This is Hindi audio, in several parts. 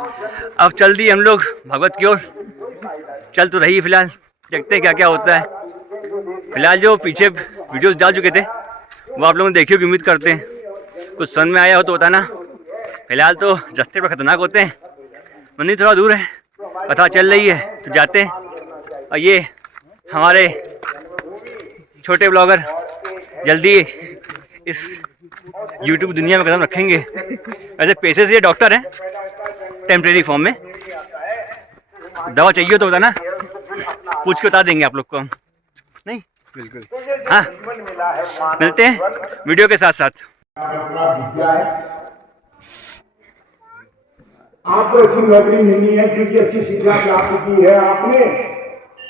अब चल दी हम लोग भगवत की ओर, चल तो रही फिलहाल, देखते हैं क्या क्या होता है। फिलहाल जो पीछे वीडियोस डाल चुके थे वो आप लोगों ने देखी होगी, उम्मीद करते हैं। कुछ समझ में आया हो तो बताना। फिलहाल तो रास्ते पर खतरनाक होते हैं, मंदिर थोड़ा दूर है, कथा चल रही है तो जाते हैं। और ये हमारे छोटे ब्लॉगर जल्दी इस YouTube दुनिया में कदम रखेंगे। वैसे पेशे से ये डॉक्टर हैं, टेम्परेरी फॉर्म में। दवा चाहिए तो बताना, पूछ के बता देंगे आप लोग को हम। नहीं बिल्कुल। हाँ, मिलते हैं वीडियो के साथ साथ। आपको अच्छी नौकरी मिलनी है क्योंकि अच्छी शिक्षा प्राप्त की है आपने,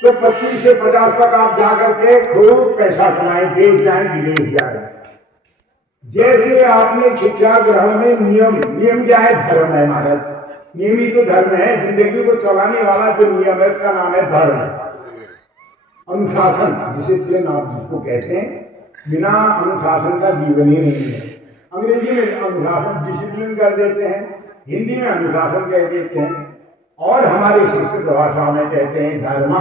तो 25 से 50 तक आप जाकर के खूब पैसा कमाएं, देश जाए विदेश जाए। जैसे आपने शिक्षा ग्रहण में नियम क्या है? धर्म है महाराज। नियमित तो धर्म है, जिंदगी को चलाने वाला जो नियम है उसका नाम है धर्म। अनुशासन, डिसिप्लिन आप जिसको कहते हैं, बिना अनुशासन का जीवन ही नहीं है। अंग्रेजी में अनुशासन डिसिप्लिन कर देते हैं, हिंदी में अनुशासन कह देते हैं, और हमारी संस्कृत भाषा में कहते हैं धर्म।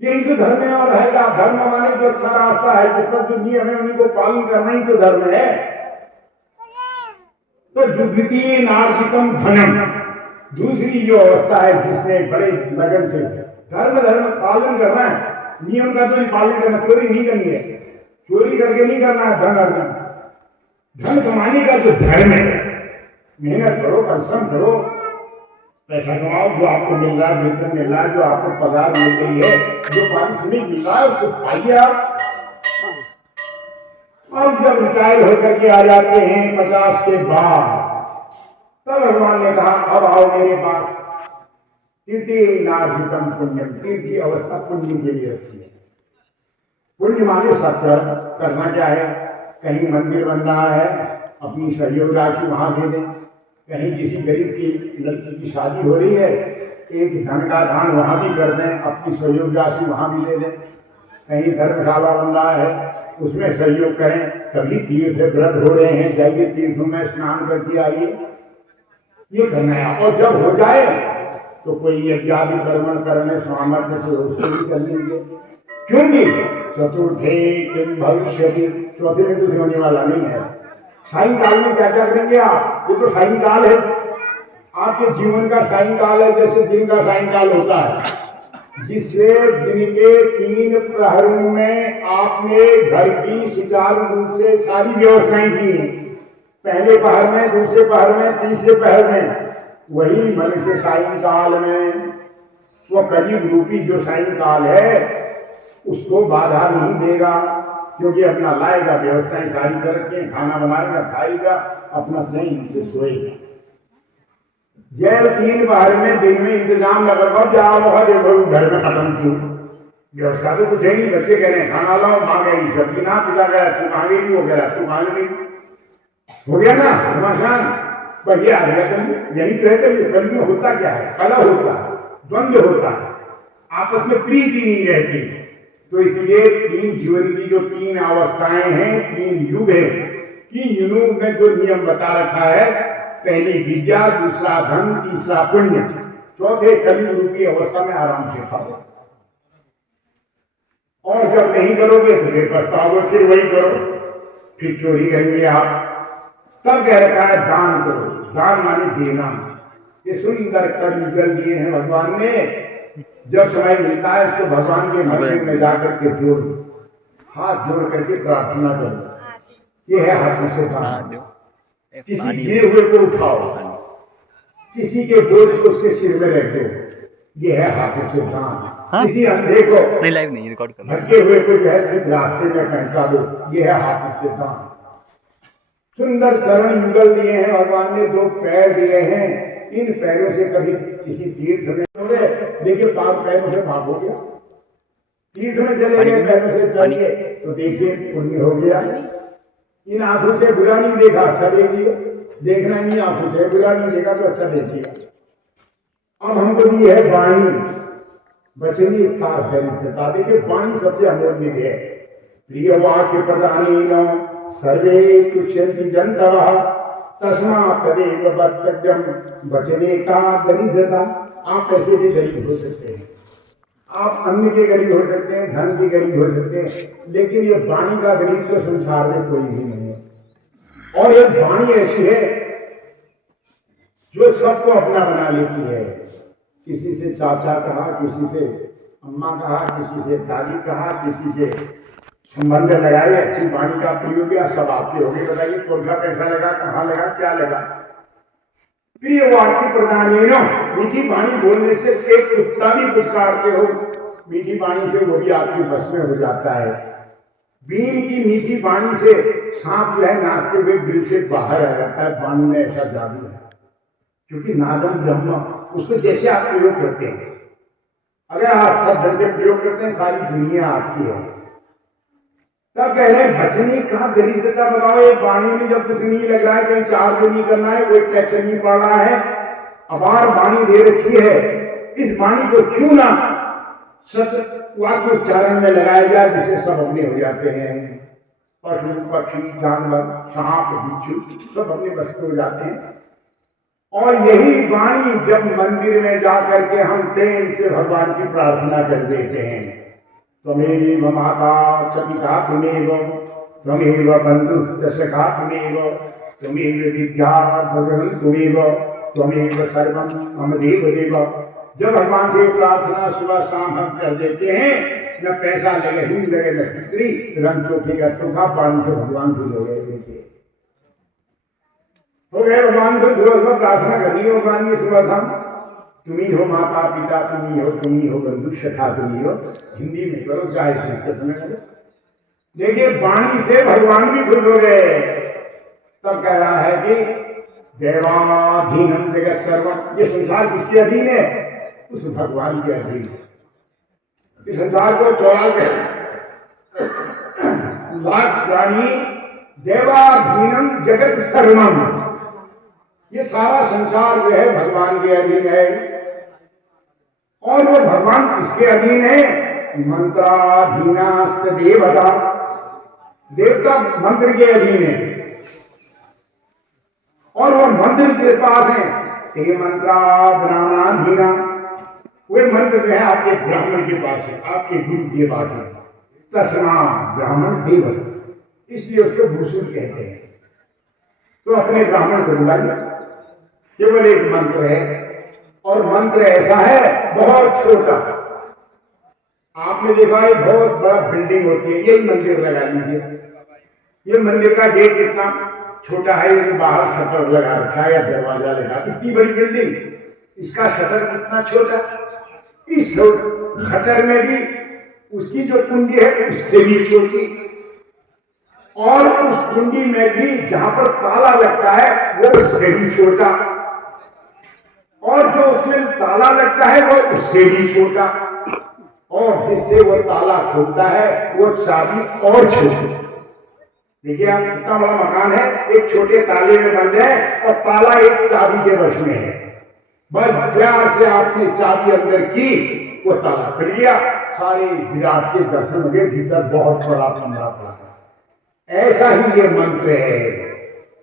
ये जो धर्म है और रहेगा, धर्म माने जो अच्छा रास्ता है, जिसका जो नियम है उन्हीं को पालन करना ही तो धर्म है। तो द्वितीय नार्जितम धनम, दूसरी जो अवस्था है जिसने बड़े लगन से धर्म पालन करना है, नियम का तो पालन करना, चोरी नहीं करनी है, चोरी करके नहीं करना है धन अर्जन। धन कमाने का जो धर्म है, मेहनत करो, परिश्रम करो, पैसा कमाओ, जो आपको मिल रहा है, वेतन मिल रहा है, जो आपको पगार मिल रही है, जो पारिश्रमिक मिल रहा है उसको पाइए आप। अब जब रिटायर होकर के आ जाते हैं 50 के बाद, तब भगवान ने कहा अब आओ मेरे पास। तृतीय नार्जितम पुण्यम, तृतीय अवस्था पुण्य के लिए रखी है। पुण्य माने सत्कर्म करना क्या है? कहीं मंदिर बन रहा है, अपनी सहयोग राशि वहां दे दें। कहीं किसी गरीब की लड़की की शादी हो रही है, एक धन का दान वहां भी कर दें, अपनी सहयोग राशि वहां भी दे दें। कहीं धर्मशाला बन रहा है, उसमें सहयोग करें। कभी तीर्थ व्रत हो रहे हैं, जाइए तीर्थों में स्नान करके आइए, ये करना है। और जब हो जाए तो कोई यज्ञादि कर्मण करने सामर्थ्य से उसको भी कर लेंगे, क्योंकि चतुर्थे किम भविष्यति, चौथे में कुछ होने वाला नहीं है। सायंकाल में क्या क्या करेंगे आप? ये तो सायंकाल है, आपके जीवन का सायंकाल है, जैसे दिन का सायंकाल होता है, जिससे दिन के 3 प्रहरों में आपने घर की सुचारू रूप से सारी व्यवस्थाएं की, पहले पहर में, दूसरे पहर में, तीसरे पहर में। वही मनुष्य सायंकाल में, वो कलयुग रूपी जो सायंकाल है उसको बाधा नहीं देगा, क्योंकि अपना लाएगा, व्यवस्थाएं सारी करके खाना बनाएगा, खाएगा, अपना चैन से सोएगा। जैल 3 बार में दिन में इंतजाम लगा जाओ हर घर में खत्म क्यों? व्यवस्था तो कुछ है नहीं, बच्चे कह रहे हैं खाना लाओ, माँ गई सब्जी ना, पिता गया तू कहाँ गई, वो गया तू कहाँ गई, हो गया ना घमासान, बस ये आ गया। यही तो है कल में होता क्या है? कला होता है, द्वंद्व होता है, आपस में प्रीति नहीं रहती। तो इसलिए 3 जीवन की जो 3 अवस्थाएं हैं, 3 युग है, 3 युगों में जो नियम बता रखा है, पहली विद्या, दूसरा धन, तीसरा पुण्य, चौथे कलयुग रूपी अवस्था में आराम से खाओ। और जब नहीं करोगे तो फिर पछताओगे, फिर वही करो, फिर चोरी करेंगे आप। तब कह रखा है दान करो, दान माने देना। ये सुंदर कर निकल दिए हैं भगवान ने। जब समय मिलता है इसको भगवान के मंदिर में जाकर के हाथ जोड़ करके प्रार्थना करो। ये है हाथों से दान। किसी गिरे हुए को उठाओ, किसी के बोझ को उसके सिर में रख दो, ये है हाथों से दान। किसी अंधे को नहीं, लाइव नहीं, रिकॉर्ड कर भटके हुए को जो है रास्ते में पहुंचा दो, ये है हाथों से दान। सुंदर चरण युगल दिए हैं भगवान ने, 2 पैर दिए हैं। इन पैरों से कभी किसी तीर्थ में देखिए, पैरों से भागोगे, तीर्थ में चले गए पैरों से चलिए तो देखिए पुण्य हो गया। इन आंखों से बुरा नहीं देखा, अच्छा देख लिया, देखना नहीं आंखों से, बुरा नहीं देखा तो अच्छा देख लिया। अब हमको दी है वाणी, बचनी था दरिद्रता। देखिए वाणी सबसे अमूल्य है। प्रिय वाक्य प्रदानी सर्वे तुष्यन्ति जन्तवः तस्मा तदेव वक्तव्यम, बचने का दरिद्रता। आप पैसे के गरीब हो सकते हैं, आप अन्न के गरीब हो सकते हैं, धन के गरीब हो सकते हैं, लेकिन ये वाणी का गरीब तो संसार में कोई भी नहीं है। और ये वाणी ऐसी है जो सबको अपना बना लेती है। किसी से चाचा कहा, किसी से अम्मा कहा, किसी से दादी कहा, किसी से संबंध लगाए, अच्छी वाणी का प्रयोग किया, सब आपके हो गए। बताइए कौन सा पैसा लगा, कहाँ लगा, क्या लगा। प्रिय वाक्य प्रदान, मीठी वाणी बोलने से एक कुत्ता भी पुचकारते हो, मीठी वाणी से वो भी आपकी बस में हो जाता है। बीन की मीठी वाणी से सांप जो है नाचते हुए दिल से बाहर आ जाता है। वाणी में ऐसा जादू है, क्योंकि नादम ब्रह्म, उसको जैसे आप प्रयोग करते हैं, अगर आप सब ढंग से प्रयोग करते हैं, सारी दुनिया आपकी है। तब कह रहे हैं बचने का दरिद्रता बताओ। ये वाणी में जब कुछ नहीं लग रहा है, कहीं चार्ज नहीं करना है, कोई टैक्स नहीं पड़ रहा है, अपार वाणी दे रखी है, इस वाणी को क्यों ना सत वाचोच्चारण में लगाया जाए, जिससे सब अपने हो जाते हैं। पशु पक्षी जानवर सांप बिच्छू सब अपने बस हो जाते हैं। और यही वाणी जब मंदिर में जाकर के हम प्रेम से भगवान की प्रार्थना कर देते हैं, त्वमेव माता च पिता त्वमेव, त्वमेव बंधुश्च सखा त्वमेव, त्वमेव विद्या भगवन् त्वमेव, त्वमेव सर्वं मम देव देव। जब भगवान से प्रार्थना सुबह शाम हम कर देते हैं, न पैसा लगे, ही लगे, न बिक्री, रंग चोखेगा चोखा, पानी से भगवान भूल हो गए। देखिए हो गए भगवान को सुबह सुबह प्रार्थना करनी है। भगवान की सुबह शाम तुम ही हो माता पिता, तुम ही हो बंधु सखा, तुम ही हो। हिंदी में करो चाहे संस्कृत में करो। देखिए वाणी से भगवान भी खुश हो गए। तब कह रहा है कि देवाधीनम जगत सर्वम, ये संसार किसके अधीन है? उस भगवान के अधीन है। इस संसार को 84 लाख प्राणी, देवाधीनम जगत सर्वम, ये सारा संसार जो है भगवान के अधीन है। और वो भगवान किसके अधीन है? मंत्राधीनास्त देवता, देवता मंत्र के अधीन है। और वो मंत्र के पास है, ते मंत्रा ब्राह्मणाधीना, वे मंत्र जो है आपके ब्राह्मण के पास है, आपके गुरु के पास है। तस्मा ब्राह्मण देव, इसलिए उसको भूषण कहते हैं। तो अपने ब्राह्मण को बुलाइए, केवल एक मंत्र है, और मंत्र ऐसा है बहुत छोटा। आपने देखा है बहुत बड़ा बिल्डिंग होती है, यही मंदिर लगा लीजिए। ये मंदिर का गेट कितना छोटा है, ये बाहर शटर लगा रखा है या दरवाजा लगा, इतनी बड़ी बिल्डिंग, इसका शटर कितना छोटा। इस शटर में भी उसकी जो कुंडी है उससे भी छोटी, और उस कुंडी में भी जहां पर ताला लगता है वो उससे भी छोटा, और जो उसमें ताला लगता है वो उससे भी छोटा, और जिससे वो ताला खुलता है वो चाबी और छोटी। देखिए आप कितना बड़ा मकान है, एक छोटे ताले में बंद है और ताला एक चाबी के वश में है। बस प्यार से आपने चाबी अंदर की, वो ताला खुल गया, सारे विराट के दर्शन हो गए, भीतर बहुत बड़ा कमरा पड़ा। ऐसा ही ये मंत्र है।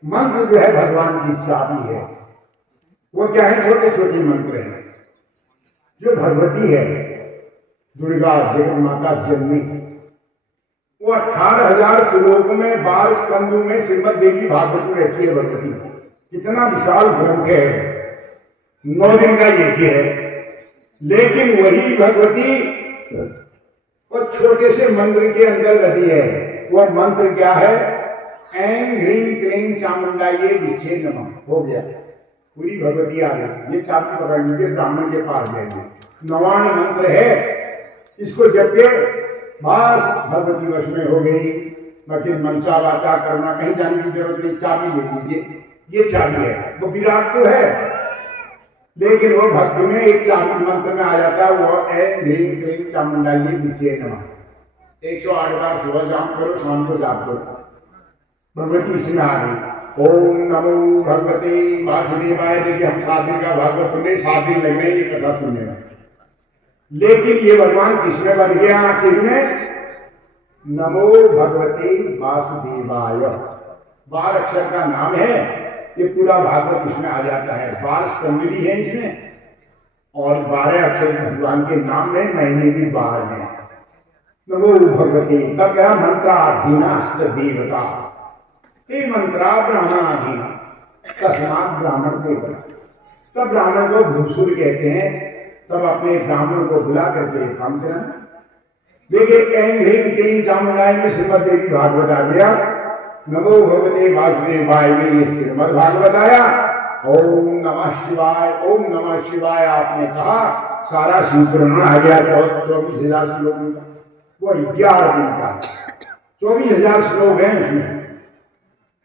मंत्र जो है भगवान की चाबी है। वो क्या है? छोटे छोटे मंत्र हैं। जो भगवती है दुर्गा जगत माता जननी, वो 18,000 श्लोक में 12 स्कंदों में श्रीमद देवी भागवत में रहती है भगवती। कितना विशाल ग्रंथ है, 9 दिन का यज्ञ है, लेकिन वही भगवती वो छोटे से मंत्र के अंदर रहती है। वो मंत्र क्या है? ऐं ह्रीं क्लीं चामुंडाये विच्छे नमः। हो गया, पूरी भगवती आ गई। ये चाबी पकड़ लीजिए, ब्राह्मण के पास जाइए। 9वां मंत्र है, इसको जब के बस भगवती वश में हो गई। बाकी मनसा वाचा करना, कहीं जाने की जरूरत नहीं, चाबी ले लीजिए। ये चाबी है, वो विराट तो है, लेकिन वो भक्ति में एक चाबी मंत्र में आ जाता है। वो ऐं ह्रीं क्लीं चामुंडाये विच्छे नमः। 108 बार सुबह जाप करो, शाम को जाप करो, भगवती इसमें आ गई। ओम नमो भगवते वासुदेवाय। देखिए हम 7 दिन का भागवत सुनने, 7 दिन लगने ये कथा सुनने में, लेकिन ये भगवान किसमें बन गया आखिर में? नमो भगवते वासुदेवाय। 12 अक्षर का नाम है, ये पूरा भागवत इसमें आ जाता है। 12 स्कंदी है इसमें और 12 अक्षर भगवान के नाम में, महीने भी 12 हैं। नमो भगवते तब मंत्राधीनास्त देवता, ये मंत्रा ब्राह्मणाधीन, तस्मात् ब्राह्मण देवता। तब ब्राह्मण को भूसुर कहते हैं। तब अपने ब्राह्मण को बुला करके काम करना। देखिए कहीं चामुंडाई में श्रीमद देवी भागवत आ गया। नमो भगवते वासुदेवाय में ये श्रीमद भागवत आया। ओम नमः शिवाय, ओम नमः शिवाय आपने कहा, सारा शिव पुराण आ गया। 24,000 श्लोक का, वो 11 दिन का 24,000 श्लोक हैं उसमें,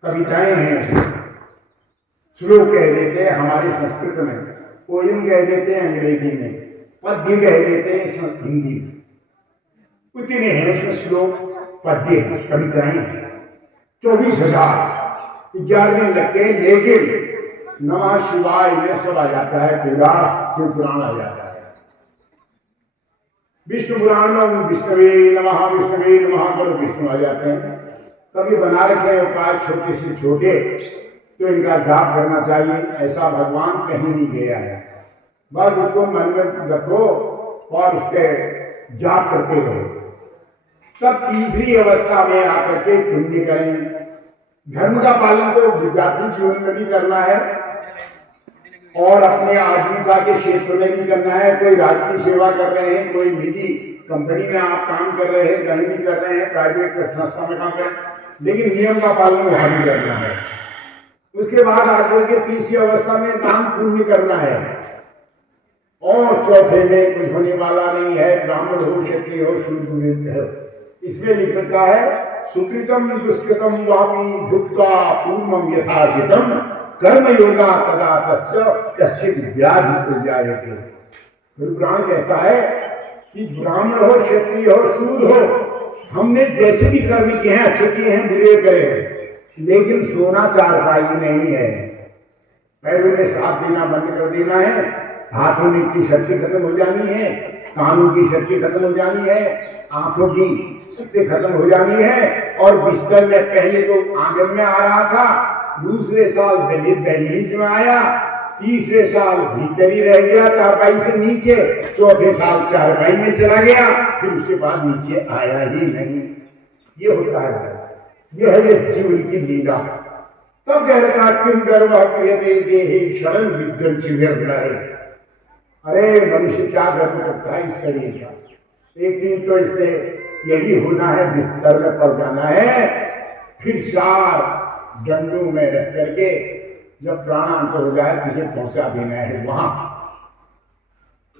कविताएं हैं उसमें। श्लोक कह देते हैं हमारे संस्कृत में, पोयम कह देते हैं अंग्रेजी में, पद्य कह देते हैं हिंदी में। उतने हैं उसमें श्लोक, पद्य, कविताएं 24,000, 11 दिन लगते हैं। लेकिन नमः शिवाय में सब आ जाता है, पूरा शिव पुराण आ जाता है। विष्णु पुराण में विष्णुवे नमः, विष्णुवे नमः करो, विष्णु आ जाते हैं। तभी बना रखे हैं उपाय छोटे से छोटे, तो इनका जाप करना चाहिए। ऐसा भगवान कहीं नहीं गया है। बस उसको मन में रखो और उसके जाप करते रहो। तब तीसरी अवस्था में आकर के पुण्य करें। धर्म का पालन तो विद्यार्थी जीवन में भी करना है और अपने आजीविका के क्षेत्र में भी करना है। कोई राज की सेवा कर रहे हैं, कोई निजी कंपनी में आप काम कर रहे हैं, कहीं भी कर रहे हैं, प्राइवेट संस्था में काम कर रहे हैं, लेकिन नियम का पालन वहां भी करना है। उसके बाद आगे के तीसरी अवस्था में दान पुण्य करना है और चौथे में कुछ होने वाला नहीं है। ब्राह्मण हो, क्षत्रिय हो, शूद्र हो, इसमें लिख रखा है सुकृतम दुष्कृतम वापी भुक्त्वा पूर्वम यथार्जितम कर्म योगा तदा तस्य व्याधि प्रजायते। गुरुपुराण कहता है कि ब्राह्मण हो, क्षत्रिय हो, शूद्र हो, हमने जैसे भी कर्म किए हैं, अच्छे किए हैं, बुरे करे हैं, लेकिन सोना चारपाई नहीं है। पैरों में साथ देना बंद कर देना है, हाथों में की शक्ति खत्म हो जानी है, कानों की शक्ति खत्म हो जानी है, आंखों की शक्ति खत्म हो जानी है। और बिस्तर में पहले तो आंगन में आ रहा था, दूसरे साल दहलीज में आया, तीसरे साल भीतर ही रह गया चारपाई से नीचे, चौथे साल चारपाई में चला गया, फिर उसके बाद नीचे आया ही नहीं। ये होता है, यह है इस जीवन की लीला। तब कह रखा किम गर्व क्रियते देहि क्षण विद्वन चिर। अरे मनुष्य क्या गर्व करता है इस शरीर का। एक दिन तो इससे यही होना है, बिस्तर में पड़ जाना है, फिर 4 डंडों में रख करके जब प्राणांत हो जाए तुझे पहुंचा देना है वहां,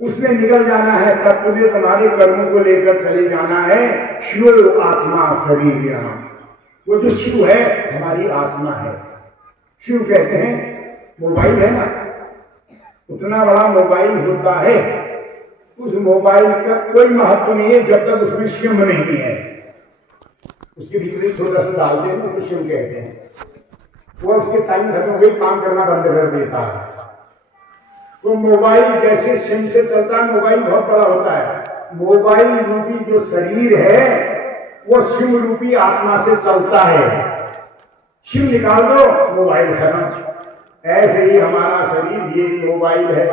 उसमें निकल जाना है। तब तुझे तुम्हारे कर्मों को लेकर चले जाना है। शिव आत्मा शरीर, वो जो शिव है हमारी आत्मा है। शिव कहते हैं मोबाइल है ना, उतना बड़ा मोबाइल होता है, उस मोबाइल का कोई महत्व नहीं है जब तक उसमें शिव नहीं है। उसके भीतर छोटा सा डालते हैं तो शिव कहते हैं। वो उसके टाइम खत्म हो गई, काम करना बंद कर देता है। तो मोबाइल जैसे शिव से चलता है, मोबाइल बहुत बड़ा होता है। मोबाइल रूपी जो शरीर है वो शिव रूपी आत्मा से चलता है। शिव निकाल दो, मोबाइल खत्म। ऐसे ही हमारा शरीर ये मोबाइल है,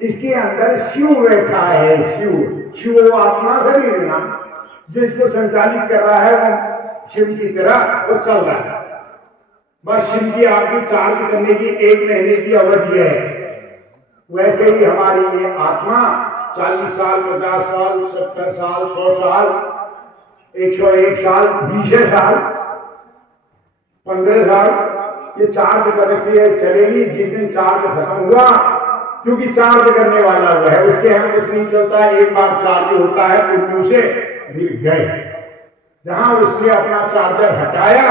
इसके अंदर शिव बैठा है। शिव वो आत्मा शरीर ना, जो इसको संचालित कर रहा है, वो शिव की तरह वो चल रहा है। बस शिव की आपकी चार्ज करने की 1 महीने की अवधि है। वैसे ही हमारी ये आत्मा 40 साल, 50 साल, 70 साल, 100 साल, 101 साल, 20 साल, 15 साल ये चार्ज कर रखी है, चलेगी। जिस दिन चार्ज खत्म हुआ, क्योंकि चार्ज करने वाला वो है, उसके हम कुछ नहीं चलता है। एक बार चार्ज होता है पुण्यों से, गिर गए। जहां उसने अपना चार्जर हटाया,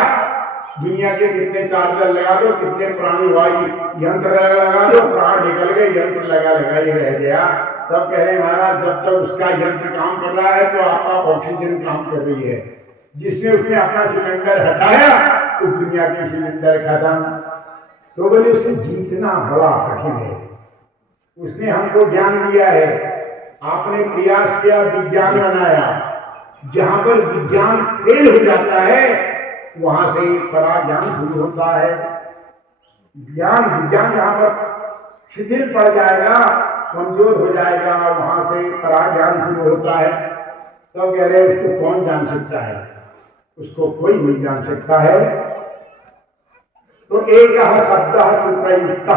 दुनिया के कितने चार्जर लगा दो, कितने प्राणी वायु यंत्र लगा दो, प्राण निकल गए, यंत्र लगा ही रह गया। तब कह रहे महाराज जब तक उसका यंत्र काम कर रहा है तो आपका ऑक्सीजन काम कर रही है। जिसने उसने अपना सिलेंडर हटाया तो दुनिया के सिलेंडर खत्म। तो बोले उससे जीतना बड़ा कठिन है। उसने हमको ज्ञान दिया है, आपने प्रयास किया, विज्ञान बनाया। जहां पर विज्ञान फेल हो जाता है वहां से पराज्ञान शुरू होता है। ज्ञान विज्ञान जहां पर शिथिल पड़ जाएगा, कमजोर हो जाएगा, वहां से पराज्ञान शुरू होता है। तो कह रहे उसको कौन जान सकता है? उसको कोई नहीं जान सकता है। तो एक शब्द सुप्रयुक्त,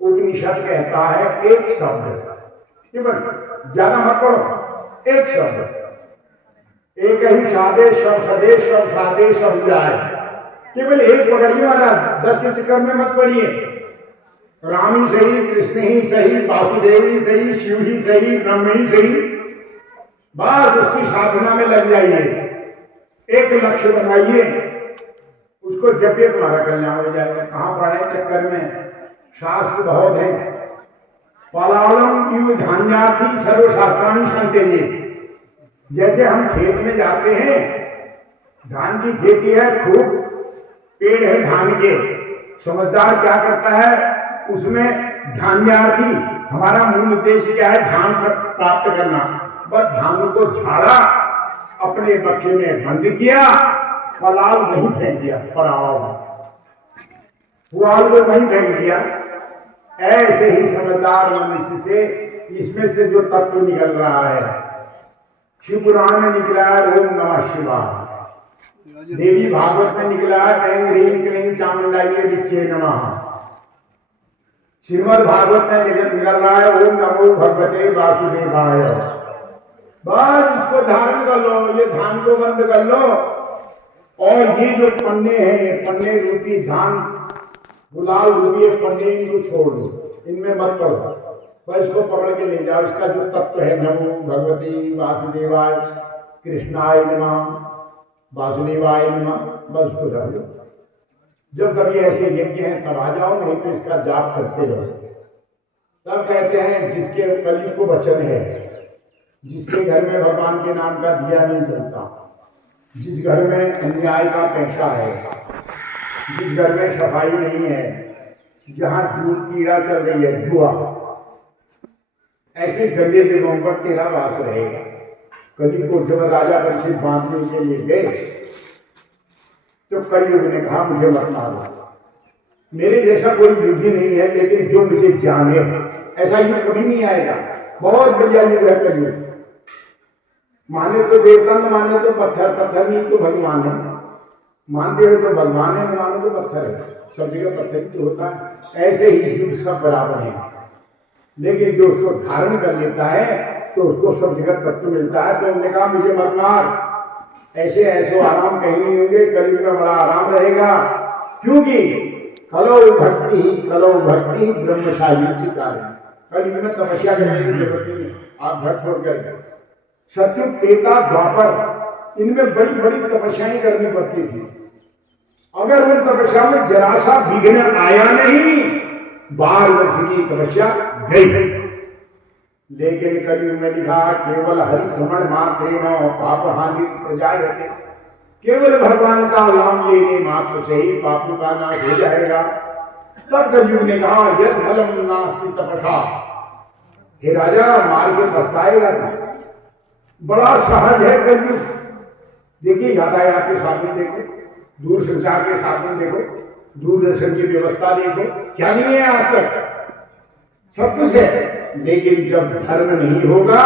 उपनिषद कहता है एक शब्द, केवल ज्यादा मत पढ़ो, एक शब्द, एक ही सादेश सदेश सादेश हो जाए, केवल एक पकड़िए वाला, 10 के चक्कर में मत पढ़िए। राम ही सही, कृष्ण ही सही, वासुदेव ही सही, शिव ही सही, ब्रह्म ही सही, बस उसकी साधना में लग जाइए, एक लक्ष्य बनाइए, उसको जपिए, तुम्हारा कल्याण हो जाएगा। कहाँ पढ़े चक्कर में, शास्त्र बहुत है। पलावलम युव धान्यार्थी सर्वशास्त्राणी संतेजे। जैसे हम खेत में जाते हैं, धान की खेती है, खूब पेड़ है धान के, समझदार क्या करता है, उसमें धान्यार्थी, हमारा मूल उद्देश्य क्या है, धान प्राप्त करना, बस धान को झाड़ा, अपने बक्से में बंद किया, पलाव नहीं फेंक दिया, पराव पुआल को नहीं फेंक दिया। ऐसे ही समझदार मनुष्य से इसमें से जो तत्व निकल रहा है, शिव पुराण में निकला है ओम नमः शिवाय, देवी भागवत में निकला है ऐं ह्रीं क्लीं चामुंडायै विच्चे नमः, श्रीमद् भागवत में निकल रहा है ओम नमो भगवते वासुदेवाय। बस इसको धारण कर लो, ये धान को बंद कर लो, और ये जो पन्ने हैं, ये पन्ने रूपी धान, गुलाल रूपी पन्ने, इनको छोड़ दो, इनमें मत पड़ो, बस इसको पकड़ के ले जाओ। इसका जो तत्व है, नमो भगवती वासुदेवाय, कृष्णाय नमः, वासुदेवाय नमः, बस उसको रख दो। जब कभी ऐसे यज्ञ हैं तब आ जाओ, नहीं तो इसका जाप करते रहो। तब कहते हैं जिसके कली को वचन है, जिसके घर में भगवान के नाम का दिया नहीं जलता, जिस घर में अन्याय का पैसा है, जिस घर में सफाई नहीं है, जहाँ दूध कीड़ा चल रही है, जुआ, ऐसे गंदे जगहों पर तेरा वास रहेगा। कली को जब राजा परीक्षित बांधने के लिए गए तो कलयुग ने कहा मुझे मत मारो, मेरे जैसा कोई युद्धि नहीं है, लेकिन जो मुझे जाने, ऐसा युग कभी नहीं आएगा। बहुत बढ़िया युग है कलयुग। माने तो देवता, न माने तो पत्थर, पत्थर नहीं तो भगवान है, मानते हो तो भगवान है, न मानो तो पत्थर है, सब जगह पत्थर ही तो होता है। ऐसे ही युग सब बराबर है, लेकिन जो उसको धारण कर लेता है तो उसको सब जगह तत्व मिलता है। तो उन्होंने कहा मुझे मत मार, ऐसे ऐसो आराम कहीं नहीं होंगे, कलयुग में बड़ा आराम रहेगा, क्योंकि कलो भक्ति ब्रह्मशाही कार्य, कलयुग में तपस्या करने की जरूरत नहीं है, आप घर छोड़ कर। सत्युग, त्रेता, द्वापर, इनमें बड़ी बड़ी तपस्याएं करनी पड़ती थी। अगर उन तपस्या में जरा सा विघ्न आया नहीं, 12 वर्ष की तपस्या गई। लेकिन कलयुग में लिखा केवल हरिश्रवण मात्रेण पाप हानि प्रजायते, केवल भगवान का नाम लेने मात्र से ही पापों का नाश हो जाएगा। तब कलयुग ने कहा यद फलम नास्ति तपसा, हे राजा मार के पछताएगा तू, बड़ा सहज है कलयुग। देखिए यातायात के साधन देखो, दूर संचार के साधन देखो, दूरदर्शन की व्यवस्था देखो, क्या नहीं है आज तक, सब कुछ है। लेकिन जब धर्म नहीं होगा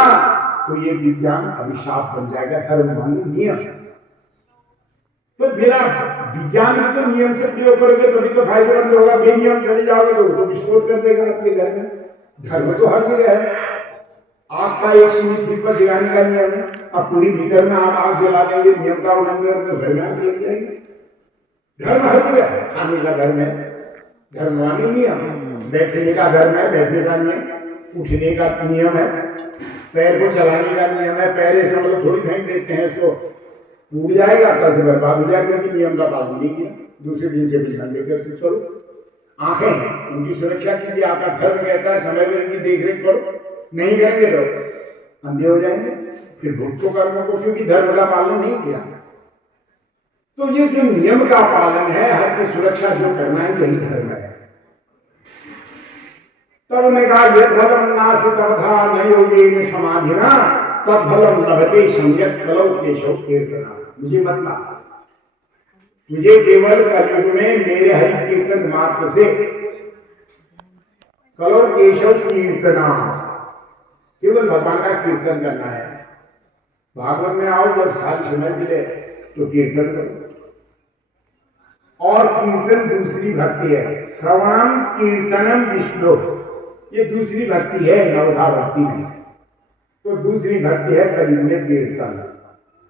तो ये विज्ञान अभिशाप बन जाएगा, धर्म मानी नियम। तो बिना विज्ञान के तो नियम से प्रयोग करोगे तभी तो फायदेमंद होगा, बेनियम चले जाओगे तो विस्फोट कर देगा अपने घर में। धर्म तो हर जगह है, आपका एक सीमित पर जगाने का नियम है, अब पूरी भीतर में आप आग जला देंगे, नियम का उल्लंघन तो घर में आग लग जाएगी। धर्म हर जगह है, खाने का घर में धर्म मानी नियम, बैठने का घर में बैठने का नियम, उठने का नियम है, पैर को चलाने का नियम है। पैर ऐसे मतलब थोड़ी फेंक देते हैं, इसको टूट जाएगा, कल से बर्बाद हो जाएगा, क्योंकि नियम का पालन नहीं किया। दूसरे दिन से भी ठंडे करके करो। आंखें, उनकी सुरक्षा कीजिए, आपका धर्म कहता है समय में इनकी देख रेख करो, नहीं करेंगे तो अंधे हो जाएंगे, फिर भुगतो कर्मों को, क्योंकि धर्म का पालन नहीं किया। तो ये जो नियम का पालन है, हर की सुरक्षा जो करना है, यही धर्म है। तब उन्होंने कहा यद फलम नास्ति तथा न योगेन समाधिना तद फलम लभते सम्यक् कलौ केशव कीर्तना। मुझे मत मार, तुझे केवल कलयुग में मेरे हरि कीर्तन मात्र से कलो केशव कीर्तना, केवल भगवान का कीर्तन करना है। भागवत में आओ, जब खाली समय मिले तो कीर्तन करो। और कीर्तन दूसरी भक्ति है, श्रवणम कीर्तनम विष्णु, ये दूसरी भक्ति है, नवधा भक्ति नहीं। तो दूसरी भक्ति है कलयुग में कीर्तन।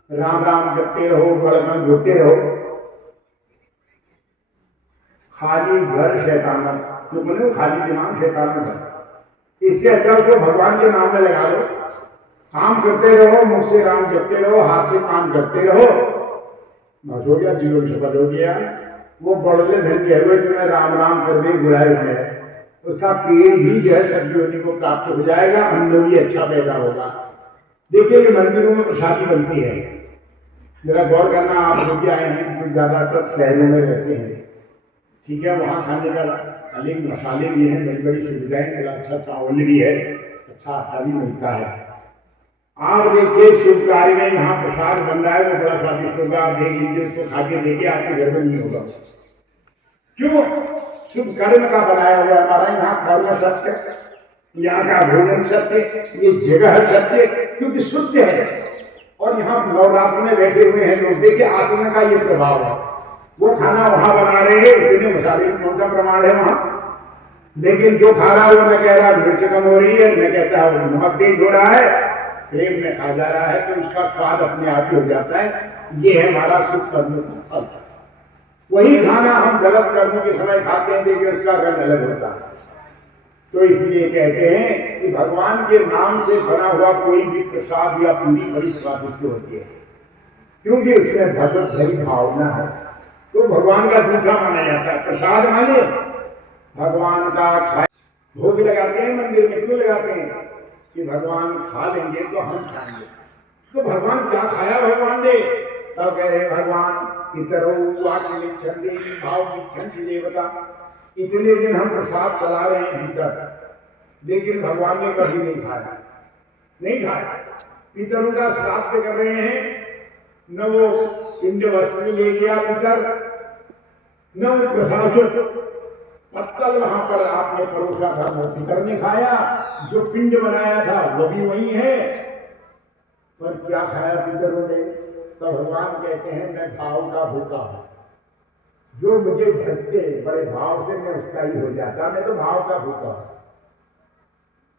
राम राम जपते रहो, बड़बड़ होते रहो। खाली घर शैतान, जो बोले खाली दिमाग शैतान घर। इससे अच्छा तो भगवान के नाम में लगा लो, काम करते रहो, मुख से राम जपते रहो, हाथ से काम करते रहो, बस हो गया, जीवन सफल हो गया। वो बड़े धन के हुए तुम्हें राम राम कर दे बुलाए हुए, उसका पेड़ भी जो है सब्जी को प्राप्त हो जाएगा, अन्न भी अच्छा पैदा होगा। देखिए ये मंदिरों में प्रसादी बनती है, जरा गौर करना। आप लोग आए हैं जो ज्यादातर शहरों में रहते हैं, ठीक है, वहाँ खाने का अलग मसाले भी हैं, बड़ी बड़ी सुविधाएं, अच्छा चावल भी है, अच्छा आटा भी मिलता है। आप देखिए शुभ कार्य में यहाँ प्रसाद बन रहा है, वो बड़ा स्वादिष्ट होगा, आप देख लीजिए, उसको खा के देखिए, आपके घर में नहीं होगा। क्यों? शुभ कर्म का बनाया हुआ हमारा यहाँ कर्म सत्य, यहाँ का भोजन सत्य, ये जगह सत्य, क्योंकि शुद्ध है। और यहाँ नवरात्र में बैठे हुए हैं लोग, देखिए आत्मा का ये प्रभाव है। वो खाना वहां बना रहे हैं, इतने मसाले कौन सा प्रमाण है वहां, लेकिन जो खा रहा है वो मैं कह रहा मिर्च कम हो रही है, मैं कहता है नमक तेज हो रहा है, प्रेम में खा जा रहा है, तो उसका स्वाद अपने आप ही हो जाता है। ये है हमारा शुभ कर्म का फल। वही खाना हम गलत कर्म के समय खाते हैं, देखिए उसका रंग अलग होता है। तो इसलिए कहते हैं कि भगवान के नाम से बना हुआ कोई भी प्रसाद या पूरी बड़ी स्वादिष्ट होती है, क्योंकि उसमें भगवत भरी भावना है, तो भगवान का जूठा माना जाता है। प्रसाद माने भगवान का खाए, भोग लगाते हैं मंदिर में, क्यों लगाते हैं? कि भगवान खा लेंगे तो हम खाएंगे। तो भगवान क्या खाया भगवान ने? तब कह रहे भगवान पितरो वाक्य निच्छन्ति भाव निच्छन्ति देवता। इतने दिन हम प्रसाद चला रहे हैं भीतर, लेकिन भगवान ने कभी नहीं खाया, नहीं खाया। पितरों का श्राद्ध कर रहे हैं, न वो पिंड वस्त्र ले गया पितर, न वो प्रसाद पत्तल वहां पर आपने परोसा था वो पितर ने खाया, जो पिंड बनाया था वो भी वही है, पर क्या खाया पितरों ने? तो भगवान कहते हैं मैं भाव का भूखा हूं, जो मुझे भजते बड़े भाव से मैं उसका ही हो जाता, मैं तो भाव का भूखा हूं,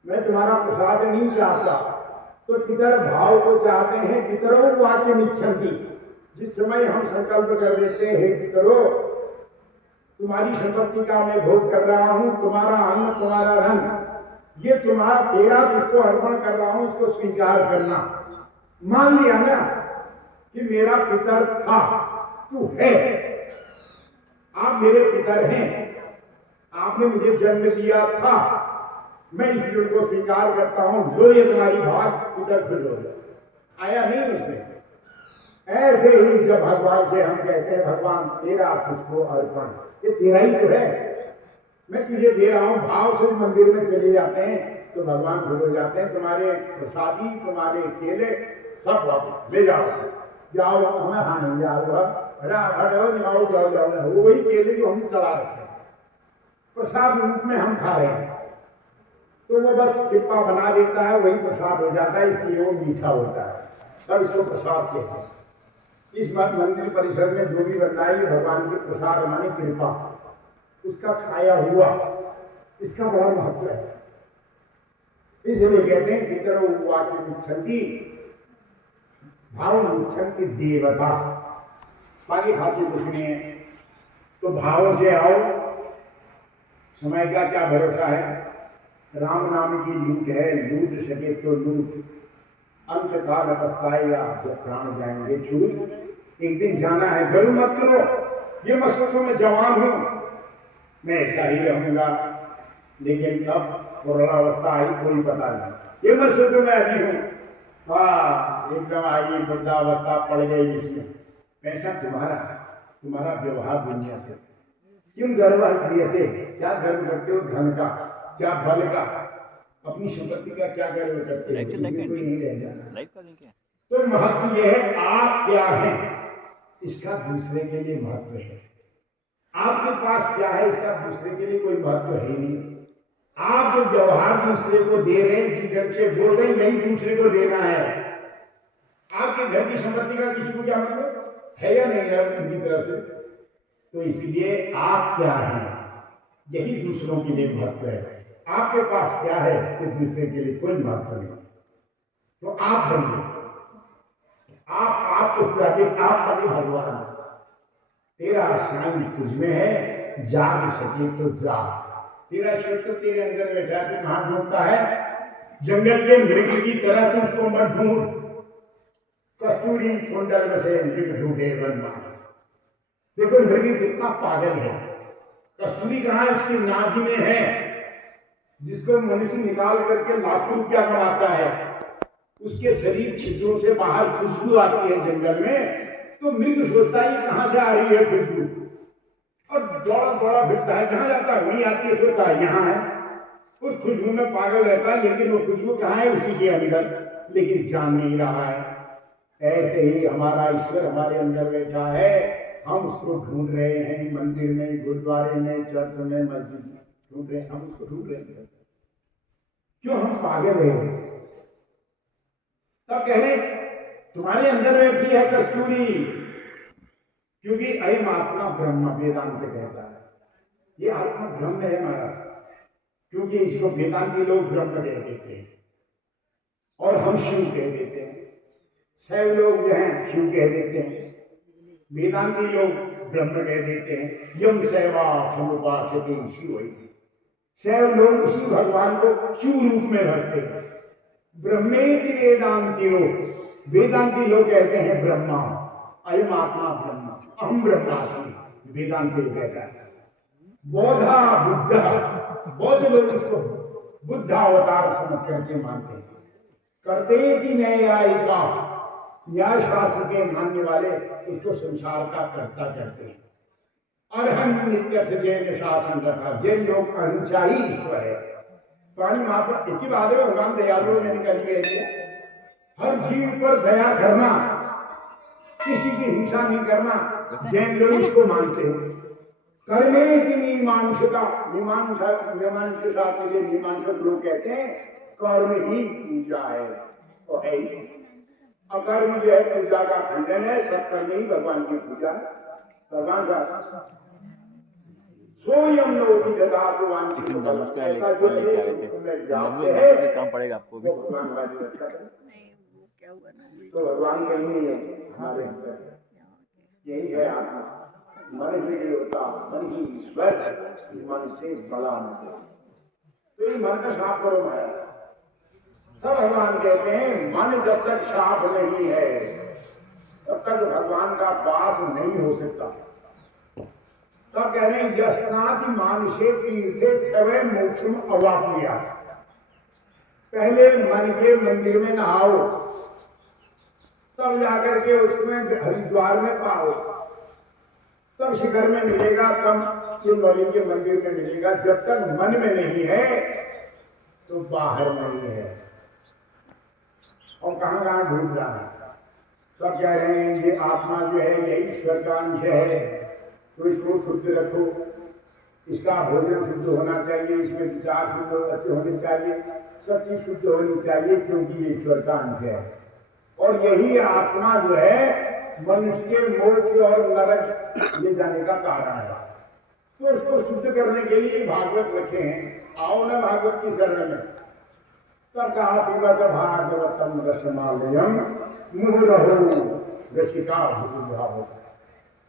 मैं तुम्हारा प्रसाद नहीं चाहता। तो पितर भाव को चाहते हैं। पितरों वाक्य निच्छन्ति, जिस समय हम संकल्प कर देते हैं पितरो तुम्हारी संपत्ति का मैं भोग कर रहा हूं, तुम्हारा अन्न तुम्हारा धन ये तुम्हारा तेरा, तुझको अर्पण कर रहा हूं, उसको स्वीकार करना। मान लिया ना कि मेरा पितर था, तू है, आप मेरे पितर हैं, आपने मुझे जन्म दिया था, मैं इस गुण को स्वीकार करता हूं, जो ये तुम्हारी बात पितर खुश हो गया, आया नहीं उसने। ऐसे ही जब भगवान से हम कहते हैं भगवान तेरा तुझको अर्पण, ये तेरा ही तो है, मैं तुझे दे रहा हूं, भाव से मंदिर में चले जाते हैं तो भगवान खुश हो जाते हैं। तुम्हारे प्रसादी तुम्हारे केले सब वापस ले जाओ, जाओ हमें हानि जाओ, वही केले जो हम चला रखे हैं प्रसाद रूप में हम खा रहे हैं, तो वो बस कृपा बना देता है, वही प्रसाद हो जाता है, इसलिए वो मीठा होता है, तब इसको प्रसाद कहते हैं। इस बात मंदिर परिसर में जो भी बनना है भगवान की प्रसाद माने कृपा, उसका खाया हुआ, इसका बड़ा महत्व है। इसलिए कहते हैं पितरो वाक्य निच्छन्ति भाव निच्छन्ति देवता, बाकी खाते कुछ नहीं है। तो भाव से आओ, समय का क्या भरोसा है, राम नाम की लूट है, लूट सके तो लूट, अंत काल पछताएगा जब प्राण जाएंगे छूट। एक दिन जाना है, जरूर मत करो, ये मत सोचो मैं जवान हूं मैं ऐसा ही रहूंगा, लेकिन कब पुराणावस्था आई कोई पता नहीं, ये मत सोचो मैं अभी हूं, एकदम आगे वृद्धावस्था पड़ गई इसमें। पैसा तुम्हारा, तुम्हारा व्यवहार दुनिया से, क्यों गर्व क्रियते, क्या गर्व करते हो धन का, क्या बल का, अपनी संपत्ति का क्या गर्व करते हो, कोई नहीं रह जाता। तो महत्व यह है आप क्या हैं, इसका दूसरे के लिए महत्व है। आपके पास क्या है इसका दूसरे के लिए कोई महत्व है ही नहीं। आप जो व्यवहार दूसरे को दे रहे हैं, जिस ढंग से बोल रहे हैं, यही दूसरे को देना है। आपके घर की संपत्ति का किसी को क्या मतलब है या नहीं है उनकी तरफ से? तो इसलिए आप क्या हैं यही दूसरों के लिए महत्व है। आपके पास क्या है तो दूसरे के लिए कोई महत्व नहीं। तो आप बनिए, आप उस आप बने भगवान। तेरा साइन तुझ में है, जाग सके तो जाग। तेरा ईश्वर तो तेरे अंदर बैठा है, तू कहां ढूंढता है? जंगल के मृग की तरह तू उसको मत ढूंढ। कस्तूरी कुंडल में से मृग ढूंढे वन। देखो मृग कितना पागल है। कस्तूरी कहाँ उसकी नाभि में है, जिसको मनुष्य निकाल करके लाखों रुपया कमाता है। उसके शरीर छिद्रों से बाहर खुशबू आती है जंगल में, तो मृग सोचता है कहां से आ रही है खुशबू, और दौड़ा दौड़ा फिरता है। कहाँ जाता है? वहीं आती है, सोचता है यहाँ है। उस खुशबू में पागल रहता है, लेकिन वो खुशबू कहाँ है? उसी के अंदर, लेकिन जान नहीं रहा है। ऐसे ही हमारा ईश्वर हमारे अंदर बैठा है, हम उसको ढूंढ रहे हैं। मंदिर में, गुरुद्वारे में, चर्च में, मस्जिद में ढूंढ रहे हैं, हम उसको ढूंढ रहे हैं। क्यों हम पागल हैं? तब कह रहे तुम्हारे अंदर बैठी है कस्तूरी, क्योंकि अयम आत्मा ब्रह्म वेदांत कहता है। ये आत्मा ब्रह्म है हमारा, क्योंकि इसको वेदांती लोग ब्रह्म कह देते हैं और हम शिव कह देते हैं। शैव लोग जो हैं शिव कह देते हैं, वेदांती लोग ब्रह्म कह देते हैं। यम शैवा समुपासते शिव। शैव लोग इसी भगवान को शिव रूप में भरते हैं। ब्रह्मेति वेदांति लोग, वेदांती लोग कहते हैं ब्रह्मा। अयम आत्मा ब्रह्म, अहम ब्रह्मास्मि, वेदांति कहता है। बौद्धा बुद्ध, बौद्ध लोग इसको बुद्ध अवतार समझ करके मानते हैं। करते कि न्यायिका, न्याय शास्त्र के मानने वाले इसको संसार का कर्ता करते हैं। अरहंत नित्य जैन शासन रखा, जैन लोग अहिंसाही ईश्वर है। स्वामी महापुरुष एक ही बात है, भगवान दयालु ने निकल गए, हर जीव पर दया करना, किसी की हिंसा नहीं करना, जैन लोग इसको मानते हैं। कर्मे की मीमांसा, मीमांसा के लिए मीमांसक लोग कहते हैं कर्म ही पूजा है, तो है ही। अकर्म जो है पूजा का खंडन है, सब कर्म ही भगवान की पूजा है। भगवान का सोयम लोग ददातु वांछित फलम, ऐसा जो है काम पड़ेगा आपको भी। भगवान वाली रक्षा करें। तो भगवान कहीं नहीं है, हमारे अंदर यही है आत्मा। मन ही देवता, मन ही ईश्वर, मन से बड़ा मन। तो ये मन का साफ करो महाराज। तब भगवान कहते हैं मन जब तक साफ नहीं है तब तक भगवान का वास नहीं हो सकता। तब कह रहे हैं यस्नाति मानुषे तीर्थे सवै मोक्षम अवाप्नुया। पहले मन के मंदिर में नहाओ, तब जाकर के उसमें हरिद्वार में पाओ, तब शिखर में मिलेगा, तब ये नौलिन के मंदिर में मिलेगा। जब तक मन में नहीं है तो बाहर नहीं है। और कहां कहां ढूंढ रहा है। तब कह रहे हैं ये आत्मा जो है यही ईश्वर का अंश है, तो इसको शुद्ध रखो, इसका भोजन शुद्ध होना चाहिए, इसमें विचार शुद्ध अच्छे होने चाहिए, सब चीज शुद्ध होनी चाहिए, क्योंकि ये ईश्वर का अंश है। और यही आत्मा जो है मनुष्य के मोक्ष और नरक ले जाने का कारण है। तो उसको शुद्ध करने के लिए भागवत रखे हैं। आओ ना भागवत की शरण में। तब कहा पिबत भागवतम रसमालयम मुहुरहो रसिका भूभाव।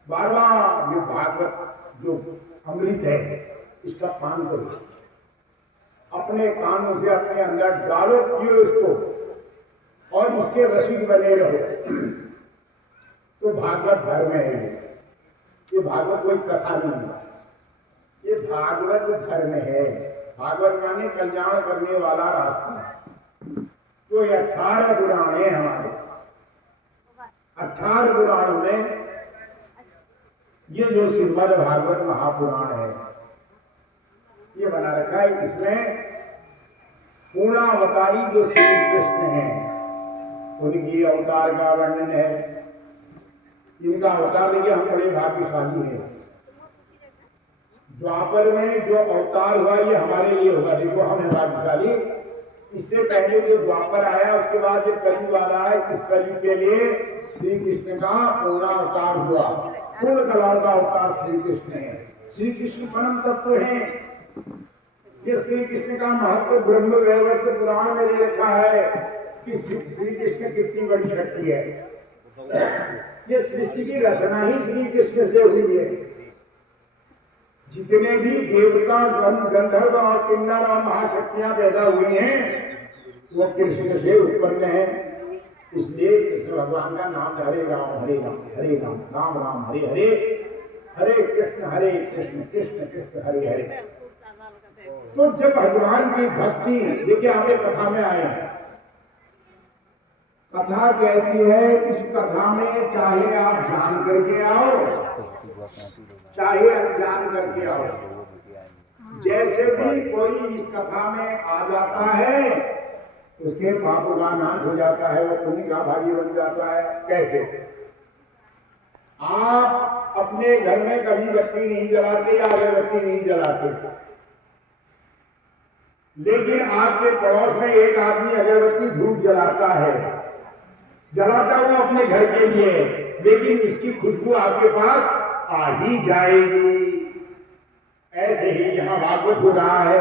बार बार ये भागवत जो अमृत है इसका पान करो, अपने कानों से अपने अंदर डालो, पियो इसको और इसके रसिक बने रहो। तो भागवत धर्म है। ये भागवत कोई कथा नहीं है, ये भागवत धर्म है। भागवत माने कल्याण करने वाला रास्ता। तो ये 18 पुराण है हमारे। 18 पुराण में ये जो श्रीमद् भागवत महापुराण है ये बना रखा है। इसमें पूर्णावतारी जो श्री कृष्ण हैं उनकी अवतार का वर्णन है। इनका अवतार देखिए, हम बड़े भाग्यशाली हैं। द्वापर में जो अवतार हुआ ये हमारे लिए हुआ, देखो हम हैं भाग्यशाली। इससे पहले जो द्वापर आया, उसके बाद जो कलयुग आ रहा है, इस कलयुग के लिए श्री कृष्ण का पूर्ण अवतार हुआ। पूर्ण कला का अवतार श्री कृष्ण है। श्री कृष्ण परम तत्व है। ये श्री कृष्ण का महत्व ब्रह्म वैवर्त पुराण में दे रखा है कि श्री कृष्ण कितनी बड़ी शक्ति है। ये सृष्टि की रचना ही श्री कृष्ण से हुई है। जितने भी देवता गंधर्व और किन्नर और महाशक्तियां पैदा हुई हैं वो कृष्ण से उत्पन्न है। इसलिए कृष्ण भगवान का नाम हरे राम हरे राम हरे राम राम राम हरे हरे, हरे कृष्ण कृष्ण कृष्ण हरे हरे। तो जब भगवान की भक्ति, देखिए आपके कथा में आए हैं, कथा कहती है इस कथा में चाहे आप जान करके आओ चाहे अनजान करके आओ, जैसे भी कोई इस कथा में आ जाता है उसके पापों का नाश हो जाता है, वो पुण्य का भागी बन जाता है। कैसे? आप अपने घर में कभी बत्ती नहीं जलाते या अगरबत्ती नहीं जलाते, लेकिन आपके पड़ोस में एक आदमी अगरबत्ती धूप जलाता है, जलाता हुआ अपने घर के लिए, लेकिन इसकी खुशबू आपके पास आ ही जाएगी। ऐसे ही यहाँ भागवत हो रहा है,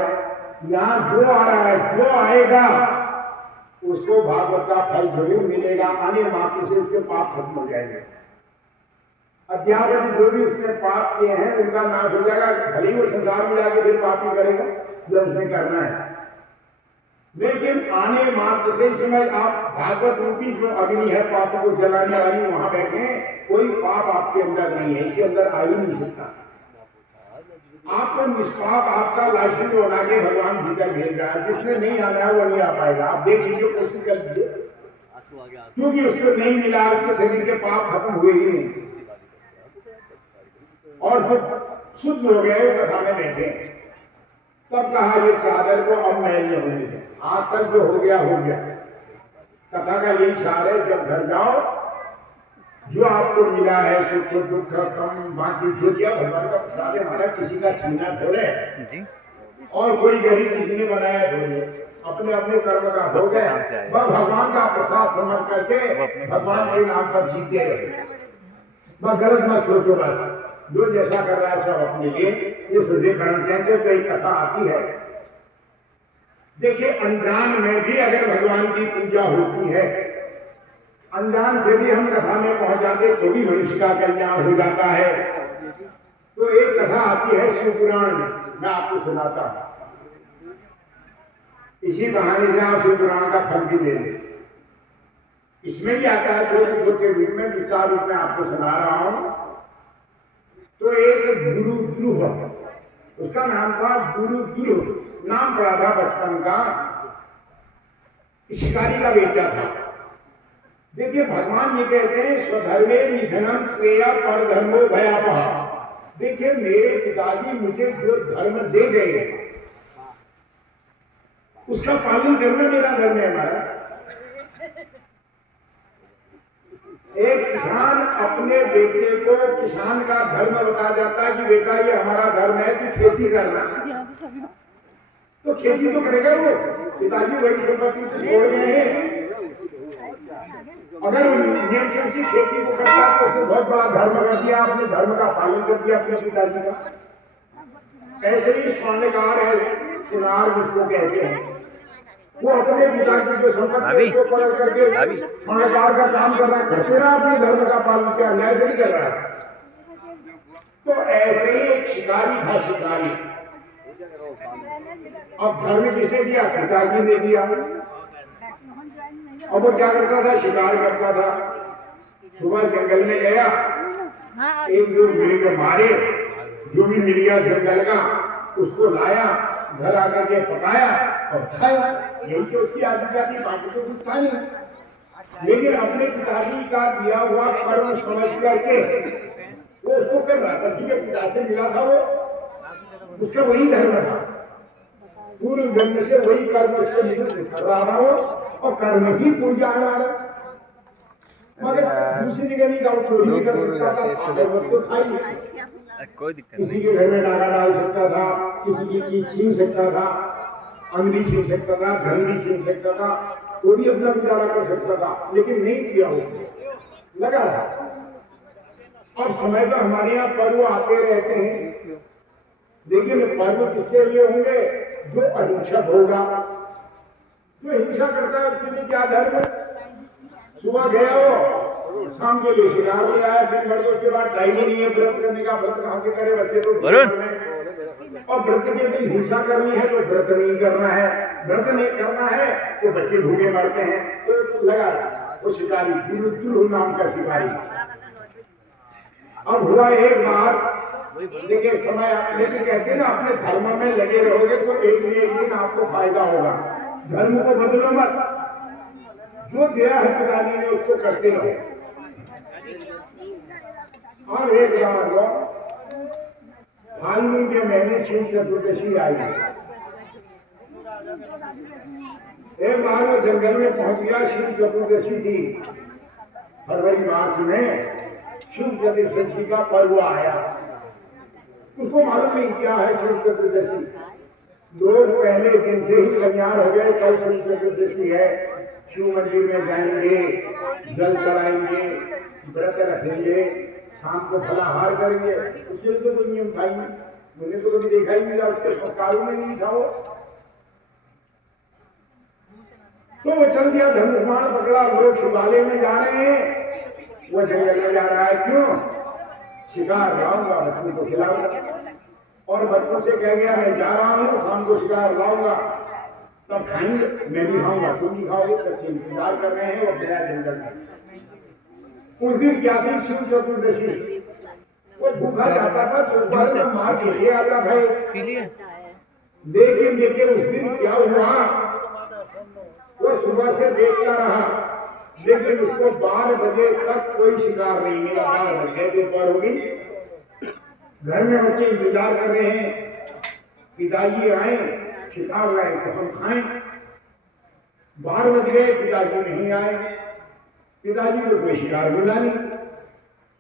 यहाँ जो आ रहा है जो आएगा उसको भागवत का फल जरूर मिलेगा। आने मात्र से उसके पाप खत्म हो जाएंगे। अध्यापन जो भी उसने पाप किए हैं उनका नाश हो जाएगा। भले ही वो संसार में जाके फिर पाप ही करेगा जो उसने करना है, लेकिन आने मात्र से समय आप भागवत रूपी जो अग्नि है पाप को जलाने वाली, वहां बैठे, कोई पाप आपके अंदर नहीं है, इसके अंदर आ ही नहीं सकता। आपको निष्पाप आपका लाइसेंस बना के भगवान भीतर भेज रहा है। जिसने नहीं आना है वो नहीं आ पाएगा। आप देख लीजिए, कोशिश कर लीजिए, क्योंकि उसको नहीं मिला, उसके शरीर के पाप खत्म हुए ही नहीं और जो शुद्ध हो गए कथा में बैठे। तब कहा ये चादर को अब मैल नहीं होने दें, आज तक जो हो गया हो गया। कथा का यही सार है, जब घर जाओ जो आपको मिला है सुख दुख कम बाकी जो दिया भगवान का प्रसाद है, हमारा किसी का छीना थोड़े जी। और कोई गरीब किसी ने बनाया थोड़े, अपने अपने कर्म का हो गया, वह भगवान का प्रसाद समझ करके भगवान के नाम पर जीते रहे। वह गलत मत सोचो, बस जो जैसा कर रहा है सब अपने लिए। ये सूर्य कहते कोई कथा आती है, देखिए अनजान में भी अगर भगवान की पूजा होती है, अनजान से भी हम कथा में पहुंच जाते तो भी मनुष्य का कल्याण हो जाता है। तो एक कथा आती है शिव पुराण में, मैं आपको सुनाता हूं। इसी कहानी से आप शिव पुराण का फल भी ले लें। इसमें भी आता है, छोटे छोटे रूप में विस्तार रूप में आपको सुना रहा हूं। तो एक गुरु ध्रुव, उसका नाम था गुरु ध्रुव, नाम पड़ा था बचपन का, शिकारी का बेटा था। देखिए भगवान ये कहते हैं स्वधर्मे निधनम श्रेय पर धर्मो भयावह। देखिए मेरे पिताजी मुझे जो धर्म दे गए उसका पालन करना मेरा धर्म है। हमारा एक किसान अपने बेटे को किसान का धर्म बता जाता है कि बेटा ये हमारा धर्म है, तू खेती करना, तो खेती तो करेगा वो। पिताजी बड़ी संपत्ति से छोड़ गए हैं, अगर नियम से खेती को करता तो उसने बहुत बड़ा धर्म कर दिया, अपने धर्म का पालन कर दिया अपने पिताजी का। ऐसे ही स्वर्णकार है, सुनार जिसको कहते हैं, वो अपने पिताजी जो संपत्ति को पकड़ करके स्वर्णकार का काम कर रहा है, फिर अपने धर्म का पालन किया, न्याय नहीं कर रहा है। तो ऐसे ही एक शिकारी था, शिकारी। अब धर्म किसने दिया? पिताजी ने दिया। अब वो क्या करता था? शिकार करता था। सुबह जंगल में गया, एक दो मिल मारे, जो भी मिल गया जंगल का उसको लाया, घर आकर के पकाया और खाया। यही तो उसकी आदत जाती, बाकी तो कुछ था नहीं। लेकिन अपने पिताजी का दिया हुआ कर्म समझ करके वो उसको कर रहा था। ठीक है, पिता से मिला था वो, उसका वही धर्म था, पूर्व जन्म से वही कर्म उसको कर रहा था वो, और कर्म की पूजा हमारा। मगर दूसरी जगह नहीं गाँव चोरी भी कर सकता था, जरूरत तो था ही। कोई दिक्कत किसी के घर में डाका डाल सकता था, किसी की चीज छीन सकता था, अंगड़ी छीन सकता था, धन भी छीन सकता था, वो भी अपना गुजारा कर सकता था, लेकिन नहीं किया उसने, लगा रहा। अब समय पर हमारे यहाँ पर्व आते रहते हैं, लेकिन पर्व किसके लिए होंगे? जो अहिंसक होगा, जो हिंसा करता है उसके लिए क्या धर्म? सुबह गया हो, शाम के लिए शिकार ले आया, दिन भर उसके बाद टाइम ही नहीं है व्रत करने का। व्रत कहाँ के करे बच्चे तो, और व्रत के दिन हिंसा करनी है तो व्रत नहीं करना है, व्रत नहीं करना है तो बच्चे भूखे मरते हैं। तो लगा वो शिकारी, गुरु नाम का शिकारी। अब हुआ एक बार, देखिए समय, लेकिन कहते ना अपने धर्म में लगे रहोगे तो एक दिन आपको फायदा होगा। धर्म को बदलो मत, जो दिया है पिताजी ने उसको करते रहो। और एक बार फाल्गुन के महीने शिव चतुर्दशी आई। एक बार वो जंगल में पहुंच गया, शिव चतुर्दशी थी, फरवरी मार्च में शिव चतुर्दशी का पर्व आया। उसको मालूम नहीं क्या है शिव चतुर्दशी। लोग पहले दिन से ही तैयार हो गए, कल शिव चतुर्दशी है, शिव मंदिर में जाएंगे, जल चढ़ाएंगे, व्रत रखेंगे, शाम को फलाहार करेंगे। उसके लिए तो कोई नियम था ही नहीं, मैंने तो कभी देखा ही नहीं था, उसके संस्कारों में नहीं था वो। तो वो चल दिया, धनुष्मान पकड़ा, लोग शिवालय में जा रहे हैं, वो जंगल में जा रहा है। क्यों? शिकार लाऊंगा, बच्चों को खिलाऊंगा। और बच्चों से कह गया मैं जा रहा हूँ, शाम को शिकार लाऊंगा, तब खाएंगे, मैं भी खाऊंगा, तुम भी खाओगे। बच्चे इंतजार कर रहे हैं, वो गया जंगल में। उस दिन क्या थी? शिव चतुर्दशी। वो भूखा जाता था, दोपहर में मार के ले आता भाई। लेकिन देखिए उस दिन क्या हुआ, वो सुबह से देखता रहा, लेकिन उसको 12 बजे तक कोई शिकार नहीं मिला। 12 बजे दोपहर होगी, घर में बच्चे इंतजार कर रहे हैं, पिताजी आए, शिकार लाए तो हम खाएं। 12 बज गए, पिताजी नहीं आए, पिताजी को कोई शिकार मिला नहीं।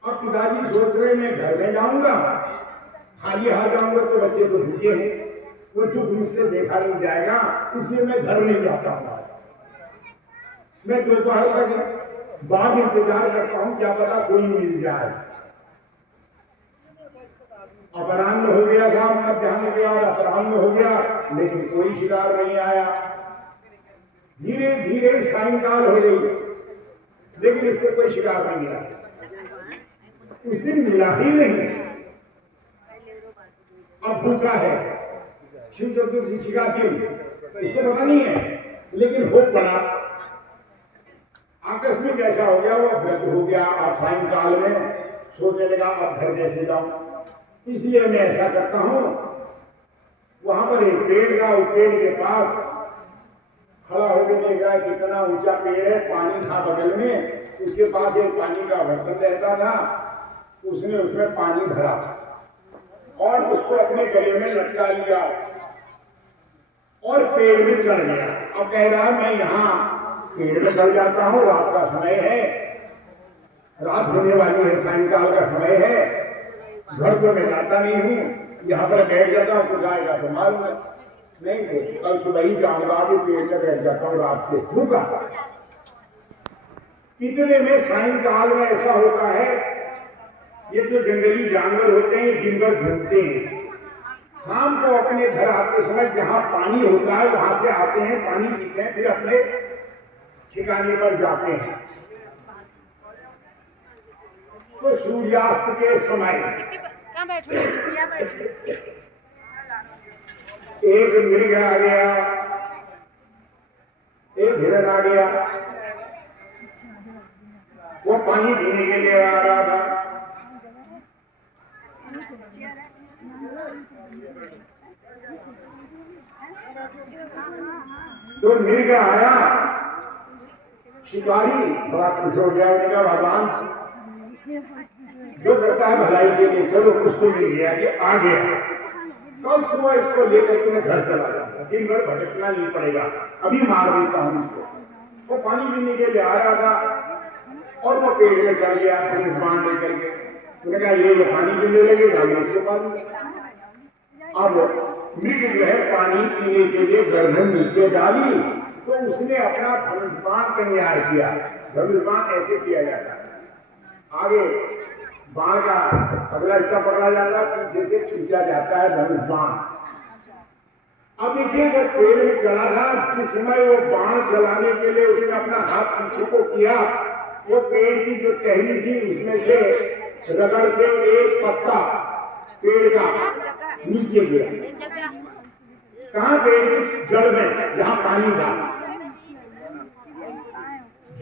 अब पिताजी सोच रहे मैं घर में जाऊंगा, खाली हाथ जाऊंगा तो बच्चे तो भूखे हैं, वो दुख मुझसे देखा नहीं जाएगा, इसलिए मैं घर नहीं जाता हूँ। मैं दोपहर तक बाद इंतजार करता हूँ, क्या पता कोई मिल जाए। अपराह्न हो गया था, मध्याह्न के बाद अपराह्न हो गया, लेकिन कोई शिकार नहीं आया। धीरे धीरे सायंकाल हो गई, लेकिन इसको कोई शिकार नहीं मिला। उस दिन मिला ही नहीं। अब भूखा है, शिव चतुर्दशी का दिन, इसको पता नहीं है, लेकिन हो पड़ा। आकस्मिक ऐसा हो गया, वो व्रत हो गया, और सायंकाल में सोचने लगा अब घर कैसे जाऊं। इसलिए मैं ऐसा करता हूं, वहां पर एक पेड़ था, उस पेड़ के पास खड़ा होकर देख रहा है कितना ऊंचा पेड़ है, पानी था बगल में, उसके पास एक पानी का बर्तन रहता था, उसने उसमें पानी भरा और उसको अपने गले में लटका लिया और पेड़ में चढ़ गया। अब कह रहा है मैं यहाँ पेड़ में चढ़ जाता हूँ, रात का समय है, रात होने वाली है, सायंकाल का समय है, घर तो मैं जाता नहीं हूँ, यहाँ पर बैठ जाता हूँ, कुछ आएगा तो मालूम नहीं, तो कल सुबह ही जाऊंगा, अभी पेड़ में बैठ जाता हूँ रात के भूखा। इतने में सायंकाल में ऐसा होता है, ये जो जंगली जानवर होते हैं दिन भर घूमते हैं, शाम को अपने घर आते समय जहां पानी होता है वहां से आते हैं, पानी पीते हैं, फिर अपने ठिकाने पर जाते हैं। तो सूर्यास्त के समय एक मृग आ गया, एक हिरण आ गया, वो पानी पीने के लिए आ रहा था। तो मृग आया, शिकारी बड़ा खुश हो गया, उन्होंने कहा भगवान जो करता है भलाई के लिए, चलो कुछ तो मिल गया, ये आ गया, कल सुबह इसको लेकर तुम्हें घर चला जाऊंगा, दिन भर भटकना नहीं पड़ेगा, अभी मार देता हूं इसको। वो पानी पीने के लिए आ रहा था, और वो पेड़ में चढ़ गया पुलिस बांध लेकर के। उसने कहा ये पानी पीने लगेगा, मैं इसको पानी। अब मृग जो है पानी पीने के लिए गर्दन नीचे डाली तो उसने अपना धनुष्बाण तैयार किया। धनुष्बाण ऐसे किया जाता है, आगे बाण का अगला हिस्सा पकड़ा जाता है, पीछे से खींचा जाता है धनुष्बाण। अब देखिए वो पेड़ में चला था, जिस समय वो बाण चलाने के लिए उसने अपना हाथ पीछे को किया, वो पेड़ की जो टहनी थी उसमें से रगड़ से एक पत्ता पेड़ का नीचे गिरा। कहाँ? पेड़ की जड़ में, जहां पानी था।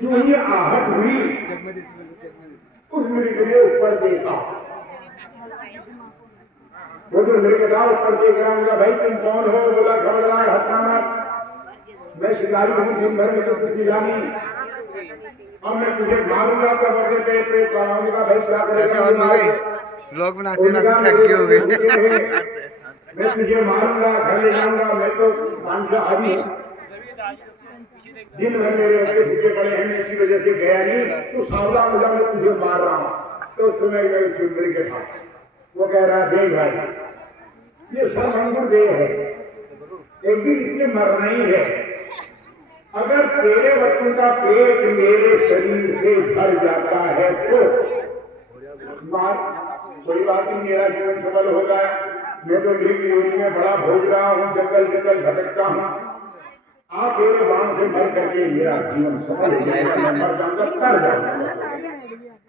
जो ही आहट हुई उस मृग ने ऊपर देखा। वो जो मृग था ऊपर देख रहा हूँ, भाई तुम कौन हो? बोला खबरदार हंसना मत, मैं शिकारी हूँ, दिन भर में तो कुछ मिला नहीं, अब मैं तुझे मारूंगा तब अपने पेट पेट कराऊंगा। भाई क्या करेगा? ब्लॉग बनाते बनाते थक गए हो गए। मैं तुझे मारूंगा, घर ले जाऊंगा, मैं तो मांसाहारी हूँ, दिन भर मेरे बच्चे भूखे पड़े हैं, इसी वजह से गया नहीं, तू सावधान हो जा, मैं तुझे मार रहा हूँ। तो उस समय मैं चुनरी के था, वो कह रहा देख भाई ये सर्वंगुण देह है, एक दिन इसने मरना ही है। अगर तेरे बच्चों का पेट मेरे शरीर से भर जाता है तो कोई बात नहीं, मेरा जीवन सफल होगा। मैं तो मृग योनि में बड़ा भोग रहा हूँ, जंगल जंगल भटकता हूँ, आप मेरे बाण से मर करके मेरा जीवन सफल हो जाएगा, मैं मर जाऊंगा, कर जाऊंगा।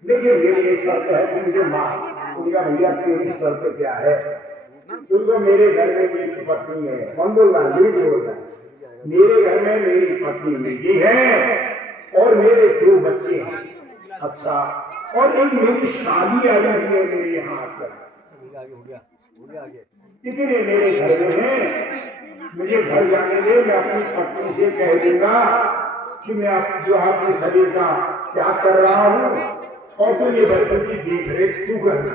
लेकिन मेरी एक शर्त है, तुम मुझे मार। उनका भैया तेरी शर्त क्या है? तुमको मेरे घर में मेरी पत्नी है, कौन बोल रहा है? बोल रहा है मेरे घर में मेरी पत्नी मृगी है और मेरे 2 बच्चे हैं। अच्छा, और एक मेरी शादी आई हुई है मेरे यहाँ आकर, इतने मेरे घर में हैं, मुझे घर जाने दे, मैं अपनी पत्नी से कह दूंगा कि मैं जो आपके शरीर का त्याग कर रहा हूँ और तो ये बच्चों की देख रेख तू करना।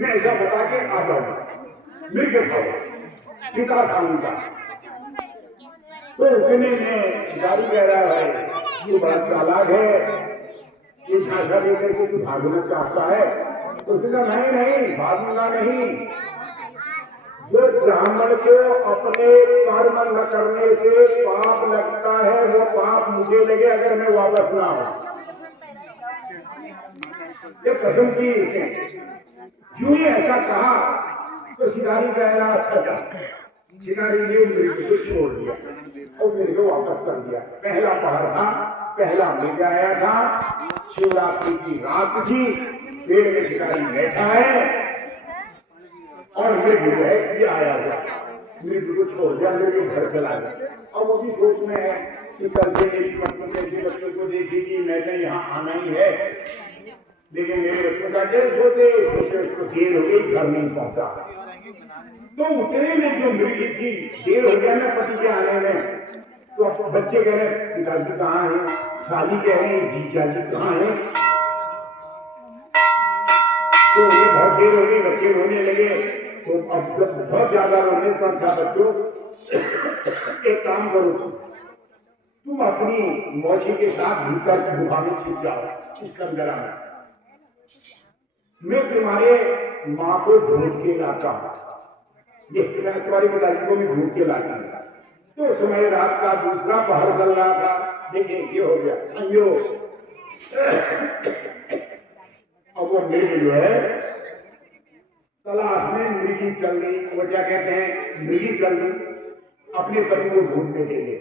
मैं ऐसा बता के आ जाऊंगा, मृग खाओ, पिता खाऊंगा। तो उतने में शिकारी कह रहा है ये बड़ा चालाक है, ये झांसा लेकर के तू भागना चाहता है। तो उसने कहा नहीं नहीं, भागूंगा नहीं। जो ब्राह्मण को अपने कर्म न करने से पाप लगता है, वो पाप मुझे लगे अगर मैं वापस ना आऊं। ये कसम की जो ही ऐसा कहा तो शिकारी कह रहा अच्छा था। शिकारी ने मृग को छोड़ दिया और मृग को वापस कर दिया। पहला पहर था, पहला मृग आया था, शिवरात्रि की रात थी, पेड़ में शिकारी बैठा है और मृग जो है ये आया हुआ, मृग को छोड़ दिया, मृग घर चला गया। और वो भी सोच में है कि कल से मेरी पत्नी मेरे बच्चों को देखेगी, मैंने यहाँ आना ही है, लेकिन मेरे बच्चों का क्या सोचे उसको देर हो गई, घर नहीं पहुंचा। तो उतने में जो मृगी थी, देर हो गया ना पति के आने में, तो बच्चे कह रहे पिताजी कहाँ हैं, शादी कह रहे जीजा जी कहाँ हैं। तो ये बहुत देर हो गई, बच्चे रोने लगे। तो अब जब बहुत ज्यादा रोने पर था बच्चों, एक काम करो, तुम अपनी मौसी के साथ भीतर गुफा में छिप जाओ, इस कंदरा में, मैं तुम्हारे माँ को ढूंढ के लाता हूँ। ये मैं तुम्हारे पिताजी को भी ढूंढ के लाता हूँ। तो समय रात का दूसरा पहर चल रहा था, देखिए ये हो गया संयोग। अब वो मृग जो है तलाश में मृगी चल गई, वो क्या कहते हैं मृगी चल गई अपने पति को ढूंढने के लिए।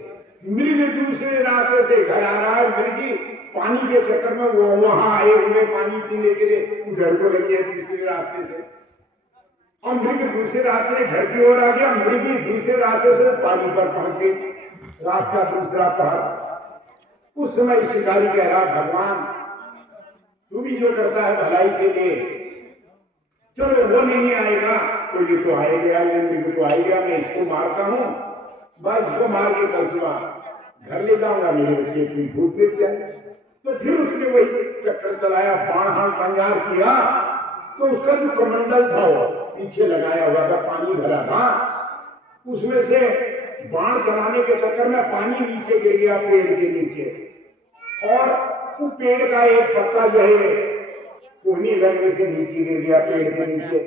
मृग दूसरे रास्ते से घर आ रहा है, मृगी पानी के चक्कर में वो वहां आए हुए पानी पीने के लिए उधर को लगी है दूसरे रास्ते से, और मृग दूसरे रास्ते से घर की ओर आ गया, मृगी दूसरे रास्ते से पानी पर पहुंच गई। रात का दूसरा पहर। उस समय शिकारी कह रहा भगवान तू भी जो करता है भलाई के लिए, चलो वो नहीं आएगा तो ये तो आएगा, ये मृग तो आएगा, मैं इसको मारता हूँ, बस इसको मार के कल सुबह घर ले जाऊंगा, मेरे बच्चे की भूख मिट जाए। तो फिर उसने वही चक्कर चलाया, बाण हाथ पंजार किया, तो उसका जो कमंडल था वो पीछे लगाया हुआ था, पानी भरा था, उसमें से बाण चलाने के चक्कर में पानी नीचे गिर गया पेड़ के नीचे, और वो पेड़ का एक पत्ता जो है कोहनी लगने से नीचे गिर गया, पेड़ के नीचे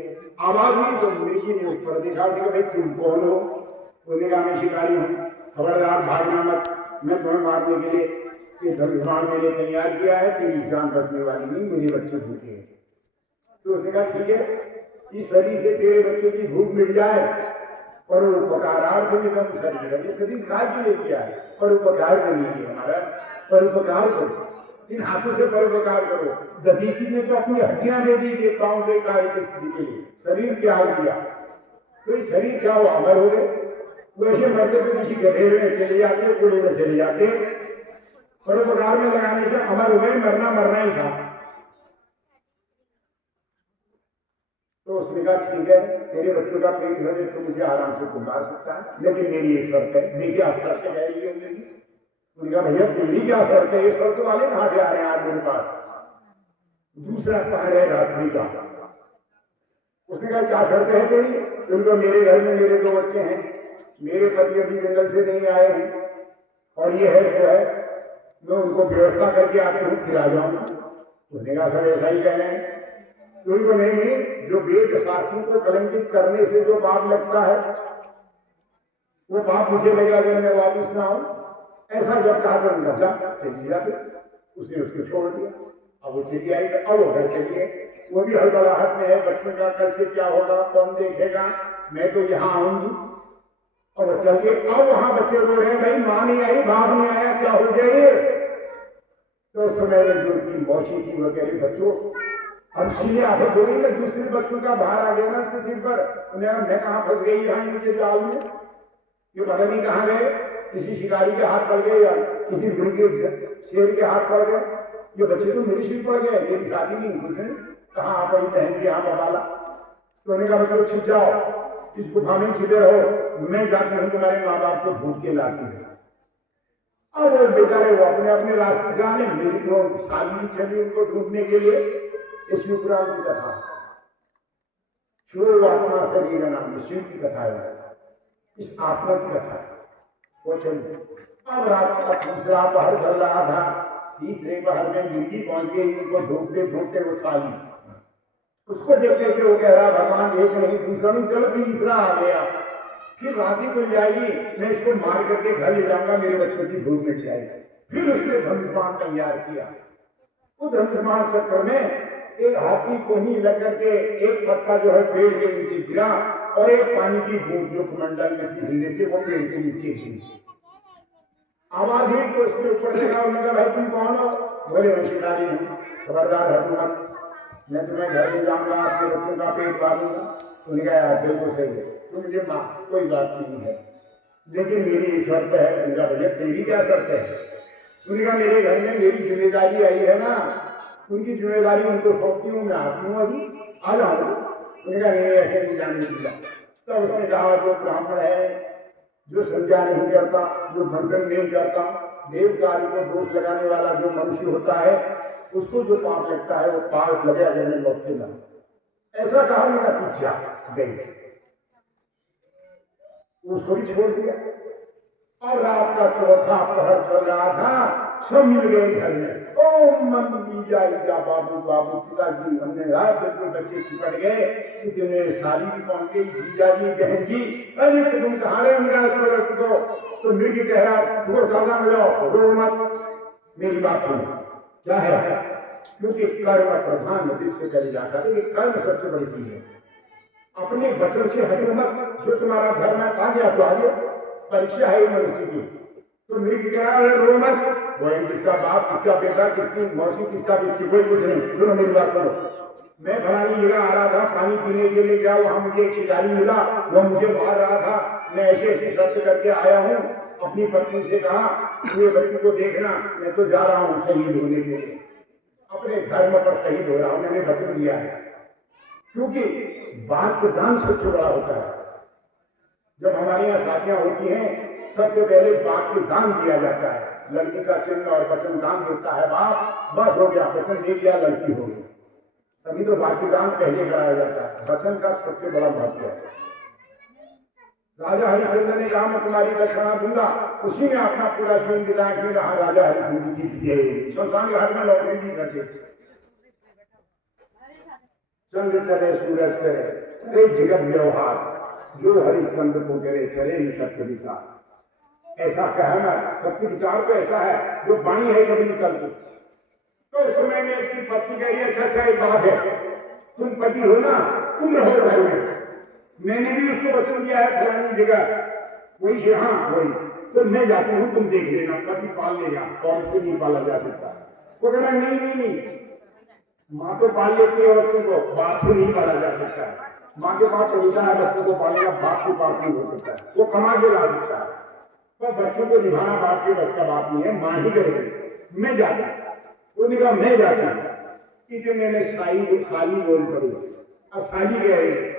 आवाज हुई तो मुर्गी ने ऊपर देखा कि भाई तुम कौन हो? उसने कहा मैं शिकारी हूँ, खबरदार भागना मत, मैं तुम्हें मारने के लिए ये धनुष्बाण मैंने तैयार किया है, तेरी जान बचने वाली नहीं, मेरे बच्चे भूखे हैं। तो उसने कहा ठीक है, इस शरीर से तेरे बच्चों की भूख मिट जाए, परोपकारार्थमिदं शरीरम, ये शरीर काय के लिए किया है? परोपकार करने के लिए, हमारा परोपकार करो, इन हाथों से परोपकार करो। दधीची ने तो अपनी हड्डियां दे दी देवताओं के कार्य के सिद्धि के लिए, शरीर त्याग दिया, तो इस शरीर क्या हुआ? अमर हो गए। वैसे मरते तो किसी गधे में चले जाते, कोड़े में चले जाते, परोपकार में लगाने से अमर हो गए, मरना ही था। तो उसने कहा ठीक है, तेरे बच्चों का पेट भरे तो मुझे आराम से तुम मार सकता है, लेकिन मेरी एक शर्त है। देखिए आप शर्त कह रही है मेरी। उन्होंने कहा भैया तेरी क्या शर्त है? ये शर्त वाले कहाँ से आ रहे हैं आज मेरे पास? दूसरा पहर है रात्रि का। उसने कहा क्या शर्त है तेरी? उनको मेरे घर में मेरे 2 बच्चे हैं, मेरे पति अभी जंगल से नहीं आए हैं, और ये है सो है, मैं उनको व्यवस्था करके आती हूँ, फिर आ जाऊंगा। उसने कहा सब ऐसा ही कह रहे हैं। उनको नहीं, जो वेद शास्त्रों को कलंकित करने से जो पाप लगता है वो पाप मुझे लगेगा अगर मैं वापिस ना आऊं। ऐसा जब कहा तो उनका जा चली जाते, उसने उसको छोड़ दिया। अब वो चली आई, अब वो घर चलिए, वो भी हड़बड़ाहट में है, बच्चों का कल से क्या होगा, कौन देखेगा, मैं तो यहाँ आऊंगी। और वो चल गए। अब वहां बच्चे रो रहे हैं, भाई माँ नहीं आई, बाप नहीं आया, क्या हो गया ये? तो उस समय में जो उनकी मौसी की वगैरह बच्चों अब सीने आफत हो गई ना, दूसरे बच्चों का भार आ गया ना उसके सिर पर। उन्हें मैं कहाँ फंस गई यहाँ इनके जाल में, ये पता नहीं कहाँ गए, किसी शिकारी के हाथ पड़ गए या किसी मुर्गे शेर के हाथ पड़ गए। ये बच्चे तो मेरे सिर पड़ गए, मेरी शादी नहीं कुछ नहीं, कहाँ आप बड़ी बहन के यहाँ बबाला। तो उन्होंने कहा बच्चों छिप जाओ, इस गुफा में छिपे रहो, मैं जाती हूँ तुम्हारे माँ बाप को ढूंढ के लाती हूँ। अब वो बेचारे वो अपने अपने रास्ते से आने, मेरी वो साली भी चली उनको ढूंढने के लिए। इस शिवपुराण की कथा, शिव आत्मा शरीर नाम शिव की कथा है, इस आत्मा की कथा है। वो चली। अब रात का तीसरा पहर चल रहा था, तीसरे पहर में मुर्गी पहुंच गई, उनको ढूंढते ढूंढते वो साली, उसको देखते थे वो कह रहा भगवान एक नहीं दूसरा नहीं, चलो तीसरा आ गया, फिर रात ही खुल जाएगी, मैं इसको मार करके घर ले जाऊंगा, मेरे बच्चों की भूख मिट जाएगी। फिर उसने धनुष्बाण तैयार किया। वो धनुष्बाण चक्र में एक हाथी कोहनी लग करके एक पत्ता जो है पेड़ के नीचे गिरा, और एक पानी की बूंद जो कमंडल में थी हिलने से वो पेड़ के नीचे गिरी। आवाज हुई तो उसने ऊपर देखा, उन्होंने कहा भाई तुम कौन हो? बोले मैं शिकारी हूँ, खबरदार हटो मत, मैं तुम्हें घर ले जाऊंगा, आपके बच्चों का पेट पालूंगा। उन्होंने कहा यार बिल्कुल सही है, तुम मुझे माँ कोई बात नहीं है, लेकिन मेरी शर्त है। उनका भैया तेरी क्या शर्त है? उन्होंने कहा मेरे घर में मेरी जिम्मेदारी आई है ना, उनकी जिम्मेदारी उनको सौंपती हूँ, मैं आती हूँ, अभी आ जाऊंगा। उन्होंने कहा नहीं ऐसे नहीं जाने दिया। तो उसने कहा जो ब्राह्मण है, जो संज्ञा नहीं करता, जो बंधन नहीं करता, देव कार्य को दोष लगाने वाला जो मनुष्य होता है, उसको जो पाप लगता है वो पाप लगे अगर मैं लौटते ना। ऐसा कहा, मेरा पूछा गई, उसको भी छोड़ दिया। और रात का चौथा पहर चल रहा था, सब मिल गए घर में। ओ मम्मी जा बाबू बाबू, पिताजी, हमने रात बिल्कुल बच्चे चिपट गए, इतने साली भी पहुंच गई, जीजा जी, बहन जी, अरे तो तुम कहाँ रहे? तो मृग कह रहा वो सादा में जाओ, रो मत, मेरी बात सुनो, क्या है? क्योंकि कर्म प्रधान विश्व करे जाता है, कर्म सबसे बड़ी चीज है। अपने वचन से हटो मत, जो तुम्हारा धर्म है आ गया तो आ गया, परीक्षा है मनुष्य की। तो मृग कह रहा है रो मत, वो किसका बाप, किसका बेटा, किसकी मौसी, किसका बच्ची, कोई कुछ नहीं। सुनो मेरी बात सुनो, मैं फलानी जगह आ रहा था पानी पीने के लिए, गया वहां मुझे एक शिकारी मिला, वो मुझे मार रहा था, मैं ऐसे ऐसी शर्त करके आया हूँ। अपनी पत्नी से कहा ये बच्चों को देखना, मैं तो जा रहा हूँ शहीद होने के लिए, अपने धर्म पर शहीद हो रहा हूँ, मैंने वचन दिया है। क्योंकि वाक्य दान सबसे बड़ा होता है। जब हमारे यहाँ शादियां होती हैं, सबसे पहले वाक्य दान दिया जाता है। लड़की का चिन्ह और वचन दान देता है बाप, बस हो गया, वचन दे दिया, लड़की हो गई। तभी तो वाक्य दान पहले कराया जाता है। वचन का सबसे बड़ा महत्व है। राजा हरिश्चंद्र ने कहा मैं तुम्हारी दक्षिणा दूंगा, उसी में अपना पूरा जीवन बिताया कि रहा राजा हरिश्चंद्र की विजय। शमशान घाट में नौकरी भी करते, चंद्र करे सूरज करे करे जगत व्यवहार, जो हरिश्चंद्र को करे करे ही सत्य विचार। ऐसा कहना सत्य विचार तो ऐसा है जो वाणी है कभी निकलती। तो उस समय में उसकी पत्नी कह रही है अच्छा एक बात है, तुम पति हो ना, तुम रहो घर में, मैंने भी उसको वचन दिया है फलानी जगह वही से, हाँ वही, तो मैं जाती हूँ, तुम देख लेना, पति पाल लेगा और इसे नहीं पाला जा सकता। वो कह रहा नहीं नहीं नहीं, माँ तो पाल लेती है बच्चों को, बाप से नहीं पाला जा सकता है। माँ के पास तरीका है बच्चों को पालने का, बाप के पास नहीं हो सकता है, वो कमा के ला सकता है, पर बच्चों को निभाना बाप के बस का बात नहीं है, माँ ही करेगी। मैं जाता, उन्होंने कहा मैं जाता कि मैंने साली बोल करूँ। अब साली कह रही है,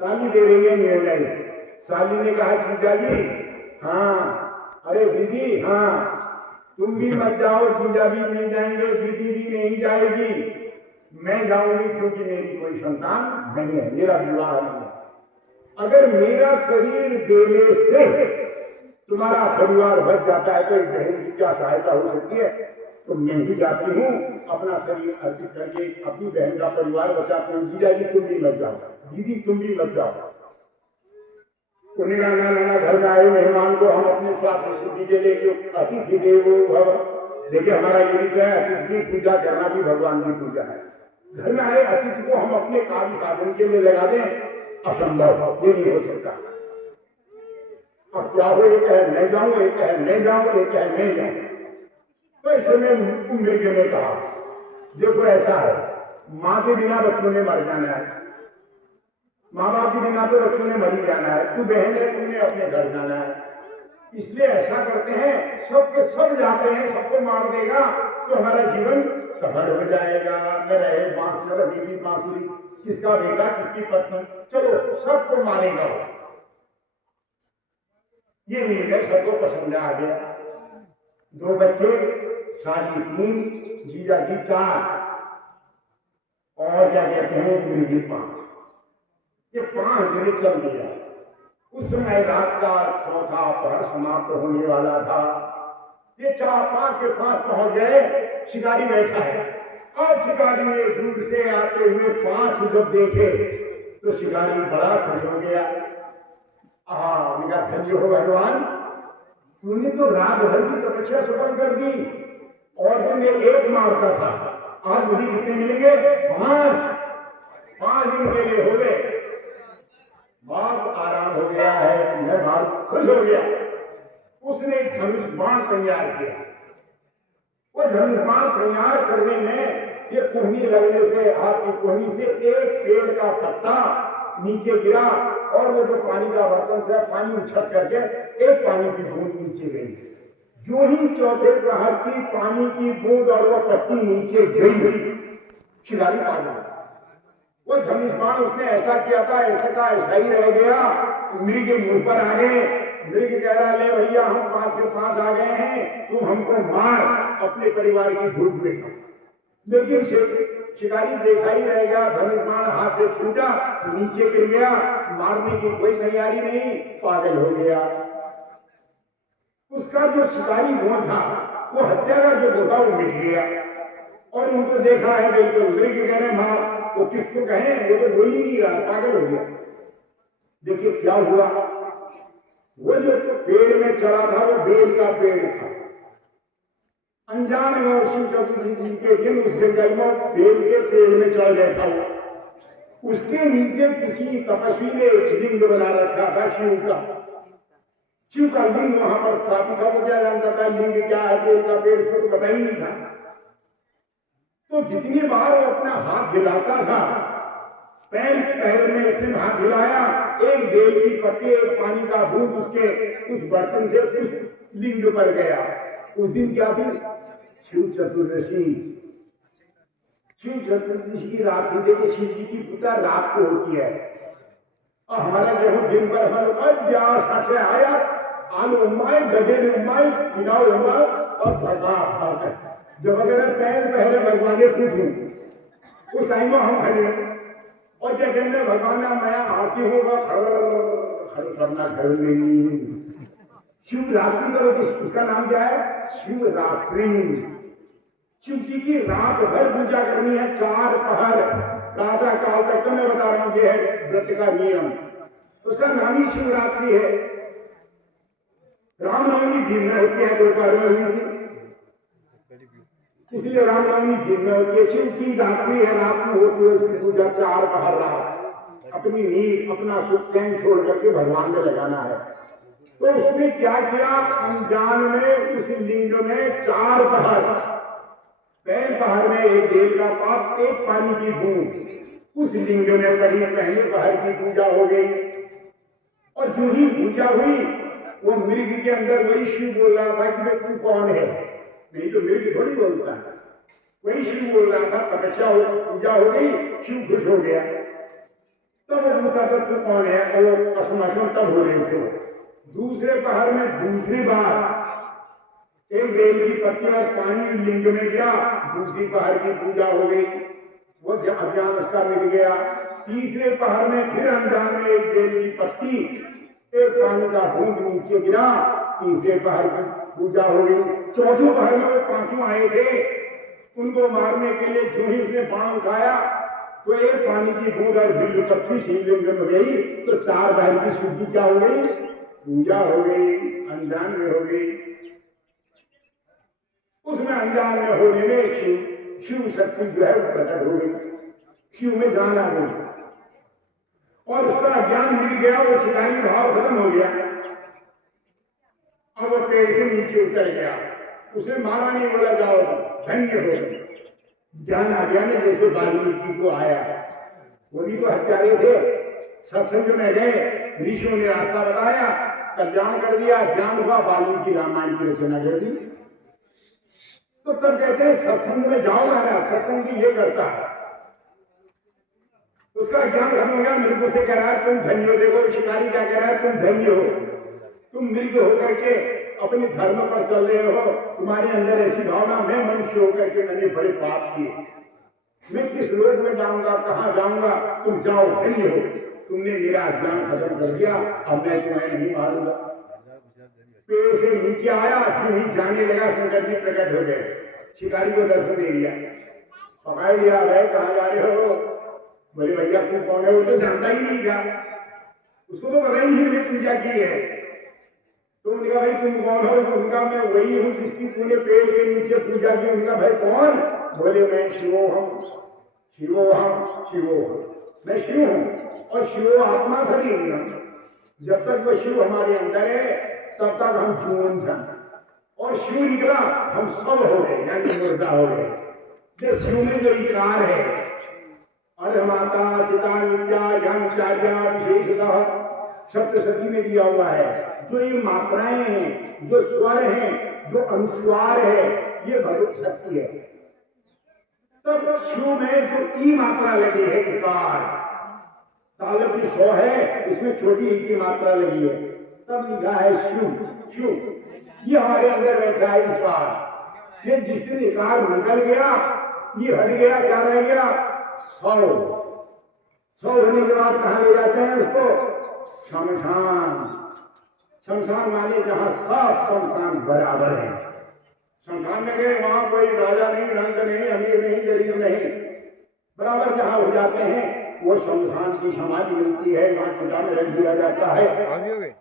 साली दे रही है निर्णय। साली ने कहा जीजा जी हाँ, अरे दीदी हाँ, तुम भी मत जाओ, जीजा भी नहीं जाएंगे, दीदी भी नहीं जाएगी, मैं जाऊंगी क्योंकि मेरी कोई संतान नहीं है, मेरा विवाह नहीं है। अगर मेरा शरीर देने से तुम्हारा परिवार बच जाता है तो एक बहन की क्या सहायता हो सकती है, तो मैं भी जाती हूँ, अपना शरीर अर्पित करके अपनी बहन का परिवार बचाती हूँ। जीजा जी तुम भी मत जाओ, दीदी तुम भी मत जाओ। नाना घर में आए मेहमान को हम अपने स्वास्थ्य सिद्धि के लिए अतिथि देवो भव, देखिए हमारा ये भी क्या है, अतिथि की पूजा करना भी भगवान की पूजा है। घर में आए अतिथि को हम अपने कार्य साधन के लिए लगा दें, असंभव, ये नहीं हो सकता। अब क्या हो, एक है मैं जाऊं, एक है मैं जाऊं, एक है मैं जाऊं। तो इस समय मृग ने कहा देखो ऐसा है, माँ के बिना बच्चों ने मर जाना है, माँ बाप के बिना तो बच्चों ने मर ही जाना है, तू बहन है तुमने अपने घर जाना है, इसलिए ऐसा करते हैं सबके सब जाते हैं, सबको मार देगा तो हमारा जीवन सफल हो जाएगा। न रहे बांस न रहेगी बांसुरी, किसका बेटा किसकी पत्नी, चलो सबको मारेगा। ये निर्णय सबको पसंद आ गया। 2 बच्चे, साली 3, जीजा जी 4 और क्या कहते हैं मृगी 5। ये 5 जने चल दिया। उस समय रात का 4था पहर समाप्त होने वाला था। ये 4-5 के पास पहुंच गए, शिकारी बैठा है। और शिकारी ने दूर से आते हुए 5 जब देखे तो शिकारी बड़ा खुश हो गया। उनका धन्य हो भगवान, तूने तो रात भर की तपस्या सफल कर दी, और दिन में 1 मारता था, आज मुझे कितने मिलेंगे 5 दिन के लिए हो गए। बास आराम हो गया है, मैं बहुत खुश हो गया। उसने धनुष बाण तैयार किया। वो धनुष बाण तैयार करने में ये कोहनी लगने से, हाथ की कोहनी से एक पेड़ का पत्ता नीचे गिरा और वो जो पानी का बर्तन से पानी उछल करके एक पानी की बूंद नीचे गई। जो ही चौथे प्रहर की पानी की बूंद और वो पत्ती नीचे गई, शिकारी पागल। वो धनुष बाण उसने ऐसा किया था, ऐसा का ऐसा ही रह गया। मृग के मुंह पर आ गए। मृग कह रहा ले भैया हम 5 के 5 आ गए हैं, तू हमको मार, अपने परिवार की भूख मिटा। लेकिन शिकारी देखा ही रह गया, धनुष बाण हाथ से छूटा, नीचे गिर गया, मारने की कोई तैयारी नहीं, पागल हो गया। उसका जो शिकारी वो था, वो हत्या का जो होता वो मिट गया। और उनको देखा है बिल्कुल, मृग कह रहे मार, वो किसको कहें, वो तो बोल ही नहीं रहा, पागल हो गया। देखिए क्या हुआ, वो जो पेड़ में चढ़ा था वो बेल का पेड़ था। अनजान में शिव चतुर्थी के दिन उस जंगल में बेल के पेड़ में चढ़ गया था। उसके नीचे किसी तपस्वी ने एक लिंग बना रखा था, शिव का। शिव का लिंग वहां पर स्थापित था। वो क्या जानता था लिंग क्या है, बेल का पेड़, उसको तो पता ही नहीं था। तो जितनी बार वो अपना हाथ हिलाता था, पैर में उसने हाथ हिलाया, एक बेल की पत्ती, एक पानी का बूंद उसके उस बर्तन से उस लिंग पर गया। उस दिन क्या थी, शिव चतुर्दशी। शिव चतुर्दशी की रात थी। देखिए शिव जी की पूजा रात को होती है, और हमारा गेहूं दिन भर से आया, आलू उम्माई, गजेर उम्माई, पिनाव उम्मा और भगा जब अगर पैर पहले भगवान ने पूछूं उस टाइम में हम खड़े, और जब में भगवान ने मैं आती हूँ अपना घर में शिवरात्रि करो तो उसका नाम क्या है? शिवरात्रि। शिव जी की रात भर पूजा करनी है, 4 पहर प्रातः काल तक। तो मैं बता रहा हूं ये है व्रत का नियम, उसका नाम ही शिवरात्रि है। रामनवमी दिन में होती है, दोपहर में हुई थी, इसलिए रामनवमी दिन में होती है। शिव की रात्रि है, रात में होती है उसकी पूजा 4 पहर रात। अपनी नींद अपना सुख चैन छोड़ करके भगवान में लगाना है। तो उसने क्या किया, अनजान में उस लिंग में 4 पहर, पहले पहर में एक बेल का पात, एक पानी की बूंद उस लिंग में पड़ी। पहले पहर की पूजा हो गई और जो ही पूजा हुई वो मृग के अंदर वही शिव बोल रहा था कि तू कौन है, नहीं तो मृग थोड़ी बोलता है, वही शिव बोल रहा था। तपस्या हो, पूजा हो गई, शिव खुश हो गया। तब वो पूछा था तू कौन है, और वो असमसम तब हो रहे थे। दूसरे पहर में दूसरी बार एक बेल की पत्ती और पानी लिंग में गिरा, दूसरी पहर की पूजा हो गई, वो अज्ञान उसका मिट गया। तीसरे पहर में फिर अनजान में एक बेल की पत्ती, एक पानी का बूंद नीचे गिरा, तीसरे पहर की पूजा हो गई। चौथे पहर में वो 5 आए थे, उनको मारने के लिए जो ही उसने बाण उठाया तो एक पानी की बूंद और बिल्व पत्ती शिवलिंग में गई, तो 4 पहर की शिव की क्या हो गई, पूजा हो गई, अनजान में हो गई। उसमें अनजान में होने में शिव शक्ति जो है प्रकट हो गई, शिव में जान आ गई और उसका अज्ञान मिट गया, वो शिकारी भाव खत्म हो गया। अब वो पेड़ से नीचे उतर गया, उसे मारा नहीं, बोला जाओ धन्य हो, ज्ञान आ गया ना, जैसे वाल्मीकि को आया। वो भी तो हत्यारे थे, सत्संग में गए, ऋषियों ने रास्ता बताया, कल्याण कर दिया, ज्ञान हुआ, वाल्मीकि रामायण की रचना कर दी। तो तब कहते हैं सत्संग में जाओगा ना, सत्संग की ये करता है, उसका ज्ञान खत्म हो गया। मृग से कह रहा है तुम धन्य हो, देखो शिकारी क्या कह रहा है, तुम धन्य हो, तुम मृग होकर के अपने धर्म पर चल रहे हो, तुम्हारे अंदर ऐसी भावना, मैं मनुष्य होकर के मैंने बड़े पाप किए, मैं किस लोक में जाऊंगा, कहां जाऊंगा, तुम जाओ धन्य हो, तुमने मेरा ज्ञान खत्म कर दिया, अब मैं तुम्हें नहीं मारूंगा। पेड़ से नीचे आया, जो ही जाने लगा शंकर जी प्रकट हो गए, शिकारी को दर्शन दे दिया, पकड़ लिया, भाई कहाँ जा रहे हो, बोले भैया तू कौन है, वो तो जानता ही नहीं था, उसको तो पता ही नहीं मैंने पूजा की है। तो उन्होंने कहा भाई तुम कौन हो, उनका मैं वही हूँ जिसकी तूने पेड़ के नीचे पूजा की। उनका भाई कौन, बोले मैं शिवोहम शिवोहम शिवोहम, मैं शिव हूँ और शिवो आत्मा शरीर हूँ। जब तक वो शिव हमारे अंदर है तब तक हम जीवन हैं, और शिव निकला हम सब हो गए, यानी मुर्दा हो गए। जो शिव में जो विकार है, अर्धमाता सीता नित्या यमचार्या विशेषतः सप्तशती में दिया हुआ है, जो ये मात्राएं हैं, जो स्वर हैं, जो अनुस्वार है, ये भगवत शक्ति है। तब शिव में जो ई मात्रा लगी है, विकार ताल भी 100 है, उसमें छोटी ई की मात्रा लगी है, तब लिखा है शिव। शिव ये हमारे अंदर बैठा है इस बार। ये जिस दिन विकार निकल गया, ये हट गया, क्या रह गया, 100 होने के बाद कहां ले जाते हैं उसको, शमशान। शमशान माने जहां सब शमशान बराबर है। शमशान में गए, वहां कोई राजा नहीं, रंग नहीं, अमीर नहीं, गरीब नहीं, बराबर जहां हो जाते हैं, वो शमशान की समाधि मिलती है, वहां चिता में रख दिया जाता है।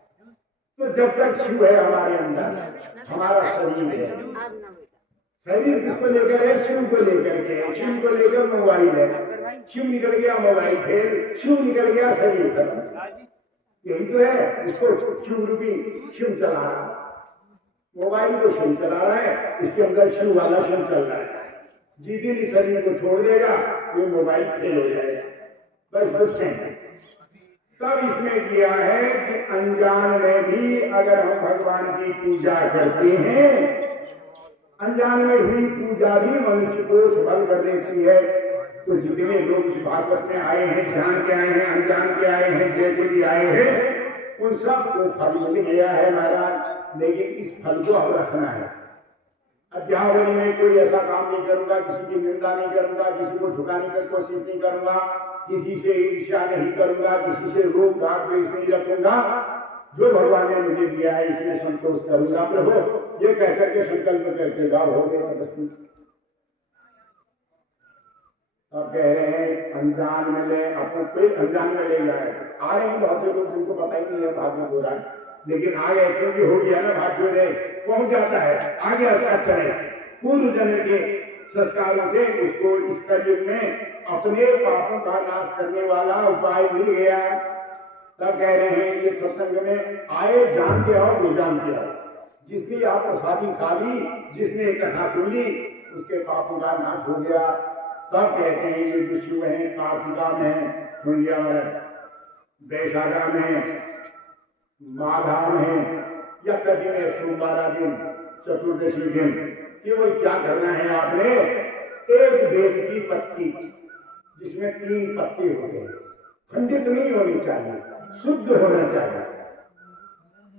तो जब तक शिव है हमारे अंदर, हमारा शरीर है, शरीर किसको लेकर है, शिव को लेकर के। शिव को लेकर मोबाइल है, शिव निकल गया मोबाइल फेल, शिव निकल गया शरीर खत्म। यही तो है, इसको शिव रूपी शिव चला रहा है, मोबाइल को शिव चला रहा है, इसके अंदर शिव वाला शिव चल रहा है। जिस दिन इस शरीर को छोड़ देगा ये मोबाइल फेल हो जाएगा, बस बस है। तब इसमें किया है कि अनजान में भी अगर हम भगवान की पूजा करते हैं, अनजान में हुई पूजा भी मनुष्य को सफल कर देती है। तो जितने लोग इस भागवत में आए हैं, जान के आए हैं, अनजान के आए हैं, जैसे भी आए हैं, उन सब को फल मिल गया है महाराज। लेकिन इस फल को अब रखना है। अध्यावनी में कोई ऐसा काम नहीं करूंगा, किसी की निंदा नहीं करूंगा, किसी को झुकाने की कोशिश नहीं करूंगा, किसी से ईर्ष्या नहीं करूंगा, किसी से रोग राग द्वेष नहीं रखूंगा, जो भगवान ने मुझे दिया है इसमें संतोष करूंगा प्रभु, ये कहकर के संकल्प करके जाओ, हो गए तपस्वी। अब कह रहे हैं अनजान में ले, अपने कोई अनजान में ले जाए, आ रहे हैं बहुत से लोग जिनको पता ही नहीं है भाग में हो रहा है, लेकिन आ गए क्योंकि हो गया ना, भाग्य रहे पहुंच जाता है, आ गया उसका टर्न, पूर्व जन्म के संस्कारों से उसको इस कलयुग में अपने पापों का नाश करने वाला उपाय मिल गया। तब कह रहे हैं ये सत्संग में आए जान के आओ, बेजान के आओ, जिसने आप प्रसादी खा ली, जिसने कथा सुन ली, उसके पापों का नाश हो गया। तब कहते हैं ये जो शिव है कार्तिका में, सुनिया वैशाखा में, माघा में, या कभी में सोमवार दिन, चतुर्दशी दिन, केवल क्या करना है आपने, एक बेल की पत्ती जिसमें 3 पत्ते होते हैं, खंडित नहीं होनी चाहिए, शुद्ध होना चाहिए,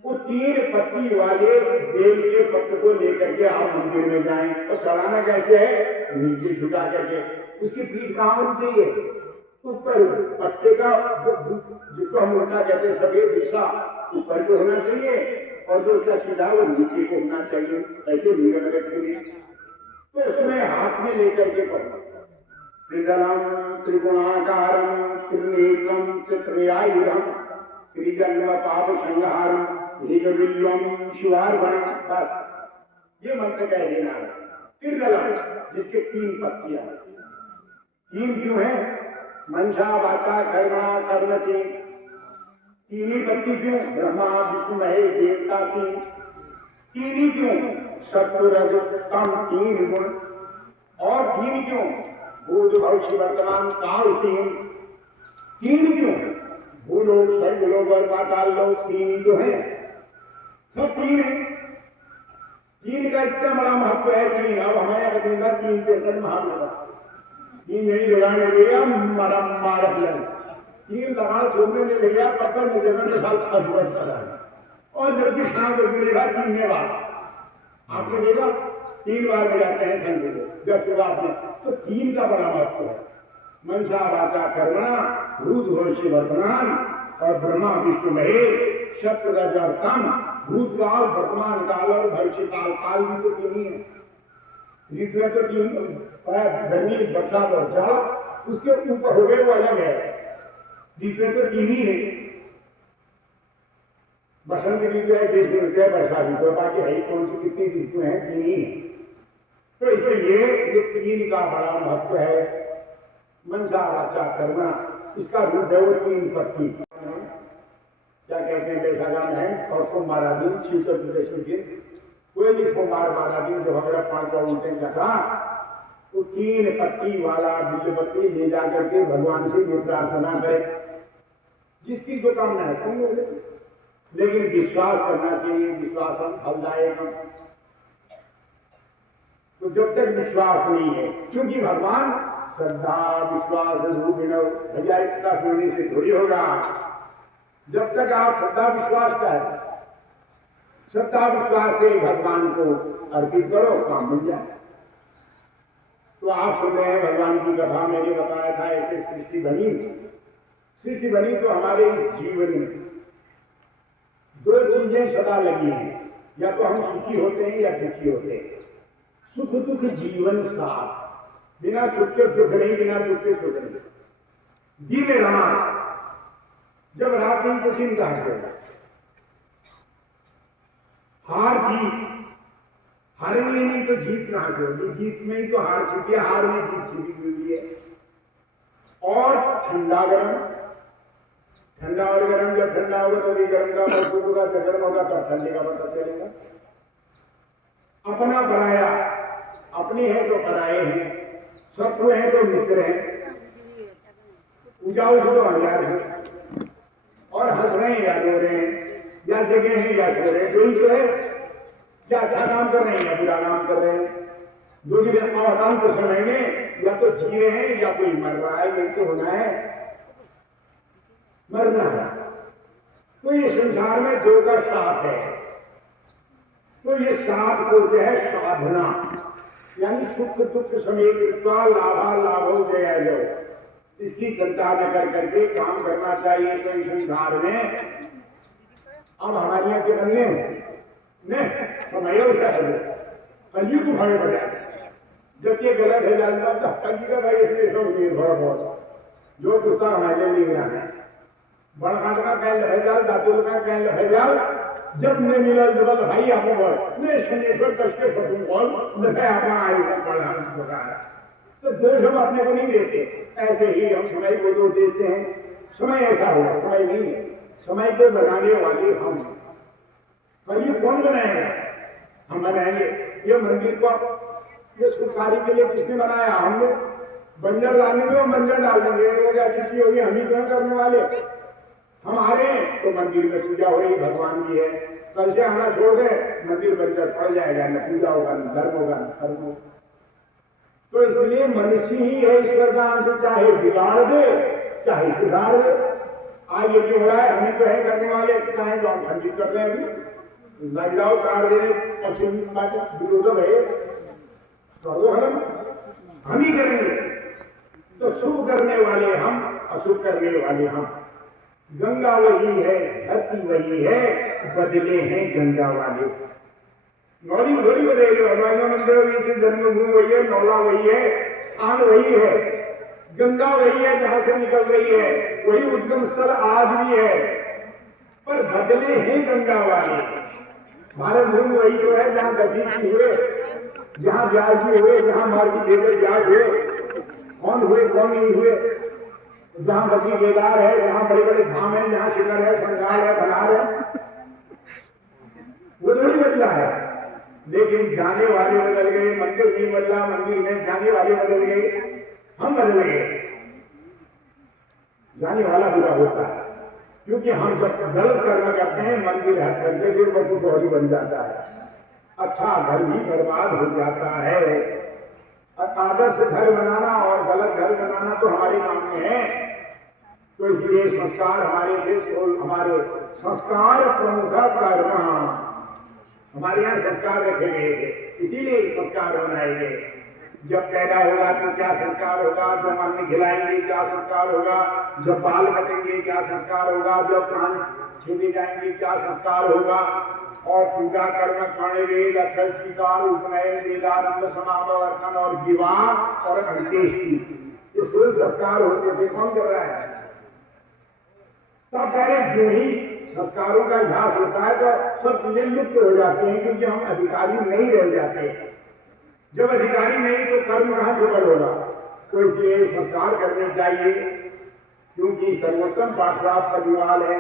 वो 3 पत्ती वाले बेल के पत्ते को लेकर के आप मंदिर में जाएं। और चढ़ाना कैसे है, नीचे झुका करके, उसकी पीठ कहाँ होनी चाहिए, ऊपर, पत्ते का जिसको हम उल्टा कहते हैं सफेद दिशा ऊपर को होना चाहिए, और जो उसका सीधा वो नीचे को होना चाहिए, ऐसे नियम रखेंगे। तो उसमें हाथ में लेकर के पढ़ो, त्रिदलम त्रिगुणाकारम त्रिनेत्रम चित्रयायुधम त्रिजन्म पाप संहारम एकविल्लम शिवार्पणम, बस ये मंत्र कह देना है। त्रिदलम जिसके 3 पत्तियां, 3 क्यों है, मंशा वाचा कर्मा कर्म 3 ही पत्ती क्यों, ब्रह्मा विष्णु महेश देवता 3 ही क्यों, सत्व रज तम 3 गुण, और 3 क्यों, भूत भविष्य वर्तमान काल 3 क्यों, भूलोक स्वर्गलोक और पाताल लोक 3 जो है, सब 3 है। 3 का इतना बड़ा महत्व है, 3 अब हमें अगर 3 के महत्व 3 नहीं लगाने गया मरम मारत लग, 3 लगा छोड़ने में गया पत्थर में जगह के साथ खर्च करा, और जबकि शाम को जुड़ेगा 3 बार, आपको देखा 3 बार बजाते हैं संघ को जब सुबह में, तो 3 का बड़ा महत्व है। मनसा वाचा कर्मणा भूत भविष्य वर्तमान, और ब्रह्मा विष्णु महेश शब्द रज और तम, भूतकाल वर्तमान काल और भविष्य काल, काल भी तो 3 ही है, ऋतु में तो 3, गर्मी बरसात और जाड़ा, उसके ऊपर हो गए वो अलग है, ऋतु में तो 3 ही है, बसंत ऋतु है, ग्रीष्म ऋतु है, वर्षा ऋतु है, बाकी है कौन सी कितनी ऋतु है, 3 ही है। तो इसलिए ये 3 का बड़ा महत्व है। मनसा वाचा कर्मणा, इसका रूप है वो 3 पत्ती, क्या कहते हैं, वैशाखा में है, और सोमवार दिन, शिव चतुर्दशी दिन, कोई भी सोमवार 12 दिन जब अगर 5 उठते जैसा, तो 3 पत्ती वाला बिल्व पत्ती ले जा करके भगवान से ये प्रार्थना करे, जिसकी जो कामना है तुम बोले, लेकिन विश्वास करना चाहिए, विश्वास हम फलदायक। तो जब तक विश्वास नहीं है, क्योंकि भगवान श्रद्धा विश्वास रूपिणव भैया होने से थोड़ी होगा, जब तक आप श्रद्धा विश्वास का है, श्रद्धा विश्वास से भगवान को अर्पित करो, काम मिल जाए। तो आप सुन रहे हैं भगवान की कथा, मैंने बताया था ऐसे सृष्टि बनी तो हमारे इस जीवन में 2 चीजें सदा लगी हैं, या तो हम सुखी होते हैं या दुखी होते हैं। सुख दुख जीवन साथ, बिना सुख के दुख नहीं, बिना दुख के सुख नहीं। दिन रात, जब रात दिन तो दिन कहा जाएगा, हार जीत, हार में नहीं तो जीत कहां से होगी, जीत में ही तो हार छिपी है, हार में जीत छिपी हुई है। और ठंडा गरम, ठंडा और गरम, जब ठंडा होगा तो भी गर्म का महसूस होगा, जब गर्म होगा तब ठंडे का पता चलेगा। अपना पराया, अपने हैं तो पराए हैं, शत्रु हैं तो मित्र हैं, पूजाओ से तो अनजान है, और हंस रहे हैं या रो रहे हैं, या जगह हैं या सो रहे हैं, जो ही जो है, या अच्छा काम कर रहे हैं या बुरा काम कर रहे हैं, जो भी काम के समय में या तो जी रहे हैं या कोई मर रहा है, यही तो होना है, मरना है। तो ये संसार में 2 का साथ है, तो ये साथ को जो है साधना, यानी सुख दुख समेत लाभा लाभो जय जो, इसकी चिंता न कर करके काम करना चाहिए। तो इस संसार में अब हमारे यहाँ के बनने ने समय कलयुग भय बढ़ जाए। जब ये गलत है जानता तो कलयुग का भाई इसलिए सब निर्भर बहुत जो पुस्तक हमारे लिए है बड़कांड का कह लफे जाल दातुल का कह लफे जाल जब ने मिलल जबल भाई आपो बोल ने शनेश्वर कष्ट के फटू बोल लगे आपा आयु का बढ़ा बता तो दोष हम अपने को नहीं देते। ऐसे ही हम समय को दोष देते हैं। समय ऐसा होगा, समय नहीं है, समय को बनाने वाले हम हैं। पर ये कौन बनाएगा? हम बनाएंगे। ये मंदिर को ये सुखारी के लिए किसने बनाया? हमने। बंजर डालने में बंजर डाल देंगे, रोज छुट्टी होगी, हम ही क्यों करने वाले? हम आ रहे हैं तो मंदिर में पूजा हो रही, भगवान की है। कल से आना छोड़ दे, मंदिर बंजर पड़ जाएगा, न पूजा होगा, न धर्म होगा, न धर्म होगा। तो इसलिए मनुष्य ही है ईश्वर का अंश, चाहे बिगाड़ दे चाहे सुधार दे। आज ये जो हो रहा है हम ही तो है करने वाले, चाहे तो हम खंडित कर रहे हैं। अभी लग जाओ 4 दिन पश्चिम विरोध है तो हम ही करेंगे। तो शुभ करने वाले हम, अशुभ करने वाले हम। गंगा वही है, धरती वही है, बदले हैं गंगा वाले। नौली थोड़ी बदले, हमारा मंदिर वही, जन्मभूमि वही है, नौला वही है, स्थान वही है, गंगा वही है जहां से निकल रही है, वही उद्गम स्थल आज भी है, पर बदले हैं गंगा वाले। भारत भूमि वही तो है जहाँ गति हुए, जहाँ ब्याज भी हुए, जहाँ मार्गी भेदे ब्याज हुए, कौन हुए कौन नहीं हुए, जहाँ बद्री केदार है, जहाँ बड़े बड़े धाम है, जहाँ शिखर है, संगाल है, भलार है, वो थोड़ी बदला है। लेकिन जाने वाले बदल गए, मंदिर नहीं बदला, मंदिर में जाने वाले बदल गए, हम बदल गए। जाने वाला बुरा होता है, क्योंकि हम जब गलत कर्म करते हैं मंदिर हट करके फिर वो कुछ और ही बन जाता है। अच्छा घर भी बर्बाद हो जाता है। आदर्श घर बनाना और गलत घर बनाना तो हमारे काम में है। तो इसलिए संस्कार हमारे देश और हमारे संस्कार प्रमुख कर्म, हमारे यहाँ संस्कार रखे गए थे, इसीलिए संस्कार बनाए गए। जब पैदा होगा तो क्या संस्कार होगा, जब अन्न खिलाएंगे क्या संस्कार होगा, जब बाल कटेंगे क्या संस्कार होगा, जब प्राण छीने जाएंगे क्या संस्कार होगा। और पूजा कर्म कर्णवेद अक्षर स्वीकार उपनयन वेदारंभ समावर्तन और विवाह और अंत्येष्टि, ये सूर्य संस्कार होते थे। कौन कर रहा है? तब कह रहे जो ही संस्कारों का इतिहास होता है तो सब चीजें लुप्त हो जाती हैं, क्योंकि हम अधिकारी नहीं रह जाते। जब अधिकारी नहीं तो कर्म कहाँ सफल होगा। तो इसलिए संस्कार करने चाहिए, क्योंकि सर्वोत्तम पाठशाला परिवार है।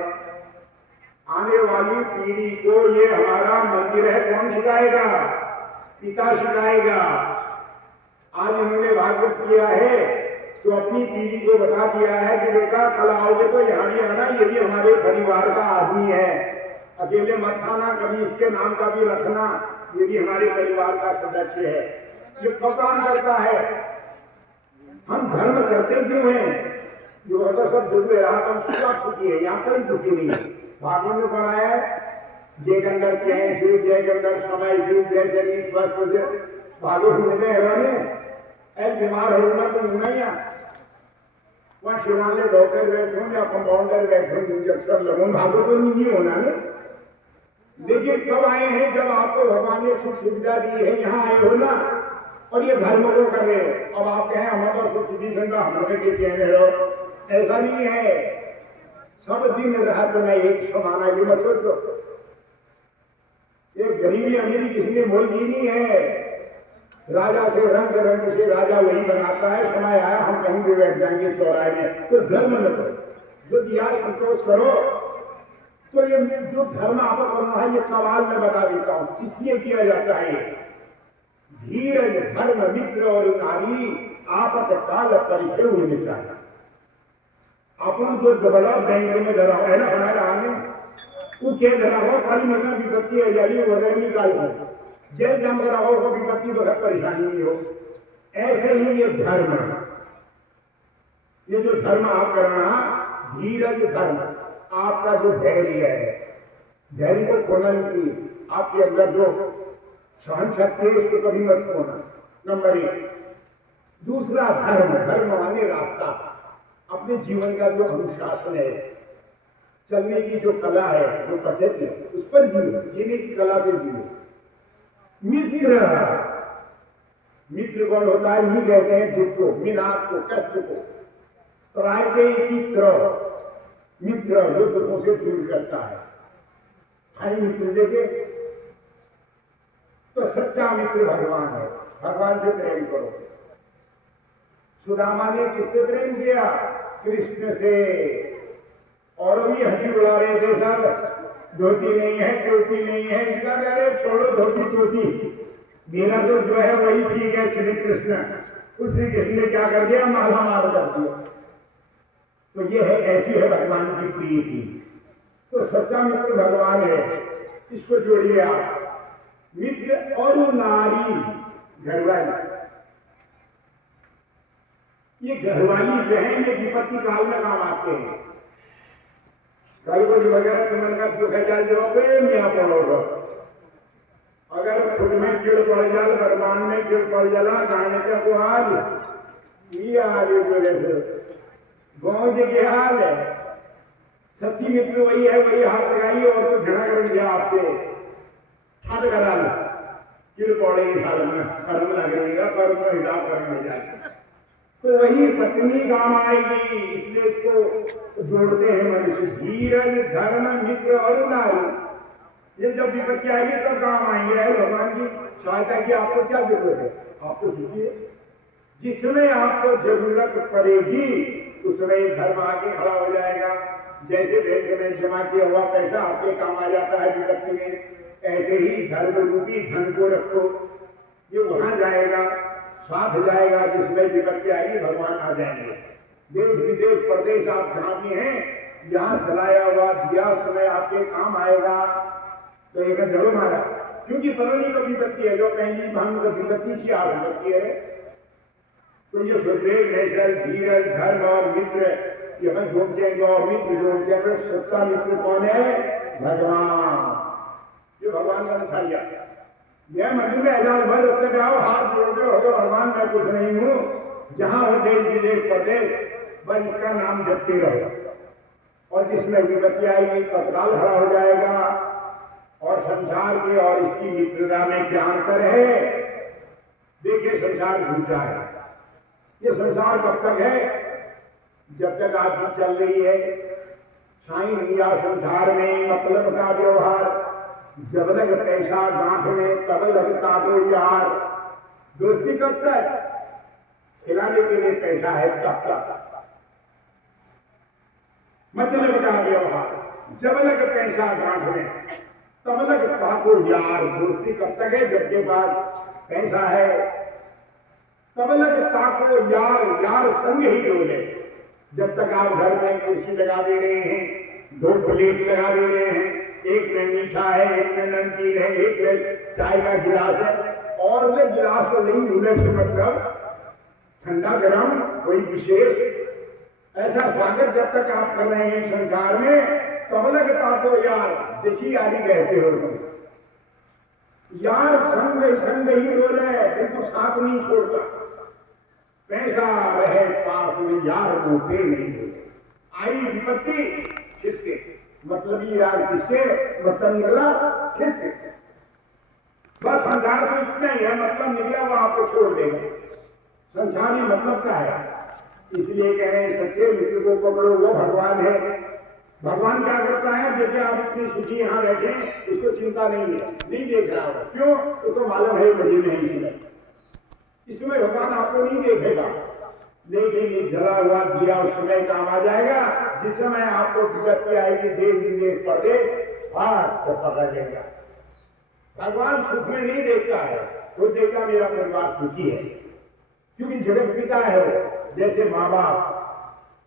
आने वाली पीढ़ी को ये हमारा मंदिर है कौन सिखाएगा? पिता सिखाएगा। आज उन्होंने भागवत किया है तो अपनी पीढ़ी को बता दिया है कि बेटा कल आओगे तो यहाँ भी आना, ये भी हमारे परिवार का आदमी है, अकेले मत खाना, कभी इसके नाम का भी रखना, ये भी हमारे परिवार का सदस्य है। ये कब काम करता है? हम धर्म करते क्यों हैं? जो होता सब दुख रहा हम सुखा सुखी है, यहाँ कोई दुखी नहीं है। भागवत में बनाया है जय गंगर चैन छू, जय गंगर समय छू, जय शरीर स्वस्थ हो जाए। भागवत मिलते हैं बीमार होना तो नहीं, वहाँ शिवान में डॉक्टर बैठे हों या कंपाउंडर बैठे हों, इंजेक्शन लगो, भागवत तो नहीं होना ने। लेकिन कब आए हैं? जब आपको भगवान ने सुख सुविधा दी है, यहाँ आए हो ना, और ये धर्म को कर रहे हो। अब आप कहें हमारा तो सुख सुखी संगा हमारे के चैन रहो, ऐसा नहीं है। सब दिन रात में एक समाना, ये मत सोचो। ये गरीबी अमीरी किसी ने मोल दी नहीं है। राजा से रंग रंग से राजा वही बनाता है। समय आया हम कहीं भी बैठ जाएंगे चौराहे में, तो धर्म में करो, जो दिया संतोष करो। तो ये जो धर्म आप करना है, ये सवाल में बता देता हूँ इसलिए किया जाता है। धीरज धर्म मित्र और नारी आपत काल परिचय होने चाहिए। अपन जो डबला बैंक में धरा है ना हमारे आने, वो क्या धरा हो, खाली महीना विपत्ति है जाली वगैरह निकाल हो, जेल जम करा हो को विपत्ति वगैरह परेशानी नहीं हो। ऐसे ही ये धर्म, ये जो धर्म आप करना, धीरज धर्म, आपका जो धैर्य है, धैर्य को खोना नहीं चाहिए। आपके अंदर जो सहन शक्ति है उसको कभी मत खोना, नंबर 1। दूसरा धर्म, धर्म माने रास्ता। अपने जीवन का जो अनुशासन है, चलने की जो कला है, जो पद्धति है, उस पर जियो, जीने की कला से जियो। मित्र, मित्र कौन होता है? मी कहते हैं दुख को, मिनाप को, कष्ट को। त्रायते मित्र, मित्र जो दुखों से दूर करता है। भाई मित्र देखे तो सच्चा मित्र भगवान है। भगवान से प्रेम करो। सुदामा ने किससे प्रेम किया? कृष्ण से। और भी हंसी उड़ा रहे थे सब, धोती नहीं है, टोपी नहीं है। इसका अरे छोड़ो धोती टोपी, मेरा तो जो है वही ठीक है। श्री कृष्ण, उस श्री कृष्ण ने क्या कर दिया? माला मार कर दिया। तो ये है, ऐसी है भगवान की प्रीति। तो सच्चा मित्र भगवान है, इसको जोड़िए आप। मित्र और नारी, घरवाली, ये घरवाली जो है ये विपत्ति काल में काम आते हैं। कल को वगैरह तुमन का दुख है जाल जो मियाँ पड़ोगा, अगर खुद में कीड़ पड़ जाल, भगवान में कीड़ पड़ जाला, गाने का को हाल ये आगे बोले से गाँव जी हाल है। सच्ची मित्र वही है, वही हाथ लगाइए और तो झगड़ा करेंगे आपसे, हट करा लो, कीड़ पड़ेगी हाल में, कर्म लगेगा, कर्म में हिसाब करने जाए तो वही पत्नी काम आएगी। इसलिए इसको जोड़ते हैं मनुष्य। धीरज, धर्म, मित्र और नारी, ये जब विपत्ति आएगी तब काम आएंगे। भगवान की सहायता की आपको क्या जरूरत है? आपको सोचिए, जिसमें आपको जरूरत पड़ेगी उसमें धर्म आके खड़ा हो जाएगा। जैसे बैंक में जमा किया हुआ पैसा आपके काम आ जाता है विपत्ति में, ऐसे ही धर्म रूपी धन को रखो, ये वहां जाएगा, साथ जाएगा। जिसमें विपत्ति आएगी भगवान आ जाएंगे। देश विदेश प्रदेश आप जहां भी हैं, यहाँ चलाया हुआ दिया समय आपके काम आएगा। तो एक जड़ो मारा, क्योंकि पता नहीं कब विपत्ति है, जो पहली भांग विपत्ति की आप विपत्ति है। तो ये सुखदेव नैशल, धीरज, धर्म और मित्र, यह जोड़ जाएंगे। और मित्र जोड़ जाएंगे। सच्चा मित्र कौन है? भगवान। ये भगवान का नछाड़िया। यह मंदिर में एजाज भर जब तक आओ, हाथ जोड़ के हो भगवान मैं कुछ नहीं हूँ। जहां हो देश विदेश प्रदेश, बस इसका नाम जपते रहो। और जिसमें विपत्ति आएगी तत्काल खड़ा हो जाएगा। और संसार के और इसकी मित्रता में क्या अंतर है? देखिए, संसार झूठा है। ये संसार कब तक है? जब तक आपकी चल रही है। साईं भैया संसार में मतलब का व्यवहार, जब लग पैसा गांठ में तब लगता को यार। दोस्ती कब तक? खिलाने के लिए पैसा है तब तक। मतलब का व्यवहार, जब लग पैसा गांठ में तब लगता को यार। दोस्ती कब तक है? जब के पास पैसा है तब लगता को यार। यार संग ही डोले। जब तक आप घर में कुर्सी लगा दे रहे हैं, 2 प्लेट लगा दे रहे हैं, एक में मीठा है, एक में नमकीन है, एक में चाय का गिलास है, और वे गिलास तो नहीं भूले तो मतलब ठंडा गरम कोई विशेष ऐसा स्वागत जब तक आप कर रहे हैं संसार में, तब लगता तो यार जैसी यारी कहते हो तुम। यार संग संग ही डोले, बिल्कुल साथ नहीं छोड़ता। पैसा रहे पास में यार मुंह से नहीं डोले। आई विपत्ति किसके? मतलब यार किसके? मतलब निकला किसके? बस संसार तो इतना ही है, मतलब निकला वो आपको छोड़ देगा। संसारी मतलब क्या है? इसलिए कह रहे हैं सच्चे मित्र को पकड़ो, वो भगवान है। भगवान क्या करता है? देखिए, आप इतनी सुखी यहाँ बैठे, उसको चिंता नहीं है, नहीं देख रहा हो। क्यों? उसको मालूम है मुझे नहीं सुना। इसमें भगवान आपको नहीं देखेगा, लेकिन ये जला हुआ दिया उस समय काम आ जाएगा। जिस समय आपको विपत्ति आएगी, देश विदेश प्रदेश, तो पकड़ लेगा। भगवान सुख में नहीं देखता है, वो देखता मेरा परिवार सुखी है। क्योंकि जगत पिता है वो। जैसे माँ बाप,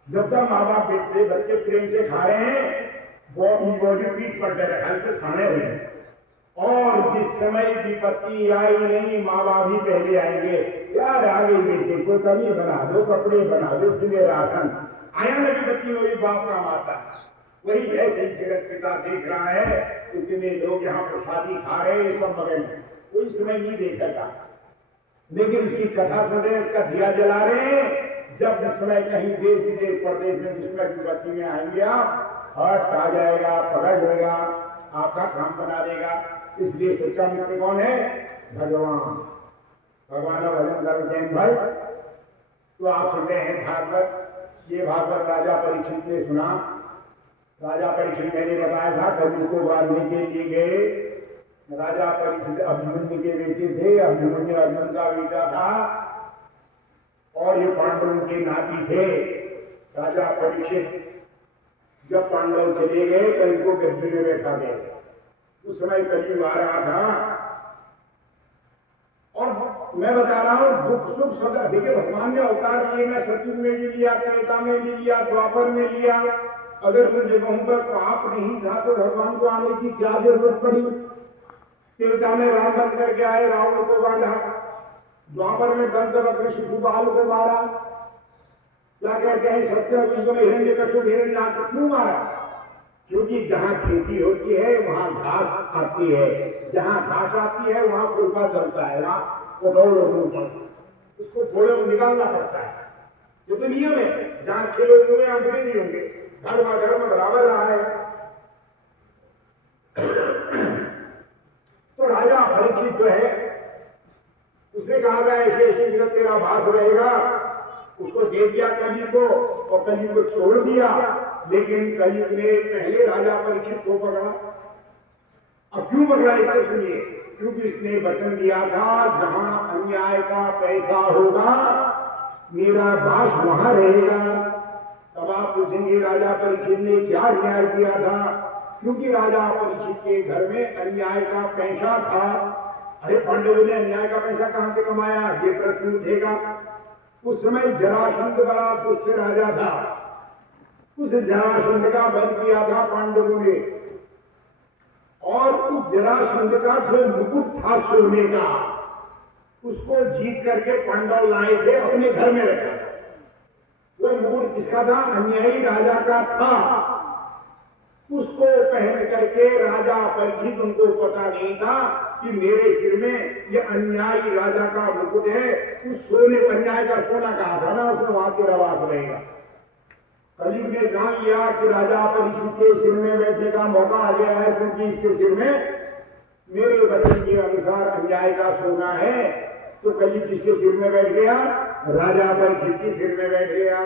जब तक माँ बाप बच्चे प्रेम से खा रहे हैं, वो जो पीठ पर रखा तो खाने रहे हैं। और जिस समय विपत्ति आई नहीं, माँ बाप ही पहले आएंगे। यार आ गई बेटे को कमी बना दो, कपड़े बना दो, इसलिए राशन आया ना विपत्ति में, वही बाप काम आता है। वही जैसे जगत पिता देख रहा है, इतने लोग यहाँ प्रसादी खा रहे हैं, सब मगन कोई समय नहीं देखेगा। लेकिन उसकी कथा सुन रहे हैं, उसका दिया जला रहे हैं, जब जिस समय कहीं देश विदेश प्रदेश में जिसमें भी गति में आएंगे आप, हट आ जाएगा, पकड़ लेगा, आपका काम बना देगा। इसलिए सच्चा मित्र कौन है? भगवान। भगवान का भजन करो जैन भाई। तो आप सुनते हैं भागवत। ये भागवत राजा परीक्षित ने सुना। राजा परीक्षित मैंने बताया था कभी को मारने के लिए गए। राजा परीक्षित अभिमन्यु के बेटे थे। अभिमन्यु अर्जुन का बेटा था और ये पांडवों के नाती थे। राजा परीक्षित जब पांडव चले गए तो इनको गद्दी में बैठा गए। उस समय कलयुग आ रहा था और मैं बता रहा हूं दुख सुख सदा। देखिए भगवान ने अवतार लिए ना, सतयुग में भी लिया, त्रेता में भी लिया, द्वापर में लिया। अगर उन जगहों पर पाप नहीं था तो भगवान को आने की क्या जरूरत पड़ी? त्रेता में राम बन करके आए, रावण को बांधा। द्वापर में दंतवक्र शिशुपाल को मारा। क्या कहते हैं सत्य में हिरण्यकश्यप हिरण्याक्ष क्यों मारा? क्योंकि जहां खेती होती है वहां घास आती है, जहां घास आती है वहां फुलका चलता है, वहां कठोर उसको घोड़े को निकालना पड़ता है। ये तो नियम है। जहां खेल होंगे आंकड़े नहीं होंगे, धर्म बराबर रहा है। तो राजा परीक्षित जो है उसने कहा था ऐसे ऐसे जगह तेरा वास रहेगा। उसको दे दिया कलयुग को और कलयुग को छोड़ दिया। लेकिन कलयुग ने पहले राजा परीक्षित को पकड़ा। अब क्यों पकड़ा इसको सुनिए। क्योंकि इसने वचन दिया था जहां अन्याय का पैसा होगा मेरा वास वहां रहेगा। तब आप पूछेंगे राजा परीक्षित ने क्या अन्याय किया था? क्योंकि राजा परीक्षित के घर में अन्याय का पैसा था। अरे पांडवों ने अन्याय का पैसा कहां से कमाया? ये प्रश्न उठेगा। उस समय जरासंध बड़ा दुष्ट राजा था। उस जरासंध का वध किया था पांडवों ने और उस जरासंध का जो मुकुट था सोने का उसको जीत करके पांडव लाए थे, अपने घर में रखा। वो मुकुट किसका था? अन्यायी राजा का था। उसको पहन करके राजा परीक्षित, उनको पता नहीं था कि मेरे सिर में ये अन्यायी राजा का मुकुट है। उस सोने अन्याय का सोना कहा था ना, उसमें वहां तेरा वास रहेगा। कलयुग ने जान लिया कि राजा परीक्षित के सिर में बैठने का मौका आ गया है, क्योंकि इसके सिर में मेरे वचन के अनुसार अन्याय का सोना है। तो कलयुग किसके सिर में बैठ गया? राजा परीक्षित के सिर में बैठ गया।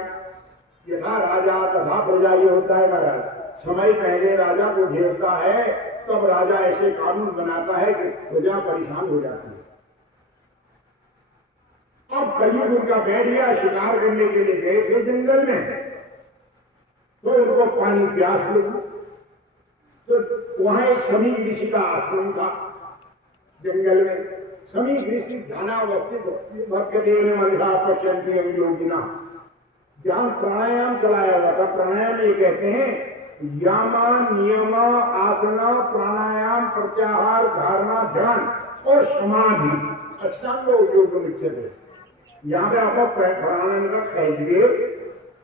यथा राजा तथा प्रजा ये होता है महाराज। समय पहले राजा को घेरता है तब राजा ऐसे कानून बनाता है कि प्रजा परेशान हो जाती है। अब कलयुग उनका बैठ गया। शिकार करने के लिए गए थे जंगल में, तो उनको पानी प्यास लगी। तो वहां एक समीप ऋषि का आश्रम था जंगल में। समीप ऋषि ध्यानावस्थित भक्तदेव मनसा पश्यन्ति योगिना, ध्यान प्राणायाम चलाया हुआ था। प्राणायाम ये कहते हैं यामा नियम आसना प्राणायाम प्रत्याहार धारणा ध्यान और समाधि अष्टांग योग उच्यते। यहाँ पे आपको प्राणायाम का खींचिए,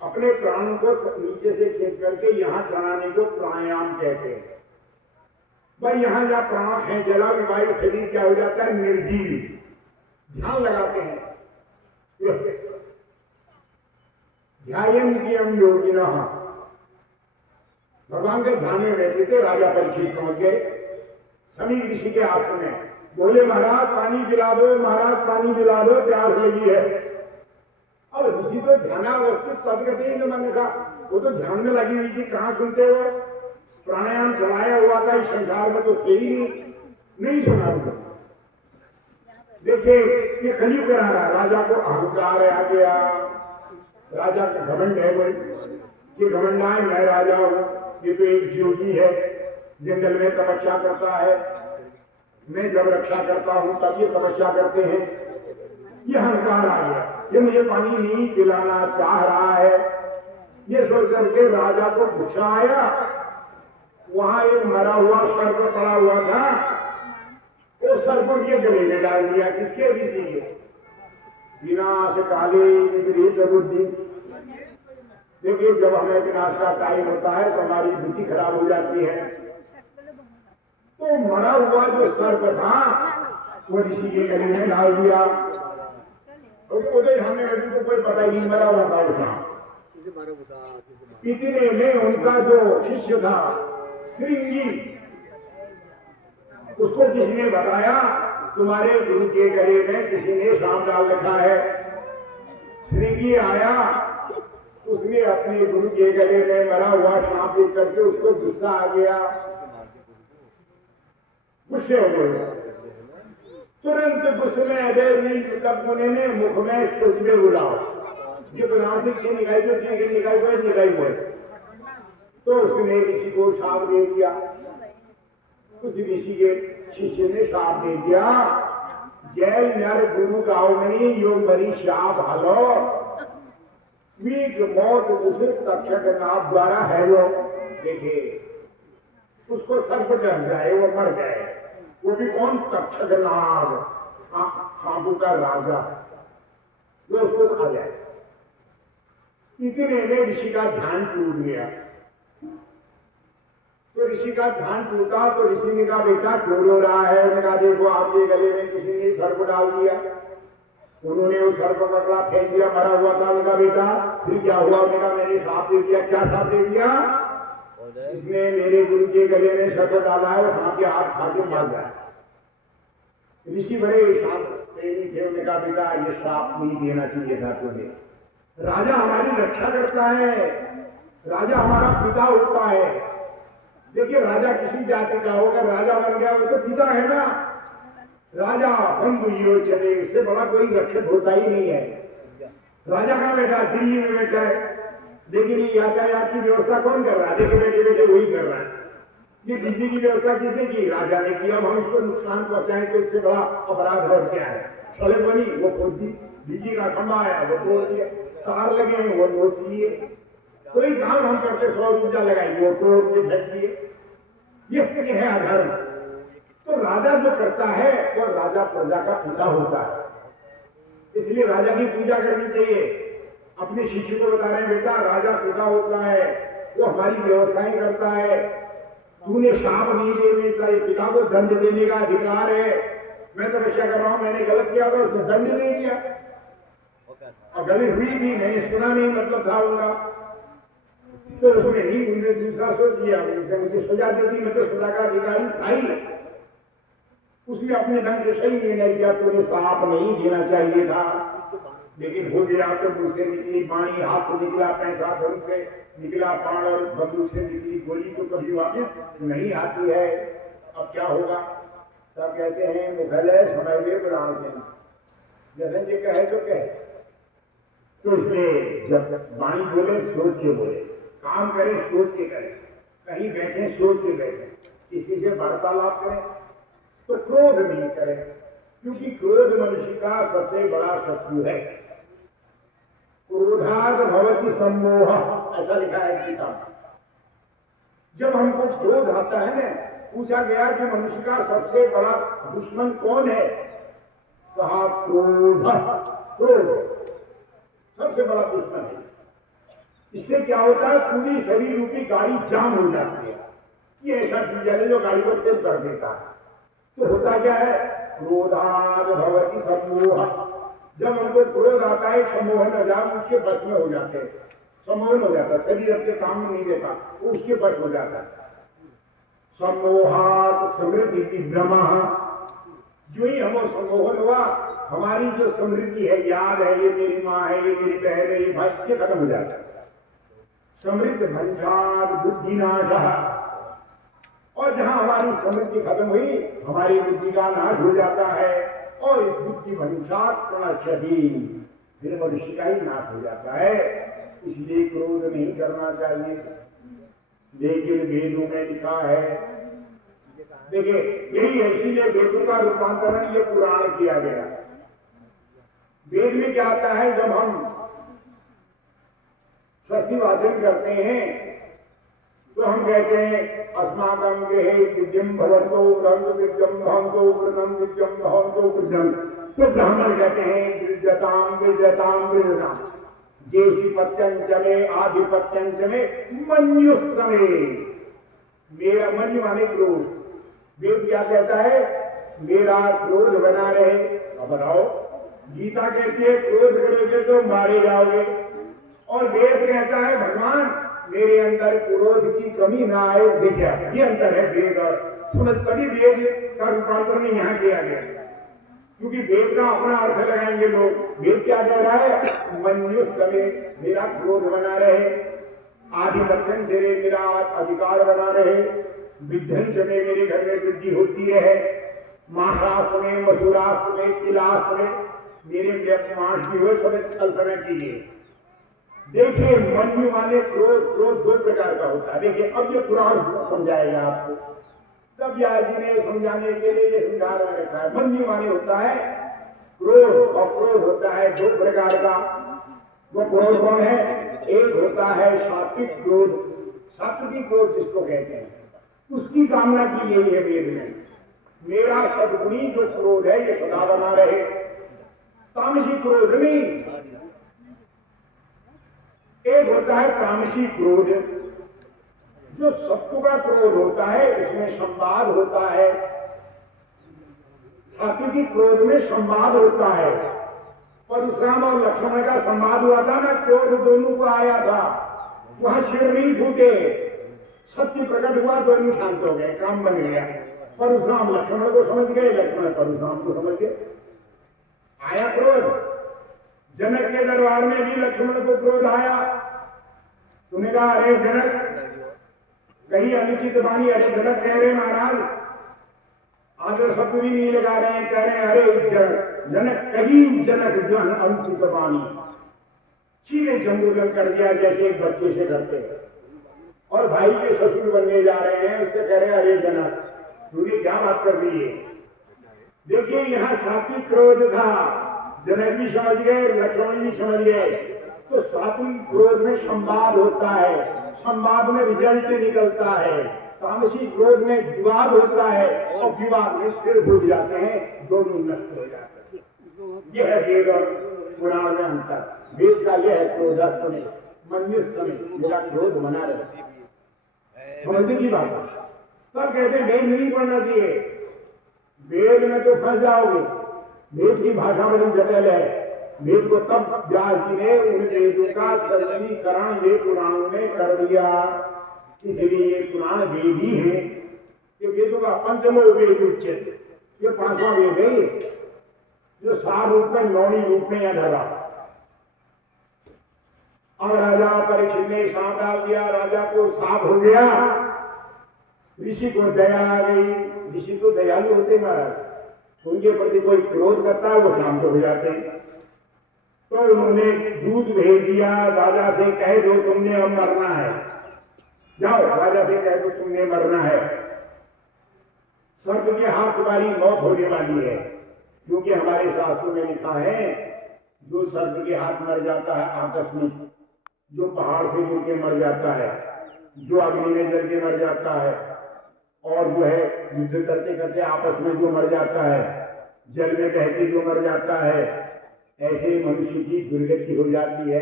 अपने प्राणों को नीचे से खींच करके यहाँ चलाने को प्राणायाम कहते हैं। भाई यहाँ जहाँ प्राण खींचेगा भाई शरीर क्या हो जाता है? निर्जीव। ध्यान लगाते हैं। ध्यायम योगिनः, भगवान के ध्यान में बैठे थे। राजा परीक्षित पहुंच गए समीप ऋषि के आश्रम में। बोले महाराज पानी पिला दो, महाराज पानी पिला दो, प्यास लगी है। अब ऋषि तो ध्यानावस्थित पद करते ही मन का, वो तो ध्यान में लगी हुई थी। कहाँ सुनते हो? प्राणायाम चलाया हुआ था, इस संसार में तो थे ही नहीं सुना उनको। देखिए ये कलयुग करा रहा। राजा को अहंकार आ गया, राजा का घमंड है। ये घमंड है मैं राजा हूं। ये तो एक योगी है, जंगल में तपस्या करता है। मैं जब रक्षा करता हूं तब ये तपस्या करते हैं। ये अहंकार आ गया। ये मुझे पानी नहीं पिलाना चाह रहा है। ये सोच करके राजा को गुस्सा आया। वहां एक मरा हुआ सर्प पड़ा हुआ था, वो सर्प के गले में डाल दिया। किसके? ऋषि के। विनाश काले विपरीत बुद्धि। देखिए जब हमें विनाश का टाइम होता है तो हमारी बुद्धि खराब हो जाती है। तो मरा हुआ जो सर्प था वो ऋषि के गले में डाल दिया। उधर हमने बेटी को कोई पता ही नहीं, मरा हुआ था उसका। इतने में उनका जो शिष्य था श्रृंगी, उसको किसी ने बताया तुम्हारे गुरु के गले में किसी ने सांप डाल रखा है। श्रृंगी आया, उसने अपने गुरु के गले में मरा हुआ सांप देख करके उसको गुस्सा आ गया, गुस्से हो गए। तुरंत गुस्से में अजय नहीं, तब मुनि ने मुख में सोचने बुलाओ, ये बनासी की निकाई जो की निकाई हुए निकाई हुए। तो उसने ऋषि को शाप दे दिया, उस ऋषि के शिष्य ने शाप दे दिया, जय नर गुरु गावनी यो मरी शाप हालो वीक मौत उसे तक्षक नाथ द्वारा है लो। देखिए उसको सर्प डर जाए, वो मर जाए, वो भी कौन? तक्षक नाग, सांपों का राजा, वो उसको खा जाए। इतने में ऋषि का ध्यान टूट गया। तो ऋषि का ध्यान टूटा तो ऋषि ने कहा बेटा क्यों रो रहा है? उन्होंने कहा देखो आपके गले में किसी ने सर्प डाल दिया। उन्होंने उस सर्प पकड़ा, फेंक दिया, मरा हुआ था। उनका बेटा फिर क्या हुआ? उन्होंने कहा मैंने श्राप दे दिया। क्या श्राप दे दिया? इसने मेरे गुरु के गले में सर्प डाला है, सांप के हाथ खा के मार गया। ऋषि बड़े शांत प्रेमी थे, उन्होंने कहा बेटा ये श्राप नहीं देना चाहिए था तुम्हें। राजा हमारी रक्षा करता है, राजा हमारा पिता होता है। देखिए राजा किसी जाति का होगा, राजा बन गया वो तो पिता है ना। राजा बंधु योचने, उससे बड़ा कोई रक्षक होता ही नहीं है। राजा कहाँ बैठा? दिल्ली में बैठा है, लेकिन ये यातायात की व्यवस्था कौन कर रहा है? देखो बैठे बैठे वही कर रहा है। ये बिजली की व्यवस्था किसने की? राजा ने किया। हम इसको नुकसान पहुंचाएं तो इससे बड़ा अपराध और क्या है? सड़क बनी वो खोद दी, बिजली का खंभा आया वो तोड़ दिया, तार लगे हैं वो नोच लिए, कोई काम हम करते सौर ऊर्जा लगाई वो तोड़ के फेंक दिए। ये है अधर्म। तो राजा जो करता है वो राजा प्रजा का पिता होता है, इसलिए राजा की पूजा करनी चाहिए। अपने शिष्य को बता रहे हैं बेटा राजा पिता होता है, वो हमारी व्यवस्थाएं करता है। तूने शाप नहीं देने चाहिए, पिता को दंड देने का अधिकार है। मैं तो रक्षा कर रहा हूं, मैंने गलत किया तो उसने दंड दे दिया, और गलत हुई थी मैंने सुना नहीं, मतलब था उनका। तो उसमें ही उन्होंने दूसरा सोच लिया, मुझे सजा देती, मैं तो सजा का अधिकारी था ही। उसने अपने ढंग से सही निर्णय किया, तुझे श्राप नहीं देना चाहिए था, लेकिन हो गया। तो मुझसे निकली वाणी, हाथ से निकला पैसा, धन से निकला बाण, और बंदूक से निकली गोली तो कभी वापस नहीं आती है। अब क्या होगा? सब कहते हैं मुगल समय में प्राण देना, जैसे जी कहे तो कहे। तो इसलिए जब वाणी बोले सोच के बोले, काम करें सोच के करें, कहीं बैठे सोच के बैठे, किसी से वार्तालाप करें तो क्रोध नहीं करें, क्योंकि क्रोध मनुष्य का सबसे बड़ा शत्रु है। क्रोधाद भवति सम्मोह, ऐसा लिखा है गीता में। जब हमको क्रोध आता है ना, पूछा गया कि मनुष्य का सबसे बड़ा दुश्मन कौन है? कहा क्रोध। क्रोध सबसे बड़ा दुश्मन है। इससे क्या होता है? पूरी शरीर रूपी गाड़ी जाम हो जाती है। ये ऐसा डीजल है जो गाड़ी को तेज कर देता है। तो होता क्या है? क्रोधाद भवति सम्मोह। जब हमको क्रोध आता है, सम्मोहन हो जाता, उसके बस में हो जाते हैं, सम्मोहन हो जाता है, शरीर अपने काम में नहीं देता, वो उसके बस हो जाता है। सम्मोहात समृद्धि की ब्रह्मा, जो ही हमें सम्मोहन हुआ, हमारी जो समृद्धि है, याद है, ये मेरी माँ है, ये मेरी बहन है, ये भाई, ये खत्म हो जाता है। समृद्ध भंडार बुद्धिनाश, और जहां हमारी समृद्धि खत्म हुई, हमारी बुद्धि का नाश हो जाता है, और इस बुद्धि भंडार प्रणक्षति, फिर मनुष्य का ही नाश हो जाता है। इसलिए क्रोध नहीं करना चाहिए। लेकिन वेदों में लिखा है, देखिए यही है, इसीलिए वेदों का रूपांतरण ये पुराण किया गया। वेद में क्या आता है? जब हम स्वस्ति वाचन करते हैं तो हम कहते हैं अस्माकं गृहे विद्यम भवतो रंग विद्यम भवतो वृणम विद्यम भवतो वृद्धम। तो ब्राह्मण कहते हैं वृद्धताम वृद्धताम वृद्धताम, ज्येष्ठिपत्यंचमे आधिपत्यंचमे मन्यु समय। मेरा मन्यु माने क्रोध। वेद क्या कहता है? मेरा क्रोध बना रहे। अब बताओ गीता कहती है क्रोध करोगे तो मारे जाओगे, और वेद कहता है भगवान मेरे अंदर क्रोध की कमी ना आए। देखिए ये अंतर है वेद और समझ, तभी वेद का रूपांतरण यहाँ किया गया, क्योंकि वेद का अपना अर्थ लगाएंगे लोग। वेद क्या कह रहा है, मनुष्य समय मेरा क्रोध बना रहे, आधिपत्यन चले मेरा अधिकार बना रहे, विध्यन चले मेरे घर में वृद्धि होती रहे, मासास में मसूरास में किलास में मेरे मांस की हो समय कल्पना कीजिए। देखिए मनु माने क्रोध, क्रोध दो प्रकार का होता है। देखिए अब ये पुराण समझाएगा आपको, तब यार जी ने समझाने के लिए ये समझा रखा है। मनु माने होता है क्रोध, और क्रोध होता है दो प्रकार का। वो क्रोध कौन है, एक होता है सात्विक क्रोध, सात्विक क्रोध जिसको कहते हैं, उसकी कामना की गई है वेद में। मेरा सद्गुणी जो क्रोध है ये सदा बना रहे, तामसी क्रोध नहीं। एक होता है तामसी क्रोध, जो सत्व का क्रोध होता है उसमें संवाद होता है, सात्विक क्रोध में संवाद होता है। परशुराम और लक्ष्मण का संवाद हुआ था ना, क्रोध दोनों को आया था, वहां सिर नहीं फूटे, सत्य प्रकट हुआ, दोनों शांत हो गए, काम बन गया। परशुराम लक्ष्मण को समझ गए, लक्ष्मण परशुराम को समझ गए। आया क्रोध, जनक के दरबार में भी लक्ष्मण को क्रोध आया। तूने कहा अरे जनक कहीं अनुचित वाणी, अरे जनक कह रहे महाराज आदर शब्द भी नहीं लगा रहे हैं, कह रहे हैं अरे जनक कहीं जनक जन अनुचित वाणी, सीधे संबोधन कर दिया जैसे एक बच्चे से करते हैं। और भाई के ससुर बनने जा रहे हैं, उससे कह रहे हैं अरे जनक तूने क्या बात कर दी है। देखिए यहाँ सात्विक क्रोध था, जनक भी समझ गए, लक्ष्मण भी समझ गए। तो सात्विक क्रोध में संवाद होता है, संवाद में रिजल्ट निकलता है। तामसी क्रोध में विवाद होता है, और विवाद में सिर फूट जाते हैं, दोनों नष्ट हो जाते हैं। यह है वेद और पुराण में अंतर। वेद का यह है क्रोधस्थ में मनुष्य समय मेरा क्रोध बना रहे, समझने की बात है। तब कहते वेद नहीं पढ़ना चाहिए, वेद में तो फंस जाओगे। वेद की भाषा बड़ी जटिल है। वेद को तब व्यास जी ने उन वेदों का सरलीकरण ये पुराणों में कर दिया, इसलिए ये पुराण वेद ही है। ये वेदों का पंचमो वेद उच्चते, ये पांचवा वेद है, जो सार रूप में नौनी रूप में यहां धरा। अब राजा परीक्षित ने साप डाल दिया, राजा को साप हो गया, ऋषि को दया आ गई। ऋषि तो दयालु होते महाराज, उनके प्रति कोई क्रोध करता है वो शांत हो जाते हैं। तो उन्होंने दूध भेज दिया, राजा से कह दो तुमने अब मरना है, जाओ राजा से कह दो तुमने मरना है, सर्प के हाथ तुम्हारी मौत होने वाली है। क्योंकि हमारे शास्त्रों में लिखा है जो सर्प के हाथ मर जाता है आकस्मिक, जो पहाड़ से गिर के मर जाता है, जो अग्नि में जल के मर जाता है, और जो है युद्ध करते करते आपस में जो मर जाता है, जल में बह के जो मर जाता है, ऐसे मनुष्य की दुर्गति हो जाती है।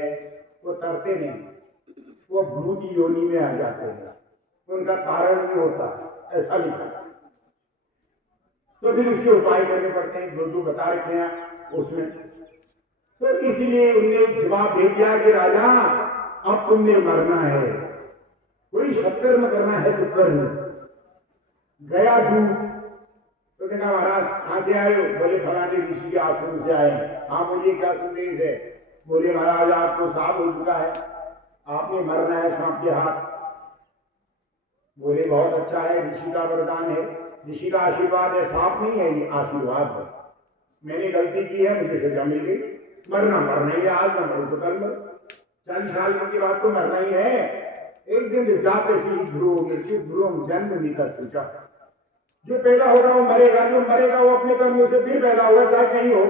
वो तरते नहीं, वो भूत योनि में आ जाते हैं, उनका कारण नहीं होता, ऐसा लिखा। तो फिर उसके उपाय करने पड़ते हैं, जो बता रखे हैं उसमें। तो इसलिए उनने जवाब दे दिया कि राजा अब तुमने मरना है, कोई सत्कर्म करना है तो कर लो। गया दूत, तो कहना महाराज कहां से आए हो? बोले फलाने ऋषि के आश्रम से आए। हाँ बोलिए क्या संदेश है? बोले महाराज आपको साफ हो चुका है, आपने मरना है सांप के हाथ। बोले बहुत अच्छा है, ऋषि का वरदान है, ऋषि का आशीर्वाद है, साफ नहीं है ये आशीर्वाद है। मैंने गलती की है, मुझे सजा मिल गई, मरना मरना ही है, आज न मरू तो कल मर, 40 साल की बात तो मरना ही है। एक दिन जाते सी ध्रुव जन्म निकल सोचा, जो पैदा होगा वो मरेगा, जो मरेगा वो अपने कर्मों से फिर पैदा होगा, चाहे कहीं हो,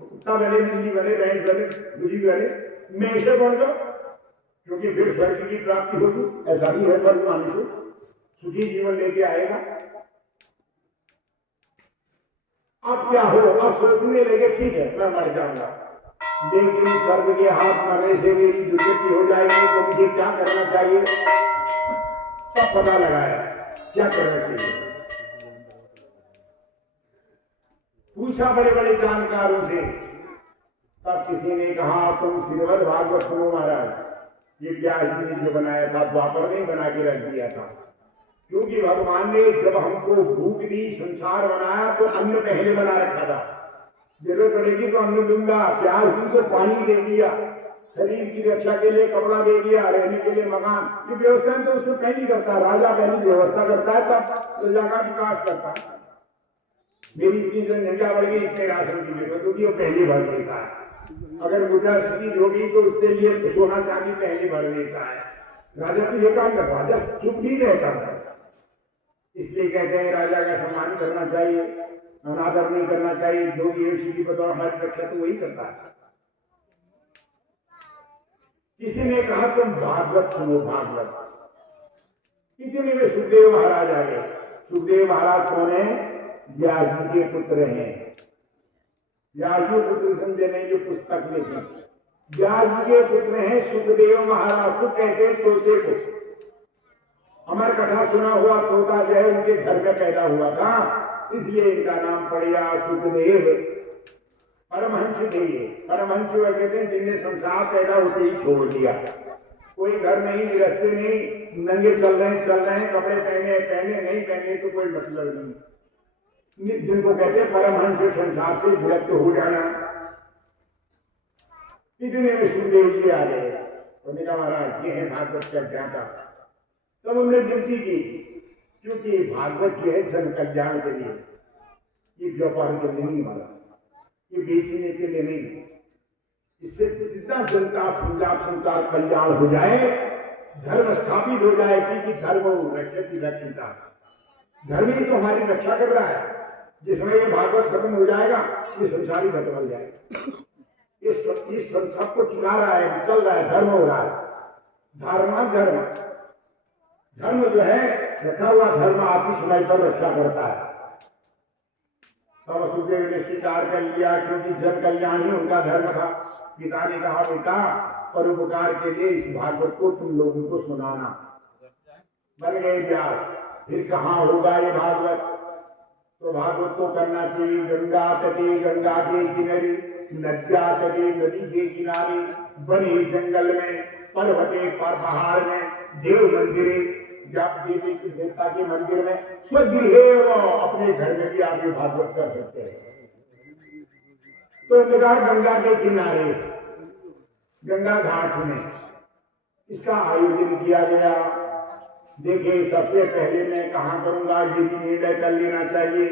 कुत्ता बने, बिल्ली बने, भैंस बने, बुझी बने, मैं इसे बोल दो, क्योंकि फिर स्वर्ग की प्राप्ति होगी। ऐसा ही है, स्वर्ग मनुष्य सुखी जीवन लेके आएगा। अब क्या हो, अब सोचने लगे ठीक है मैं मर जाऊंगा, लेकिन सर्व के हाथ मरने से मेरी दुर्गति हो जाएगी, तो मुझे क्या करना चाहिए? तब पता लगाया क्या करना चाहिए। पूछा बड़े बड़े जानकारों से, तब किसी ने कहा तुम श्रीमद् भागवत सुनो महाराज, ये व्यास जी ने जो बनाया था द्वापर ने बना के रख दिया था। क्योंकि भगवान ने जब हमको भूख दी, संसार बनाया तो अन्न पहले बना रखा था, जरूरत पड़ेगी तो अन्न दूंगा, प्यास दी तो पानी दे दिया, शरीर की रक्षा के लिए कपड़ा दे दिया, रहने के लिए मकान, ये व्यवस्था तो उसमें पहली करता है, राजा पहली व्यवस्था करता है तब प्रजा का विकास करता है। मेरी इतनी जनसंख्या बढ़ गई, इतने राशन की जरूरत होगी, वो पहले भर देता है। अगर मुद्रास्फीति होगी तो उससे लिए सोना चांदी पहले भर देता है। राजा तो ये काम करता है, जब चुप नहीं रहता है। इसलिए कहते हैं राजा का सम्मान करना चाहिए, अनादर नहीं करना चाहिए। जो भी उसी की बताओ हमारी रक्षा तो वही करता है। किसी ने कहा तुम भागवत सुनो, भागवत। इतने में सुखदेव महाराज आ गए। सुखदेव महाराज कौन है? व्यास जी के पुत्र हैं। व्यास जी पुत्र संजय ने जो पुस्तक लिखी, व्यास जी के पुत्र हैं सुखदेव महाराज। सुख कहते हैं तोते को। अमर कथा सुना हुआ तोता जो है उनके घर में पैदा हुआ था, इसलिए इनका नाम पड़ गया सुखदेव। परमहंस थे ये। परमहंस वो कहते हैं जिनने संसार पैदा होते ही छोड़ दिया, कोई घर नहीं, निरस्ते नहीं, नंगे चल रहे हैं, कपड़े पहने नहीं पहने तो कोई मतलब नहीं, जिनको कहते हैं परमहंस, संसार से विरक्त हो जाना। इतने में सुखदेव जी आ गए। उन्होंने कहा महाराज ये है भागवत का ज्ञाता। तब उन्होंने विनती की, क्योंकि भागवत जो है जन कल्याण के लिए, ये व्यापार के लिए नहीं वाला, ये बेचने के लिए नहीं। इससे जितना जनता संसार कल्याण हो जाए, धर्म स्थापित हो जाए, कि धर्म रक्षिता, धर्म ही तो हमारी रक्षा कर रहा है। जिसमें ये भागवत खत्म हो जाएगा, ये संसार ही खत्म हो जाएगा। इस संसार को चला रहा है, चल रहा है, धर्म हो रहा है। धर्म जो है रखा हुआ धर्म आपकी समय पर रक्षा करता है। तब सुखदेव ने स्वीकार कर लिया, क्योंकि जन कल्याण ही उनका धर्म था। पिता ने कहा बेटा परोपकार के लिए इस भागवत को तुम लोगों को सुनाना। बन गए व्यास। फिर कहाँ होगा ये भागवत? तो भागवत को करना चाहिए गंगा तटे, गंगा के किनारे, नद्या तटे, नदी के किनारे, बने जंगल में, पर्वते पर पहाड़ में, देव मंदिरे, जब देवी की देवता के मंदिर में, स्वगृह अपने घर में भी आप ये भागवत कर सकते हैं। तो निगाह गंगा के किनारे, गंगा घाट में इसका आयोजन किया गया। देखिए सबसे पहले मैं कहाँ करूंगा, ये भी निर्णय कर लेना चाहिए,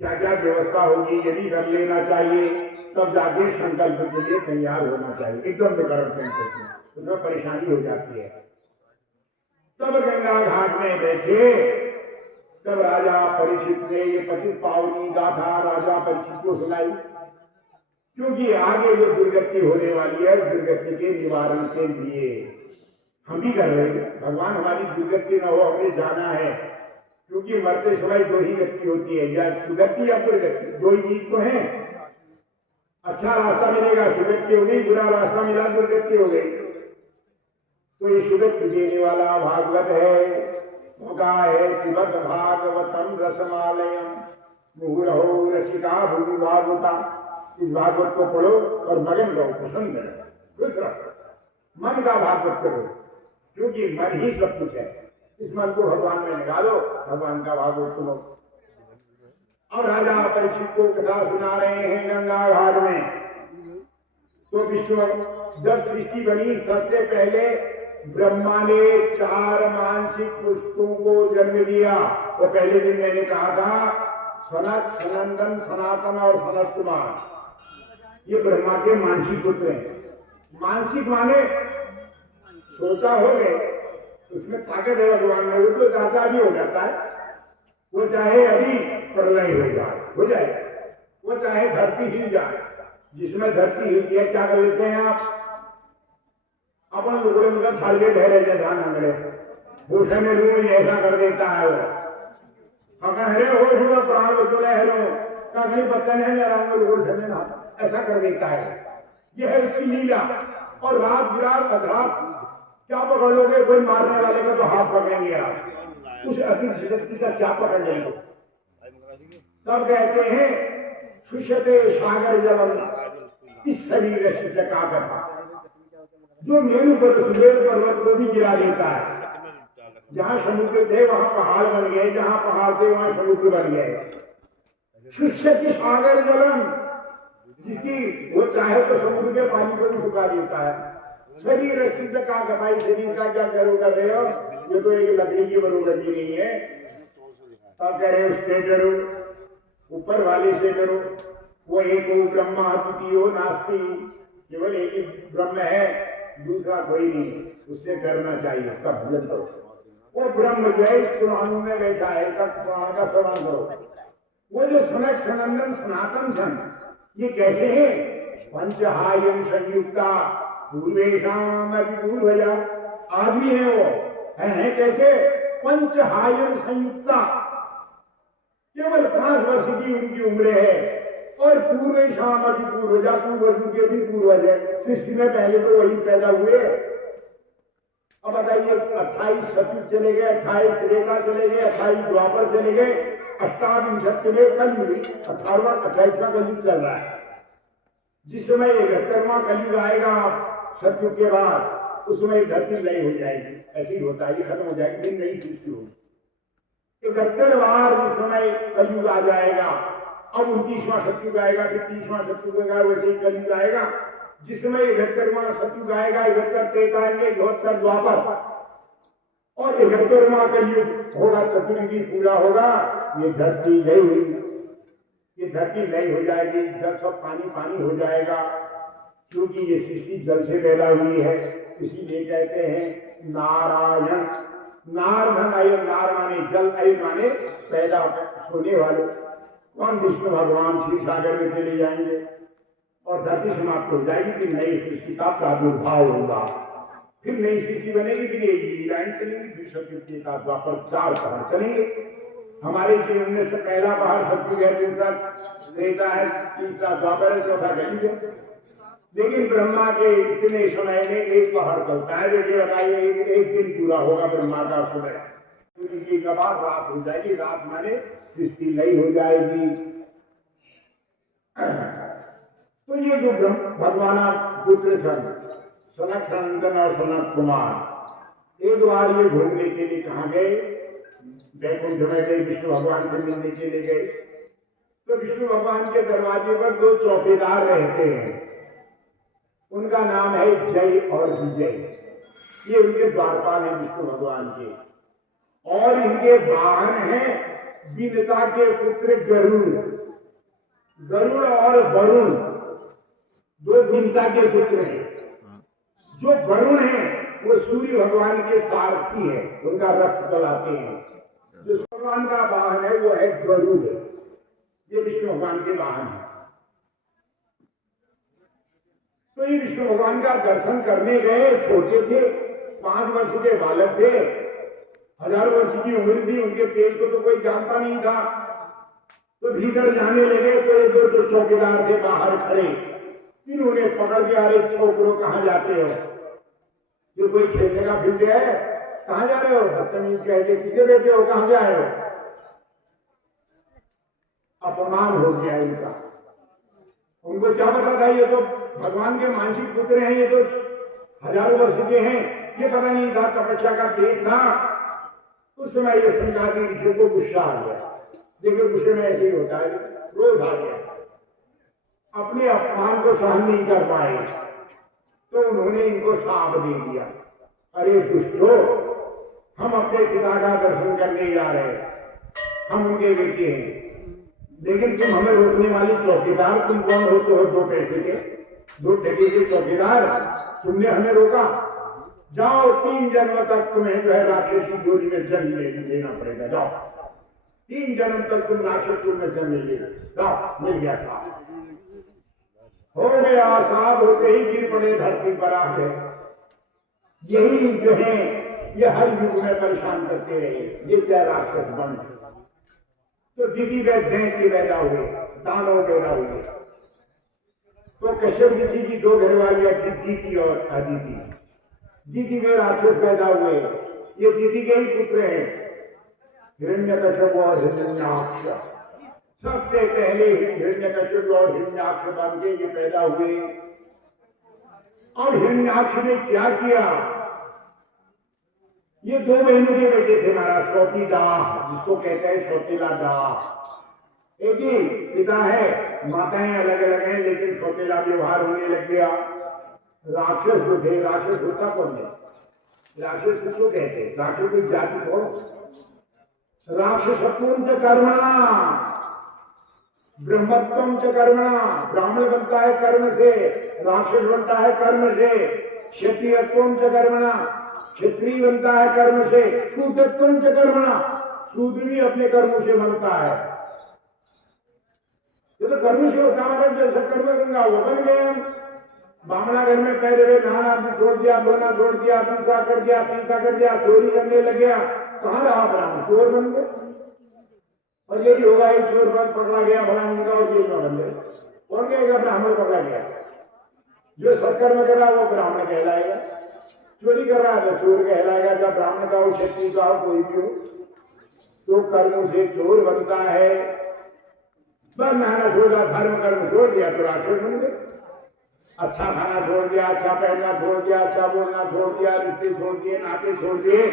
क्या क्या व्यवस्था होगी यदि कर लेना चाहिए, तब जाके संकल्प के लिए तैयार होना चाहिए। एकदम बेकार संकल्प, उसमें परेशानी हो जाती है। तब गंगा घाट में बैठे, तब राजा परीक्षित ने ये पतित पावनी गाथा राजा परीक्षित को सुनाई, क्योंकि आगे जो दुर्गति होने वाली है, दुर्गति के निवारण के लिए हम भी कर रहे हैं। भगवान हमारी दुर्गति न हो, हमें जाना है, क्योंकि मरते समय दो ही गति होती है, या सुगति या दुर्गति, दो ही चीज तो है। अच्छा रास्ता मिलेगा सुगति हो गई, बुरा रास्ता मिला दुर्गति हो गई। तो ये सुगति देने वाला भागवत है, मौका है पिबत भागवतम रसमालयम मुहुरहो रसिका भूमि भागवता। इस भागवत को पढ़ो और मगन रहो, प्रसन्न रहो, खुश रहो, मन का भागवत करो, क्योंकि मन ही सब कुछ है। इस मन को भगवान में लगा दो, भगवान का भागवत सुनो। अब राजा परीक्षित को कथा सुना रहे हैं गंगा घाट में। तो विष्णु जब सृष्टि बनी, सबसे पहले ब्रह्मा ने 4 मानसिक पुष्पों को जन्म दिया। वो पहले दिन मैंने कहा था, सनत, सनंदन, सनातन और सनत कुमार, ये ब्रह्मा के मानसिक पुत्र हैं। मानसिक माने सोचा हो गए, उसमें ताकत है भगवान में, वो तो दाता भी हो जाता है। वो चाहे अभी प्रलय हो जाए, वो चाहे धरती हिल जाए। जिसमें धरती हिलती है क्या कर लेते हैं आप? अपन लुगड़े में छाल के बहरे जैसा नंगड़े भूषण में रूम ऐसा कर देता है। वो अगर हो सुबह प्राण बचुले हेलो का नहीं पता नहीं ना, ऐसा कर देता है। यह है उसकी लीला। और रात बिरात अधरात क्या पकड़ लोगे? कोई मारने वाले का तो हाथ पकड़ेंगे आप, उस अतिरिक्त शक्ति का क्या पकड़ लेंगे? तब कहते हैं सुषते सागर जलम, इस शरीर से चका करता, जो मेरु पर्वत को भी गिरा देता है। जहां समुद्र थे वहां पहाड़ बन गए, जहां पहाड़ थे वहां समुद्र बन गए। शुष्य की सागर जलम, जिसकी वो चाहे तो समुद्र के पानी को भी सुखा देता है। शरीर सिद्ध का भाई, शरीर का क्या करो कर रहे हो, ये तो एक लकड़ी की बरोबर भी नहीं है। अब कह रहे उससे डरो, ऊपर वाले से डरो। वो एक ब्रह्मा द्वितीयो नास्ति, केवल एक ही ब्रह्म है, दूसरा कोई नहीं, उससे डरना चाहिए, उसका भजन करो। वो ब्रह्म जो है इस पुराणों में बैठा है, तब पुराण का श्रवण करो। वो जो सनक सनंदन सनातन सन, ये कैसे है? पंचहायम संयुक्ता पूर्वेशाम पूर्वजा, आज भी है वो, है कैसे? पंचहायम संयुक्ता, केवल 5 वर्ष की उनकी उम्र है, और पूर्वेशाम पूर्वजा, पूर्वजों के भी पूर्वज है। सृष्टि में पहले तो वही पैदा हुए। अब बताइए, 28 सतयुग चले गए, 28 त्रेता चले गए, 28 द्वापर चले गए, अष्टाविंशत में कलयुग, 18वां 28वां कलयुग चल रहा है। जिस समय 71वां कलयुग आएगा सतयुग के बाद, उस समय धरती लय हो जाएगी। ऐसे ही होता है, ये खत्म हो जाएगी, फिर नई सृष्टि होगी। 71 बार जिस समय कलयुग आ जाएगा, अब 29वां सतयुग आएगा, फिर 30वां सतयुग आएगा, वैसे ही कलयुग आएगा। जिस समय 71वां सतयुग आएगा, 71 त्रेता आएंगे, 72 द्वापर, और 71वां कलयुग होगा, चतुर्युगी पूरा होगा। ये धरती लय हुई, ये धरती लय हो जाएगी, जल सब पानी पानी हो जाएगा, क्योंकि ये सृष्टि जल से पैदा हुई है। इसीलिए कहते हैं नारायण, नार धन आय, नार माने जल, आय माने पैदा होने वाले। कौन? विष्णु भगवान क्षीर सागर में चले जाएंगे और धरती समाप्त हो जाएगी, फिर नई सृष्टि का प्रादुर्भाव होगा, फिर नई सृष्टि बनेगी, फिर एक लीलाएं चलेंगी, फिर सतयुग का द्वापर 4 पहाड़ चलेंगे। हमारे जीवन में से पहला पहाड़ सतयुग है, दूसरा त्रेता है, तीसरा द्वापर है, चौथा कलयुग है। लेकिन ब्रह्मा के इतने समय में एक पहाड़ चलता है। देखिए बताइए, एक दिन पूरा होगा ब्रह्मा का समय, उनकी के बाद रात हो जाएगी, रात माने सृष्टि लय हो जाएगी। तो ये जो भगवान पुत्र सनक सनंदन और सनत कुमार एक बार ये घूमने के लिए कहाँ गए? वैकुंठ में गए, विष्णु भगवान से मिलने के लिए गए। तो विष्णु भगवान के दरवाजे पर 2 चौकीदार रहते हैं, उनका नाम है जय और विजय। ये उनके द्वारपाल हैं विष्णु भगवान के, और इनके वाहन हैं विनता के पुत्र गरुड़। गरुड़ और वरुण 2 विनता के पुत्र हैं। जो वरुण है वो सूर्य भगवान के सारथी है, उनका रथ चलाते हैं। जो भगवान का वाहन है वो है गरुड़, ये विष्णु भगवान के वाहन है। तो ये विष्णु भगवान का दर्शन करने गए, छोटे थे, 5 वर्ष के बालक थे, 1000 वर्ष की उम्र थी, उनके तेज को तो कोई जानता नहीं था। तो भीतर जाने लगे तो ये 2 चौकीदार थे बाहर खड़े, इन्होंने पकड़ दिया, अरे छोकरो कहाँ जाते हो? ये कोई खेलने का फील्ड है, कहाँ जा रहे हो? बदतमीज कह के, किसके बेटे हो, कहाँ जा रहे हो? अपमान हो गया इनका। उनको क्या पता था, ये तो भगवान के मानसिक पुत्र हैं, ये तो हजारों वर्ष के हैं, ये पता नहीं था, तपस्या का तेज था। उस समय ये संगाती ऋषि को गुस्सा आ गया। देखो गुस्से में ऐसे ही होता है, क्रोध आ गया, अपने अपमान को सहन नहीं कर पाए, तो उन्होंने इनको शाप दे दिया। अरे दुष्टो, हम अपने पिता का दर्शन करने जा रहे हैं, हम उनके बेटे हैं, लेकिन तुम हमें रोकने वाली चौकीदार, तुम कौन होते हो? 2 पैसे के, 2 टके के चौकीदार, तुमने हमें रोका। जाओ, 3 जन्म तक तुम्हें जो है राक्षस की जोड़ी में जन्म लेना पड़ेगा। जाओ, 3 जन्म तक तुम राक्षस में जन्म लेना। जाओ, मिल गया साहब, हो गया साहब, होते ही गिर पड़े धरती पर आके। यही जो है ये हर युग में परेशान करते रहे, ये चाहे राक्षस बन। तो दीदी वे दैंत के पैदा हुए, दानव पैदा हुए। तो कश्यप ऋषि की 2 घरवालियां थी, दीदी और अदिति। दीदी में राक्षस पैदा हुए, ये दीदी के ही पुत्र हैं, हिरण्यकश्यप और हिरण्याक्ष। सबसे पहले हिरण्यकशिपु और हिरण्याक्ष बन के ये पैदा हुए। और हिरण्याक्ष ने क्या किया, ये दो बहनों के बेटे थे महाराज, सौती दाह जिसको कहते हैं सौतेला दाह। एक ही पिता है, माताएं अलग अलग हैं, लेकिन सौतेला व्यवहार होने लग गया। राक्षस जो थे, राक्षस होता कौन है, राक्षस किसको कहते हैं, राक्षस की जाति कौन, राक्षसत्वं च कर्मणा ब्रह्मत्वं च कर्मणा। ब्राह्मण बनता है कर्म से, राक्षस बनता है कर्म से। क्षत्रियत्वं च कर्मणा, क्षत्रिय बनता है कर्म से। शूद्रत्वं च कर्मणा, शूद्र भी अपने कर्मों से बनता है। ये तो कर्म से होता है, जैसा कर्म करूंगा वो बन गए। बामना घर में पहले वे नहाना छोड़ दिया, बोलना छोड़ दिया, दूसरा कर दिया, तीसरा कर दिया, चोरी करने लग गया, कहाँ रहा ब्राह्मण, चोर बन गए। और यही होगा, एक चोर पर पकड़ा गया ब्राह्मण का और जेल में बन गए। और कहेगा ब्राह्मण पकड़ा गया, जो सत्कर्म कर रहा वो ब्राह्मण कहलाएगा, चोरी कर रहा है तो चोर कहलाएगा। जब ब्राह्मण का हो, क्षत्रिय का हो, कोई भी हो, तो कर्मों से चोर बनता है। बस नहाना छोड़ दिया, धर्म कर्म छोड़ दिया तो राक्षस बन गए। अच्छा खाना छोड़ दिया, अच्छा पहनना छोड़ दिया, अच्छा बोलना छोड़ दिया, रिश्ते छोड़ दिए, नाते छोड़ दिए,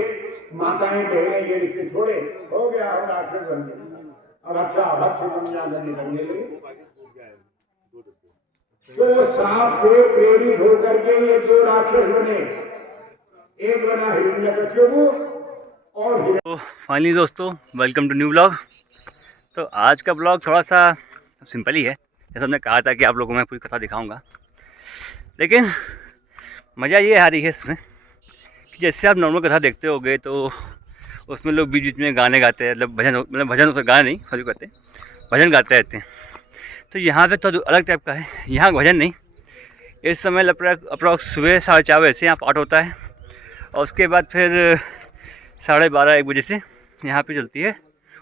माताएं बहनें ये रिश्ते छोड़े, हो गया, हम राक्षस बन गए। अब अच्छा भक्ष दुनिया करने लगे। तो सांप से प्रेरित होकर के ये दो राक्षस बने, एक बना हिरण्यकशिपु और तो फाइनली दोस्तों, वेलकम टू न्यू ब्लॉग। तो आज का ब्लॉग थोड़ा सा सिंपल ही है, जैसा हमने कहा था कि आप लोगों को मैं पूरी कथा दिखाऊंगा। लेकिन मज़ा ये आ रही है इसमें कि जैसे आप नॉर्मल कथा देखते होगे तो उसमें लोग बीच बीच में गाने गाते हैं, मतलब भजन तो गाना नहीं सॉरी करते, भजन गाते रहते हैं। तो यहाँ पे तो अलग टाइप का है, यहाँ भजन नहीं। इस समय लगभग अप्रॉक्स सुबह 4:30 बजे से यहाँ पाठ होता है, और उसके बाद फिर 12:30-1 बजे से यहाँ पे चलती है।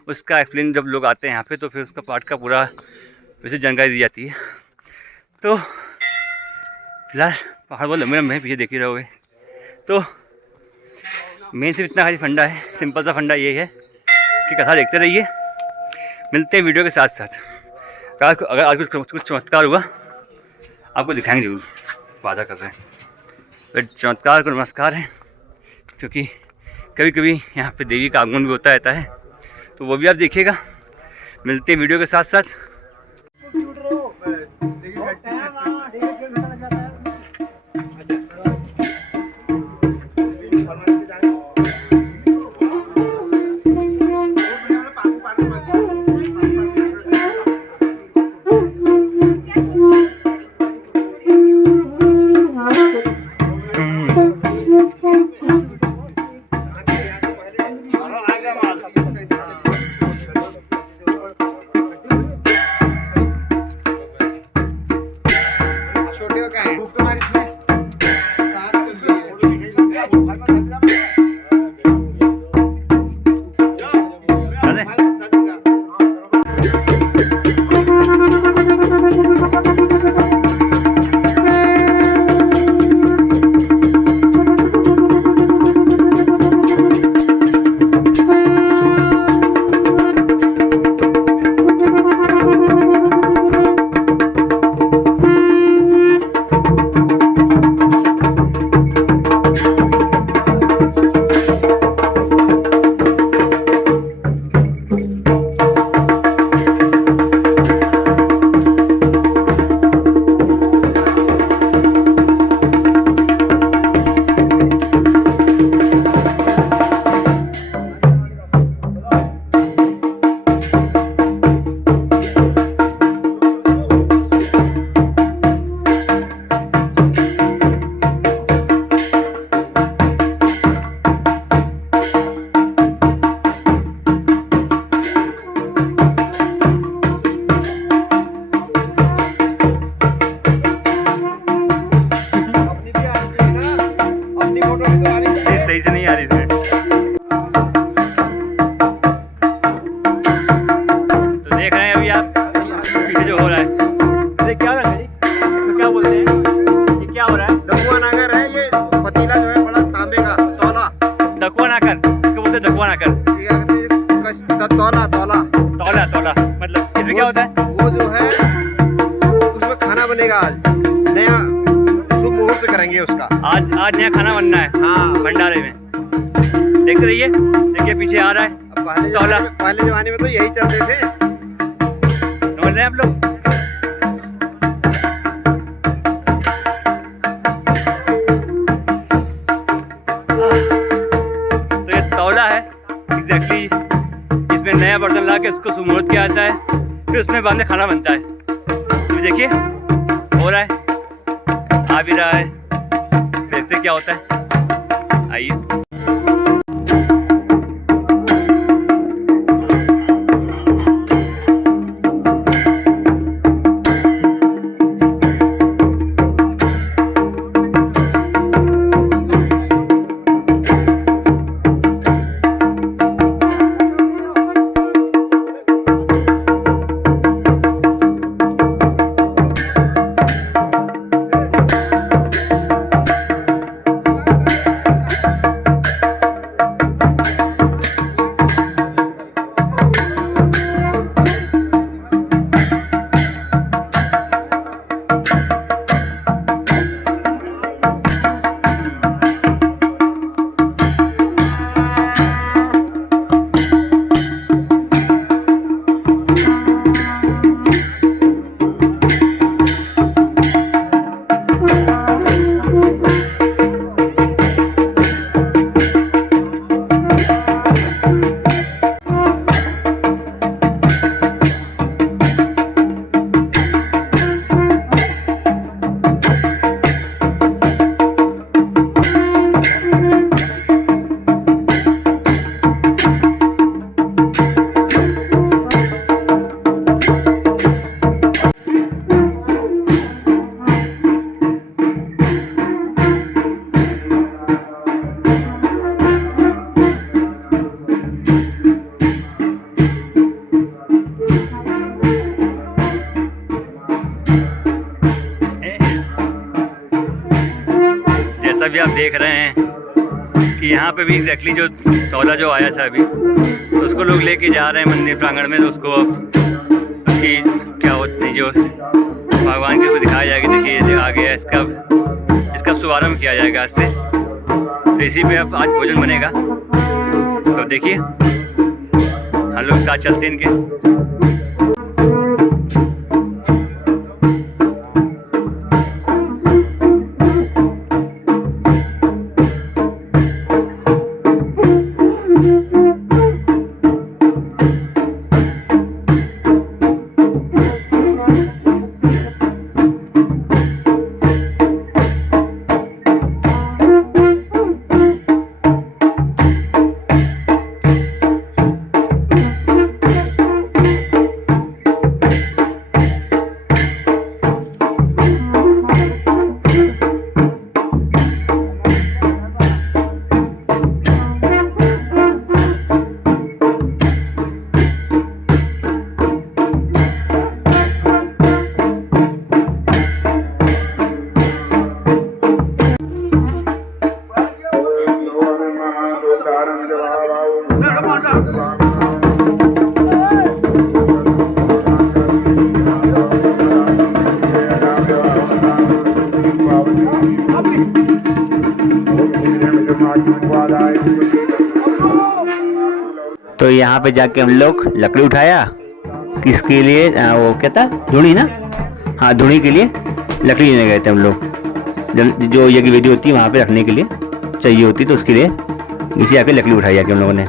उसका एक्सप्लेन जब लोग आते हैं यहाँ पे तो फिर उसका पाठ का पूरा वैसे जानकारी दी जाती है। तो फिलहाल पहाड़ बहुत लंबे लंबे हैं, पीछे देख ही रहोगे। तो मेन सिर्फ इतना खाली फंडा है, सिंपल सा फंडा ये है कि कथा देखते रहिए, मिलते हैं वीडियो के साथ साथ। अगर आज कुछ चमत्कार हुआ आपको दिखाएंगे जरूर, वादा कर रहे हैं। फिर चमत्कार को नमस्कार है, क्योंकि कभी कभी यहाँ पे देवी का आगमन भी होता रहता है, तो वो भी आप देखिएगा। मिलते हैं वीडियो के साथ साथ। बनेगा आज, नया शुभ मुहूर्त करेंगे उसका। आज नया खाना बनना है हाँ, भंडारे में। देखते रहिए, देखिए पीछे आ रहा है अब पहले जमाने में तो यही चलते थे, समझ रहे हैं आप लोग। तो ये तौला है एग्जैक्टली, इसमें नया बर्तन ला के उसको सुमुहूर्त किया जाता है, फिर उसमें बाद में खाना बनता है। तो देखिए हो रहा है, आ भी रहा है, देखते क्या होता है। आइए। जैसा भी आप देख रहे हैं कि यहाँ पे भी एग्जैक्टली जो तौला जो आया था अभी, तो उसको लोग लेके जा रहे हैं मंदिर प्रांगण में। तो उसको उसकी क्या होती जो भगवान के को दिखाया जाएगा, देखिए ये आ गया, इसका शुभारम्भ किया जाएगा आज से। तो इसी पे अब आज भोजन बनेगा। तो देखिए हम लोग साथ चलते हैं इनके। तो यहाँ पे जाके हम लोग लकड़ी उठाया, किसके लिए, वो क्या था, धुनी ना, हाँ धुनी के लिए लकड़ी लेने गए थे हम लोग। जो यज्ञ वेदी होती है वहाँ पे रखने के लिए चाहिए होती, तो उसके लिए नीचे आके लकड़ी उठाई जाके हम लोगों ने।